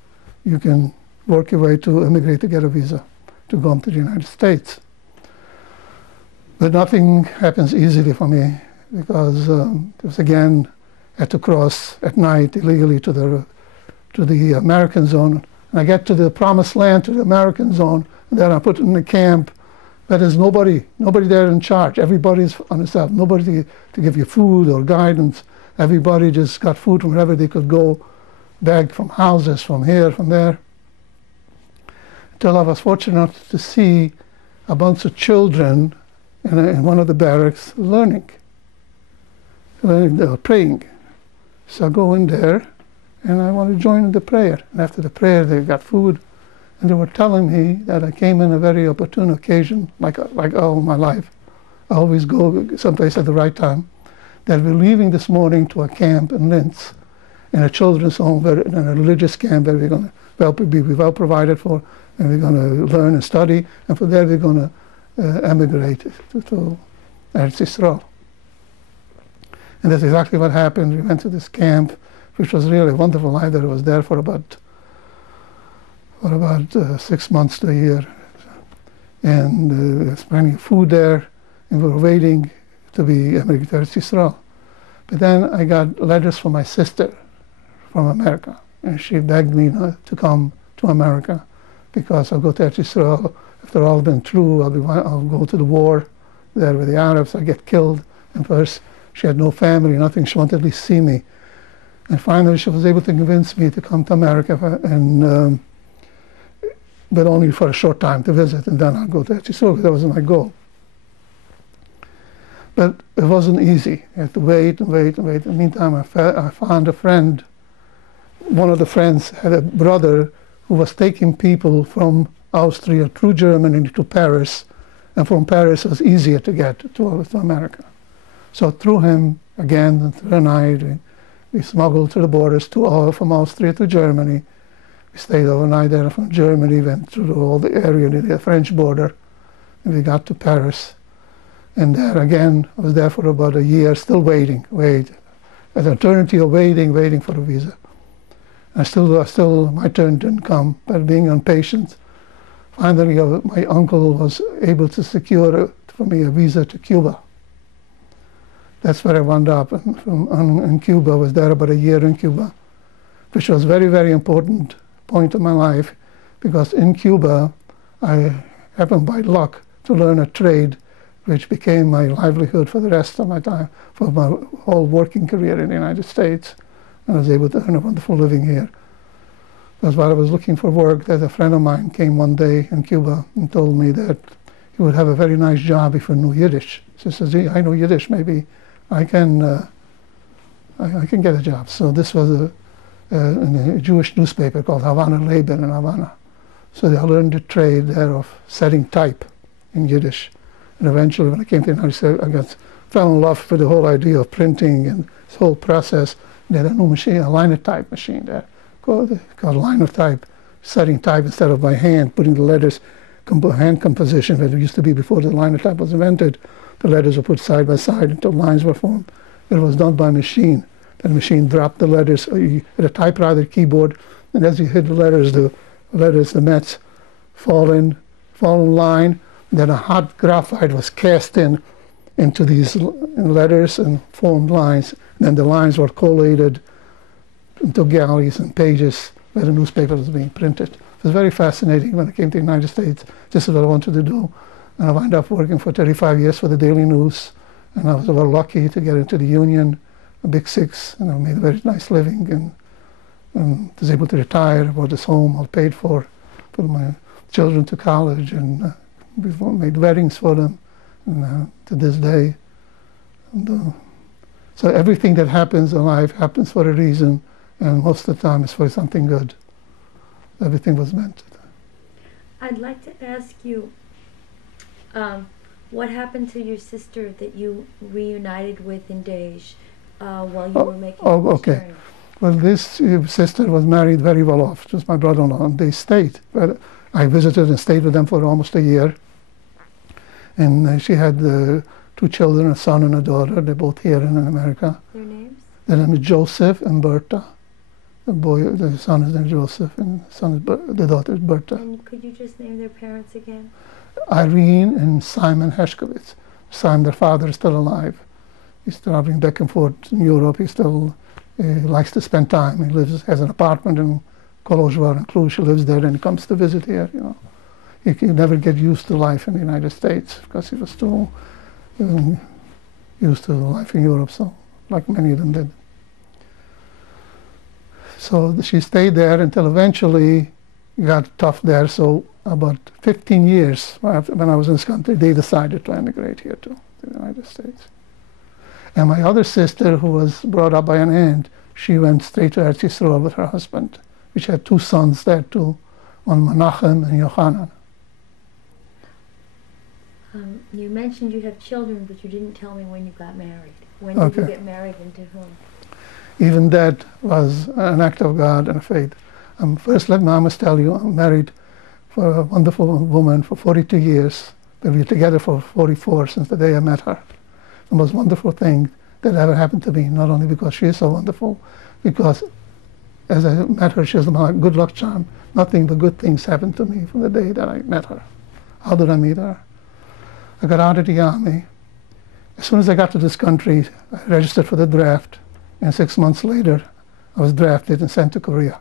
you can work your way to immigrate to get a visa to go to the United States. But nothing happens easily for me, because it was again, I had to cross at night illegally to the American zone. And I get to the promised land, to the American zone, and then I put in the camp, But there's nobody there in charge. Everybody's on itself. Nobody to give you food or guidance. Everybody just got food from wherever they could go, begged from houses, from here, from there. Until I was fortunate enough to see a bunch of children in one of the barracks learning. They were praying. So I go in there, and I want to join in the prayer. And after the prayer, they got food. And they were telling me that I came in a very opportune occasion, like all my life. I always go someplace at the right time. That we're leaving this morning to a camp in Linz, in a children's home, in a religious camp where we're going to be well provided for, and we're going to learn and study, and from there we're going to emigrate to Eretz Yisrael. And that's exactly what happened. We went to this camp, which was really a wonderful life. That I was there for about 6 months to a year, and there's plenty of food there, and we were waiting to be emigrated to Eretz Yisrael. But then I got letters from my sister from America, and she begged me not to come to America because I'll go to Eretz Yisrael. After all been through, I'll go to the war there with the Arabs. I'll get killed. And first, she had no family, nothing. She wanted to at least see me. And finally, she was able to convince me to come to America, and but only for a short time to visit, and then I'll go to Eretz Yisrael. That was my goal. But it wasn't easy. I had to wait and wait and wait. In the meantime, I found a friend. One of the friends had a brother who was taking people from Austria through Germany to Paris, and from Paris it was easier to get to America. So through him, again, through the night, we smuggled to the borders from Austria to Germany. We stayed overnight there. From Germany, went through all the area near the French border, and we got to Paris. And there again, I was there for about a year, still waiting, an eternity of waiting for a visa. And still, my turn didn't come, but being impatient, finally, my uncle was able to secure for me a visa to Cuba. That's where I wound up. And in Cuba, I was there about a year in Cuba, which was a very, very important point of my life, because in Cuba, I happened by luck to learn a trade which became my livelihood for the rest of my time, for my whole working career in the United States. And I was able to earn a wonderful living here. Because while I was looking for work, that a friend of mine came one day in Cuba and told me that he would have a very nice job if he knew Yiddish. So he says, I know Yiddish, maybe I can get a job. So this was in a Jewish newspaper called Havana Labor in Havana. So I learned the trade there of setting type in Yiddish. And eventually, when I came to the United States, I fell in love with the whole idea of printing and this whole process. They had a new machine, a linotype machine there, called linotype, setting type instead of by hand, putting the letters, hand composition that it used to be before the linotype was invented. The letters were put side by side until lines were formed. It was done by machine. The machine dropped the letters at a typewriter keyboard, and as you hit the letters, the mets fall in line. Then a hot graphite was cast into these letters and formed lines. And then the lines were collated into galleries and pages where the newspaper was being printed. It was very fascinating. When I came to the United States, this is what I wanted to do. And I wound up working for 35 years for the Daily News. And I was very lucky to get into the union, a Big Six, and I made a very nice living and was able to retire, bought this home, all paid for, put my children to college, and we've made weddings for them to this day. And, so everything that happens in life happens for a reason, and most of the time it's for something good. Everything was meant. I'd like to ask you, what happened to your sister that you reunited with in Dej while you were making this journey? Well, this sister was married very well off. She was my brother-in-law, and they stayed. But I visited and stayed with them for almost a year. And she had 2 children, a son and a daughter. They're both here in America. Their names? Their name is Joseph and Berta. The son is named Joseph, and the daughter is Berta. And could you just name their parents again? Irene and Simon Hershkovitz. Simon, their father, is still alive. He's traveling back and forth in Europe. He still likes to spend time. He has an apartment in Kolozhvar in Cluj. He lives there and he comes to visit here, he could never get used to life in the United States because he was too used to life in Europe, so like many of them did. So she stayed there until eventually it got tough there. So about 15 years when I was in this country, they decided to emigrate here to the United States. And my other sister, who was brought up by an aunt, she went straight to Eretz Yisrael with her husband, which had two sons there too, one Menachem and Yochanan. You mentioned you have children, but you didn't tell me when you got married. When did you get married and to whom? Even that was an act of God and faith. First, let me almost tell you, I'm married for a wonderful woman for 42 years. We've been together for 44 since the day I met her. The most wonderful thing that ever happened to me, not only because she is so wonderful, because as I met her, she was my good luck charm. Nothing but good things happened to me from the day that I met her. How did I meet her? I got out of the Army. As soon as I got to this country, I registered for the draft, and 6 months later, I was drafted and sent to Korea.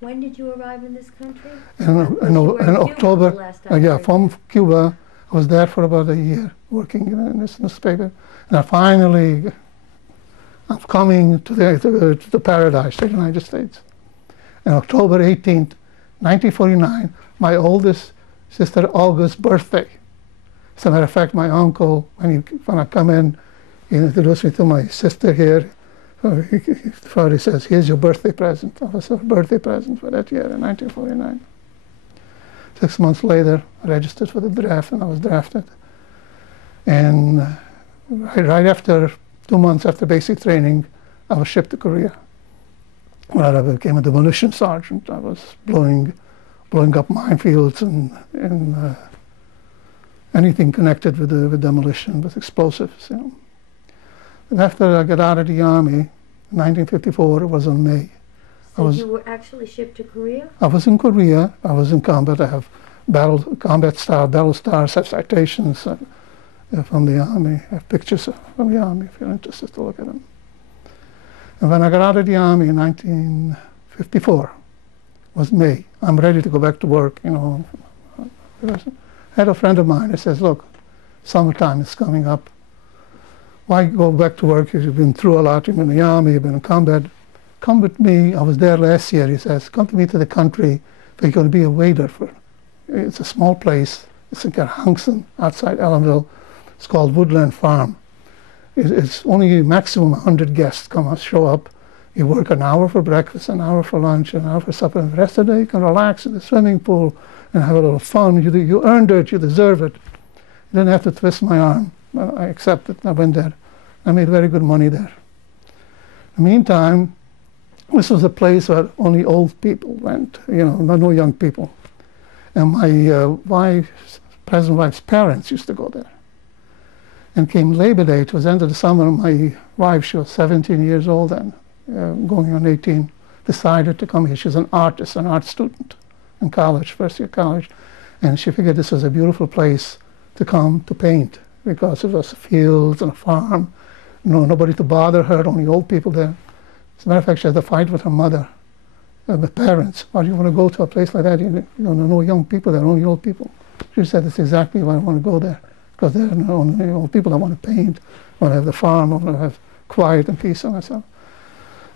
When did you arrive in this country? In October. From Cuba. I was there for about a year, working in this newspaper. And I'm coming to the paradise, the United States. On October 18th, 1949, my oldest sister Olga's birthday. As a matter of fact, my uncle, when I come in, he introduced me to my sister here. He says, here's your birthday present. That was her birthday present for that year in 1949. 6 months later, I registered for the draft and I was drafted. And right after 2 months after basic training, I was shipped to Korea, where I became a demolition sergeant. I was blowing up minefields and anything connected with demolition, with explosives. And after I got out of the Army, 1954, it was in May. So you were actually shipped to Korea? I was in Korea. I was in combat. I have battle stars, have citations from the Army. I have pictures from the Army if you're interested to look at them. And when I got out of the Army in 1954, was May. I'm ready to go back to work, I had a friend of mine that says, look, summertime is coming up. Why go back to work? You've been through a lot. You've been in the Army, you've been in combat. Come with me. I was there last year. He says, come to me to the country. You're going to be a waiter for. It's a small place. It's in Kerhangsen, outside Ellenville. It's called Woodland Farm. It's only maximum 100 guests show up. You work an hour for breakfast, an hour for lunch, an hour for supper, and the rest of the day you can relax in the swimming pool and have a little fun. You earned it. You deserve it. You didn't have to twist my arm. I accepted. I went there. I made very good money there. In the meantime, this was a place where only old people went, no young people. And my present wife's parents used to go there. And came Labor Day, it was end of the summer, my wife, she was 17 years old then, going on 18, decided to come here. She's an artist, an art student in college, first year college. And she figured this was a beautiful place to come to paint because it was fields and a farm, nobody to bother her, only old people there. As a matter of fact, she had a fight with her mother, with parents. Why do you want to go to a place like that? No young people there, only old people. She said, that's exactly why I want to go there, because there are only old people that want to paint, want to have the farm, want to have quiet and peace and myself.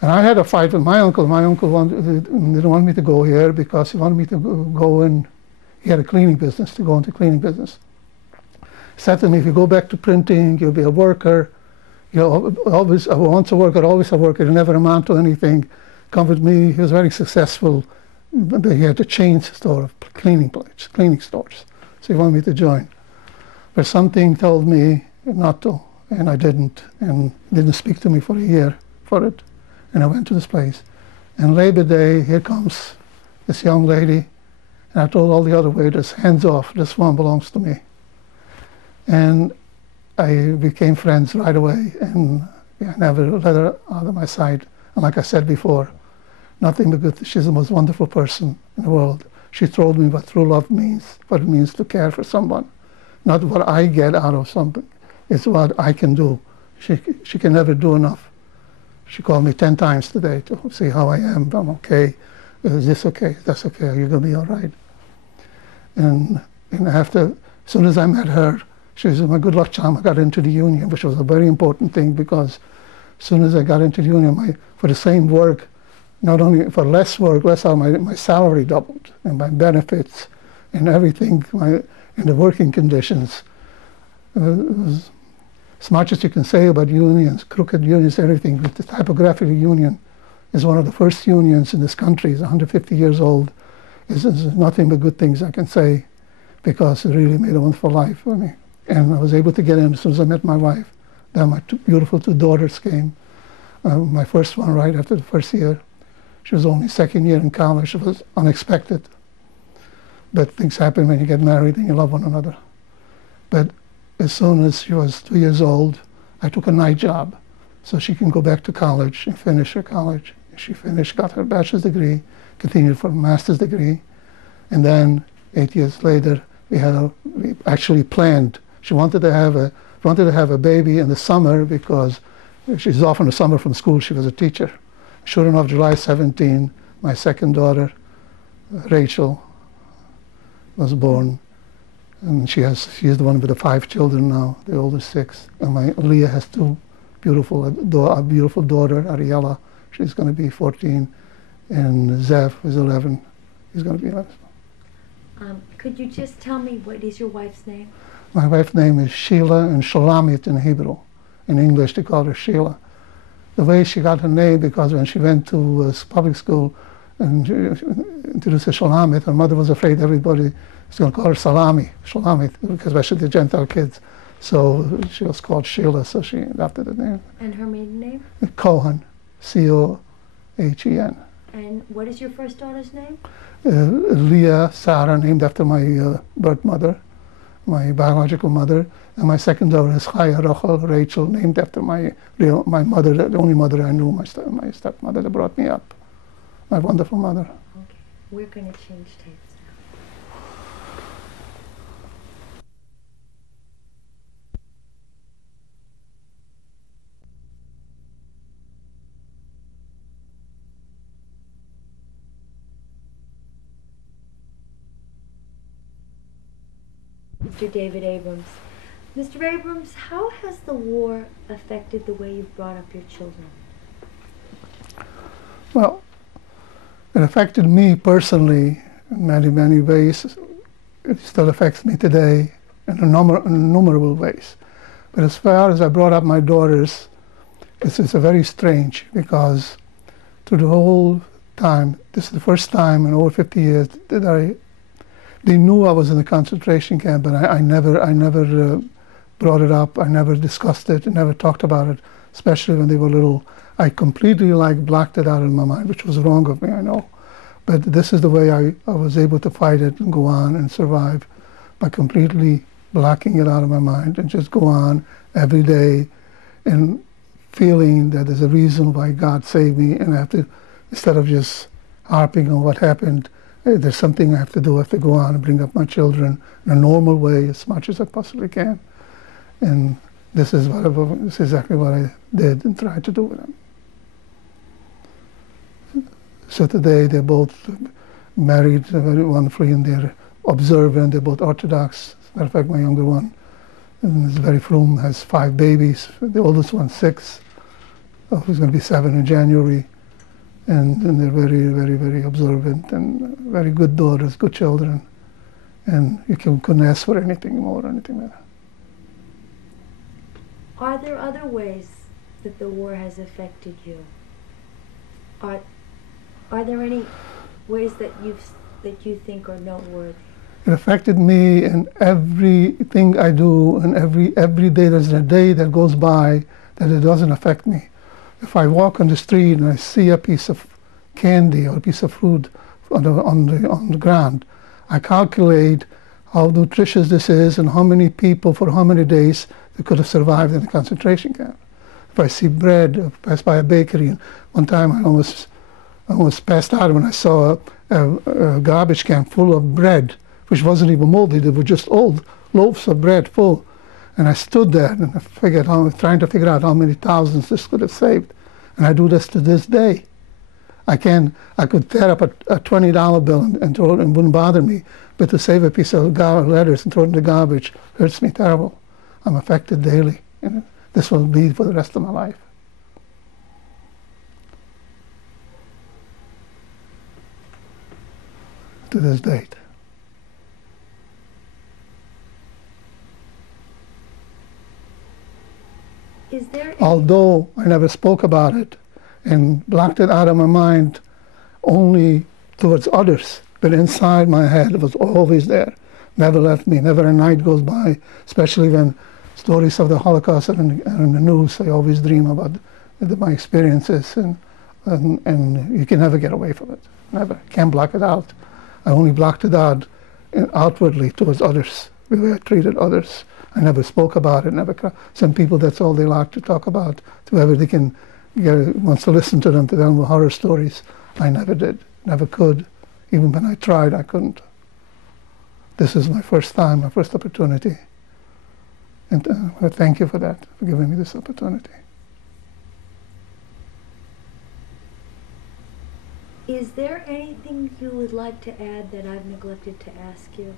And I had a fight with my uncle. My uncle didn't want me to go here because he wanted me to go in. He had a cleaning business, to go into cleaning business. He said to me, if you go back to printing, you'll be a worker. You'll always, once a worker, always a worker. You'll never amount to anything. Come with me. He was very successful. But he had a chain store of cleaning stores. So he wanted me to join. But something told me not to, and I didn't. And he didn't speak to me for a year for it. And I went to this place. And Labor Day, here comes this young lady. And I told all the other waiters, hands off, this one belongs to me. And I became friends right away, and I never let her out of my sight. And like I said before, nothing but good. She's the most wonderful person in the world. She told me what true love means, what it means to care for someone. Not what I get out of something, it's what I can do. She can never do enough. She called me 10 times today to see how I am. I'm okay. Is this okay? That's okay. You're going to be all right. And And as soon as I met her, she was my good luck charm. I got into the union, which was a very important thing, because as soon as I got into the union, for the same work, not only for less work, my salary doubled, and my benefits and everything, and the working conditions. As much as you can say about unions, crooked unions, everything, but the typographical union is one of the first unions in this country. It's 150 years old. It's nothing but good things I can say, because it really made a wonderful life for me. And I was able to get in as soon as I met my wife. Then my beautiful two daughters came. My first one right after the first year. She was only second year in college. It was unexpected. But things happen when you get married and you love one another. But as soon as she was 2 years old, I took a night job so she can go back to college and finish her college. She finished, got her bachelor's degree, continued for a master's degree, and then 8 years later, we actually planned. She wanted to have a baby in the summer because she's off in the summer from school. She was a teacher. Sure enough, July 17, my second daughter, Rachel, was born. And she is the one with the 5 children now, the oldest 6. And my Leah has a beautiful daughter, Ariella. She's going to be 14. And Zev is 11. He's going to be 11. Could you just tell me what is your wife's name? My wife's name is Sheila, and Shulamit in Hebrew. In English, they call her Sheila. The way she got her name, because when she went to public school and introduced her Shulamit, her mother was afraid everybody was going to call her Salami, Shulamit, because especially the Gentile kids. So she was called Sheila, so she adopted the name. And her maiden name? Cohen, C-O-H-E-N. And what is your first daughter's name? Leah Sarah, named after my birth mother, my biological mother. And my second daughter is Chaya Rachel Rachel, named after my mother, the only mother I knew, my stepmother that brought me up, my wonderful mother. Okay, we're going to change tapes now. Mr. David Abrams. Mr. Abrams, how has the war affected the way you've brought up your children? Well, it affected me personally in many, many ways. It still affects me today in innumerable ways. But as far as I brought up my daughters, it's very strange, because through the whole time, this is the first time in over 50 years that they knew I was in a concentration camp, but I never brought it up. I never discussed it. I never talked about it, especially when they were little. I completely blocked it out of my mind, which was wrong of me, I know. But this is the way I was able to fight it and go on and survive, by completely blocking it out of my mind and just go on every day and feeling that there's a reason why God saved me, and I have to, instead of just harping on what happened, there's something I have to do. I have to go on and bring up my children in a normal way as much as I possibly can. And this is exactly what I did and tried to do with them. So today they're both married very wonderfully, and they're observant. They're both Orthodox. As a matter of fact, my younger one is very frum, has 5 babies. The oldest one, 6, who's going to be 7 in January. And they're very, very, very observant and very good daughters, good children. And you couldn't ask for anything more or anything like that. Are there other ways that the war has affected you? Are there any ways that you think are noteworthy? It affected me in everything I do, and every day. There's a day that goes by that it doesn't affect me. If I walk on the street and I see a piece of candy or a piece of fruit on the ground, I calculate how nutritious this is and how many people for how many days they could have survived in a concentration camp. If I see bread, I pass by a bakery, and one time I almost passed out when I saw a garbage can full of bread, which wasn't even moldy. They were just old loaves of bread full. And I stood there and trying to figure out how many thousands this could have saved. And I do this to this day. I could tear up a $20 bill and throw it, and it wouldn't bother me. But to save a piece of letters and throw it in the garbage hurts me terrible. I'm affected daily, and this will be for the rest of my life. To this date. Is there Although I never spoke about it and blocked it out of my mind only towards others, but inside my head it was always there. Never left me. Never a night goes by, especially when stories of the Holocaust are in the news. I always dream about my experiences, and you can never get away from it. Never. Can't block it out. I only blocked it out outwardly towards others, the way I treated others. I never spoke about it. Some people, that's all they like to talk about. Whoever they can wants to listen to them, to tell them horror stories. I never did. Never could. Even when I tried, I couldn't. This is my first time, my first opportunity. And I thank you for that, for giving me this opportunity. Is there anything you would like to add that I've neglected to ask you?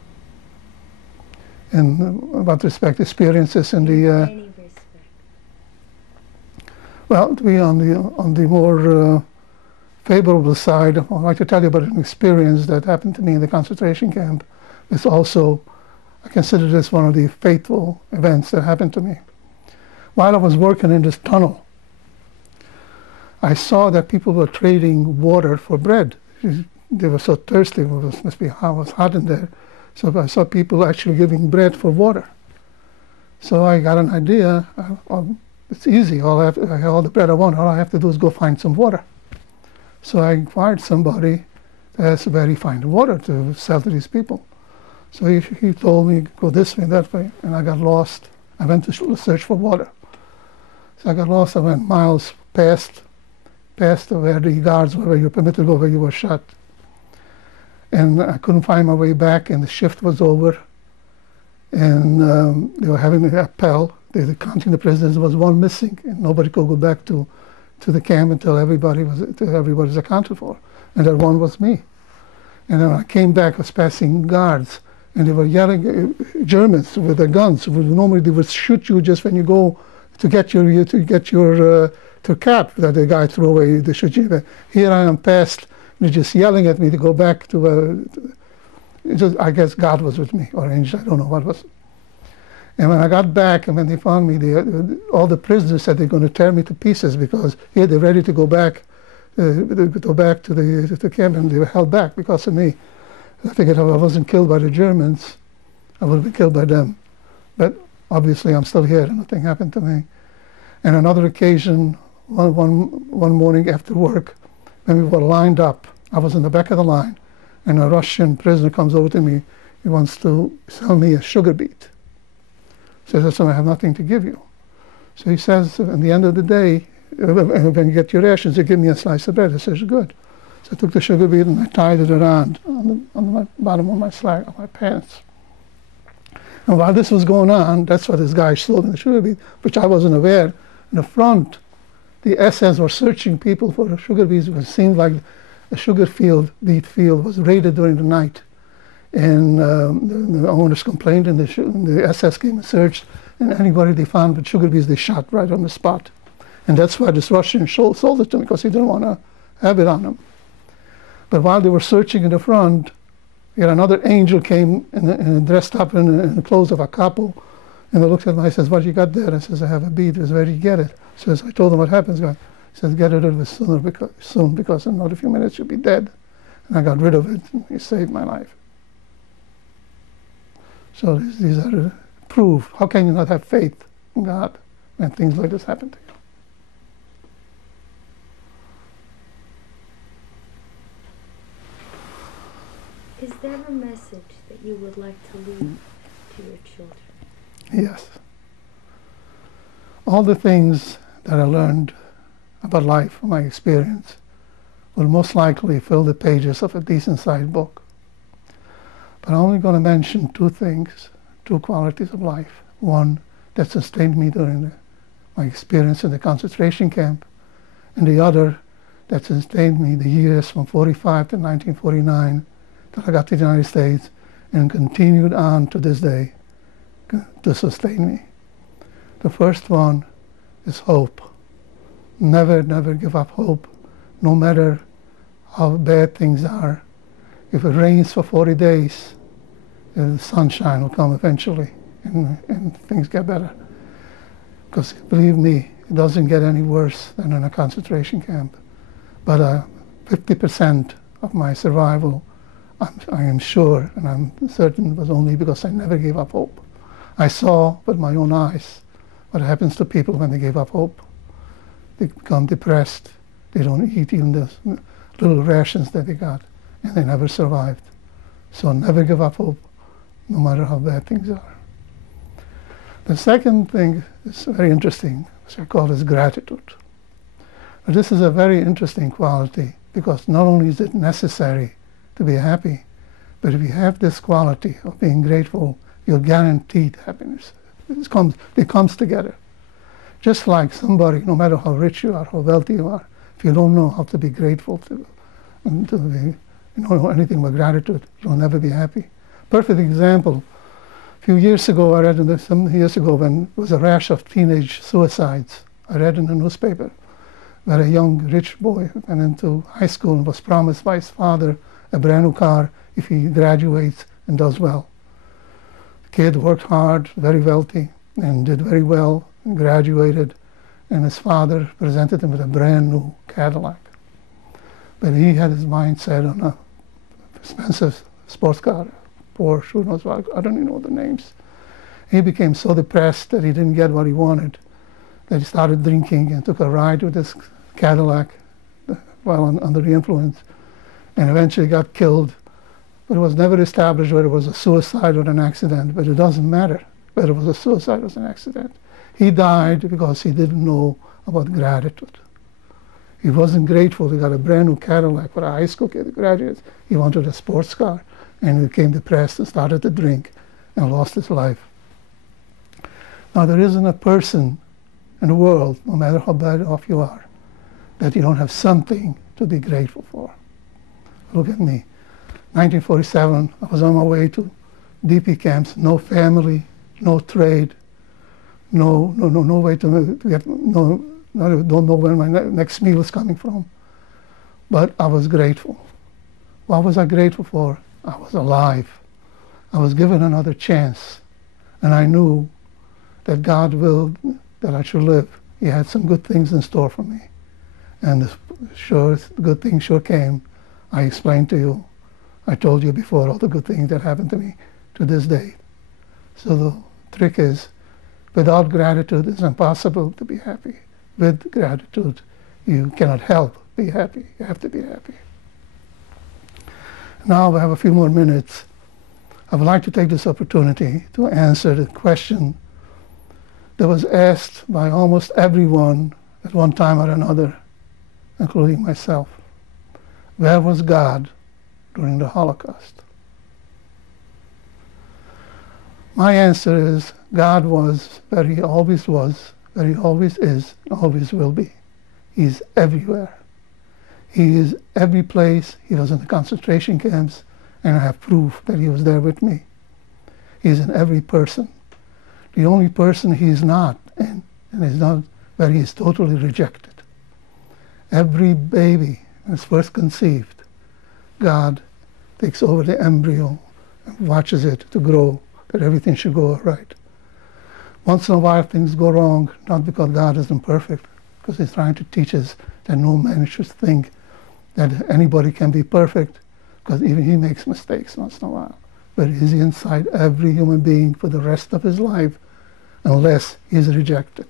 And about respect, experiences in the... any respect. Well, to be on the more favorable side, I'd like to tell you about an experience that happened to me in the concentration camp. It's also, I consider this one of the fateful events that happened to me. While I was working in this tunnel, I saw that people were trading water for bread. They were so thirsty, it must be hot in there. So I saw people actually giving bread for water. So I got an idea. It's easy. I have all the bread I want. All I have to do is go find some water. So I inquired somebody that has where he find water to sell to these people. So he told me, go this way, that way, and I got lost. I went to search for water. So I got lost. I went miles past where the guards were, where you were permitted to go, where you were shot. And I couldn't find my way back, and the shift was over. And they were having an appel. They were counting the prisoners. There was one missing, and nobody could go back to the camp until everybody was accounted for. And that one was me. And then when I came back, I was passing guards, and they were yelling, Germans with their guns. Normally they would shoot you just when you go to get your cap that the guy threw away. They shoot you. Here I am past. They're just yelling at me to go back to. I guess God was with me, or angel. I don't know what was. And when I got back, and when they found me, all the prisoners said they're going to tear me to pieces because here they're ready to go back to the camp, and they were held back because of me. I figured if I wasn't killed by the Germans, I would have been killed by them. But obviously, I'm still here, and nothing happened to me. And another occasion, one morning after work, when we were lined up, I was in the back of the line, and a Russian prisoner comes over to me. He wants to sell me a sugar beet. So he says, I have nothing to give you. So he says, at the end of the day, when you get your rations, you give me a slice of bread. I says, good. So I took the sugar beet and I tied it around on the bottom of my slack, of my pants. And while this was going on, that's what this guy sold in the sugar beet, which I wasn't aware. In the front, the SS were searching people for sugar beets. It seemed like a beet field was raided during the night. And the owners complained, and the SS came and searched, and anybody they found with sugar beets, they shot right on the spot. And that's why this Russian sold it to me, because he didn't want to have it on him. But while they were searching in the front, yet another angel came and dressed up in the clothes of a couple, and they looked at me and says, what you got there? I says, I have a beet. He says, where did you get it? Says, I told him what happens, God. He says, get it over soon, because in another few minutes you'll be dead. And I got rid of it, and he saved my life. So these are proof. How can you not have faith in God when things like this happen to you? Is there a message that you would like to leave to your children? Yes. All the things that I learned about life, my experience, will most likely fill the pages of a decent-sized book. But I'm only going to mention two things, two qualities of life. One that sustained me during my experience in the concentration camp, and the other that sustained me the years from 45 to 1949 till I got to the United States and continued on to this day to sustain me. The first one is hope. Never, never give up hope, no matter how bad things are. If it rains for 40 days, the sunshine will come eventually, and things get better. Because believe me, it doesn't get any worse than in a concentration camp. But 50% of my survival, I am sure, and I'm certain, was only because I never gave up hope. I saw with my own eyes what happens to people when they give up hope. They become depressed. They don't eat even the little rations that they got, and they never survived. So never give up hope, no matter how bad things are. The second thing is very interesting, which I call is gratitude. Now, this is a very interesting quality because not only is it necessary to be happy, but if you have this quality of being grateful, you're guaranteed happiness. It comes together. Just like somebody, no matter how rich you are, how wealthy you are, if you don't know how to be grateful to be, you don't know anything but gratitude, you'll never be happy. Perfect example. A few years ago, I read some years ago when there was a rash of teenage suicides. I read in the newspaper where a young rich boy went into high school and was promised by his father a brand new car if he graduates and does well. The kid worked hard, very wealthy, and did very well, and graduated, and his father presented him with a brand new Cadillac. But he had his mind set on a expensive sports car, Porsche, who knows what, I don't even know the names. He became so depressed that he didn't get what he wanted, that he started drinking and took a ride with this Cadillac while under the influence, and eventually got killed. But it was never established whether it was a suicide or an accident, but it doesn't matter whether it was a suicide or an accident. He died because he didn't know about gratitude. He wasn't grateful. He got a brand new Cadillac for a high school kid who graduates. He wanted a sports car, and he became depressed and started to drink and lost his life. Now, there isn't a person in the world, no matter how bad off you are, that you don't have something to be grateful for. Look at me. 1947, I was on my way to DP camps, no family, no trade, no way to get, don't know where my next meal is coming from. But I was grateful. What was I grateful for? I was alive. I was given another chance. And I knew that God willed that I should live. He had some good things in store for me. And the good things sure came. I explained to you. I told you before all the good things that happened to me to this day. So the trick is, without gratitude, it's impossible to be happy. With gratitude, you cannot help be happy. You have to be happy. Now we have a few more minutes. I would like to take this opportunity to answer the question that was asked by almost everyone at one time or another, including myself. Where was God during the Holocaust? My answer is God was where he always was, where he always is, and always will be. He's everywhere. He is every place. He was in the concentration camps, and I have proof that he was there with me. He is in every person. The only person he is not in, and is not where he is totally rejected. Every baby is first conceived. God takes over the embryo and watches it to grow, that everything should go all right. Once in a while things go wrong, not because God isn't perfect, because he's trying to teach us that no man should think that anybody can be perfect, because even he makes mistakes once in a while. But he's inside every human being for the rest of his life, unless he's rejected.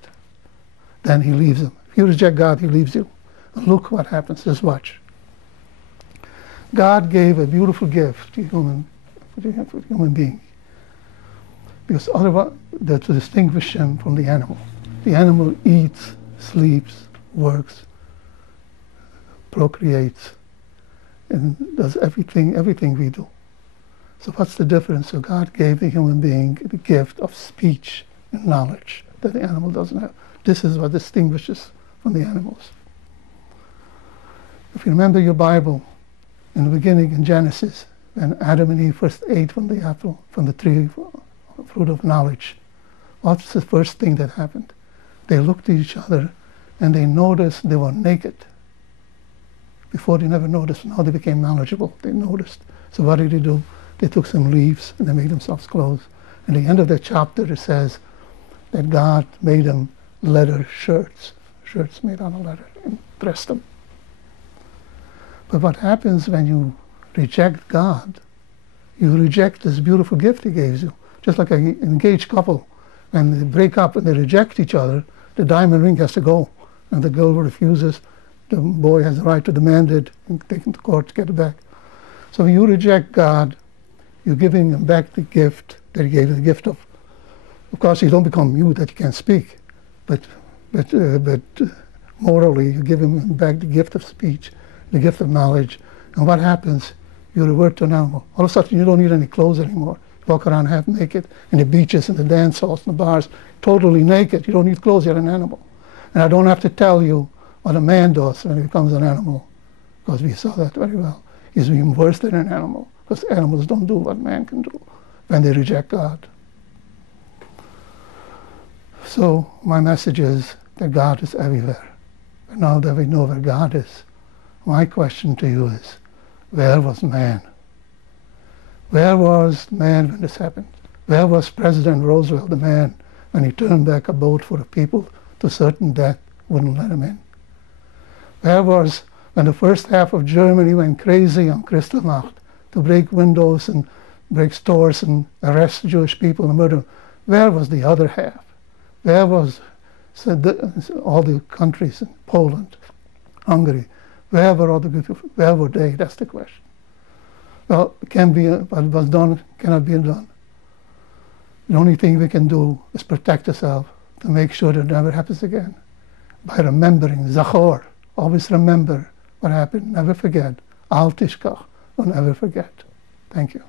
Then he leaves him. If you reject God, he leaves you. And look what happens. Just watch. God gave a beautiful gift to human being, because otherwise, to distinguish him from the animal. The animal eats, sleeps, works, procreates, and does everything we do. So what's the difference? So God gave the human being the gift of speech and knowledge that the animal doesn't have. This is what distinguishes from the animals. If you remember your Bible, in the beginning in Genesis, when Adam and Eve first ate from the apple, from the tree, fruit of knowledge, what's the first thing that happened? They looked at each other and they noticed they were naked. Before they never noticed, now they became knowledgeable. They noticed. So what did they do? They took some leaves and they made themselves clothes. And at the end of the chapter it says that God made them leather shirts, shirts made out of leather, and dressed them. But what happens when you reject God? You reject this beautiful gift He gave you. Just like an engaged couple, when they break up and they reject each other, the diamond ring has to go. And the girl refuses, the boy has the right to demand it and take him to court to get it back. So when you reject God, you're giving Him back the gift that He gave you, the gift of course, you don't become mute that you can't speak, but morally, you give Him back the gift of speech, the gift of knowledge. And what happens? You revert to an animal. All of a sudden, you don't need any clothes anymore. You walk around half naked in the beaches and the dance halls and the bars, totally naked. You don't need clothes, you're an animal. And I don't have to tell you what a man does when he becomes an animal, because we saw that very well. He's even worse than an animal, because animals don't do what man can do when they reject God. So my message is that God is everywhere. And now that we know where God is, my question to you is, where was man? Where was man when this happened? Where was President Roosevelt, the man, when he turned back a boat for the people to certain death, wouldn't let him in? Where was when the first half of Germany went crazy on Kristallnacht to break windows and break stores and arrest Jewish people and murder them? Where was the other half? Where was all the countries in Poland, Hungary? Where were all the people? Where were they? That's the question. Well, it can be, what was done cannot be done. The only thing we can do is protect ourselves to make sure that it never happens again. By remembering, Zachor, always remember what happened, never forget. Al tishkach, don't ever forget. Thank you.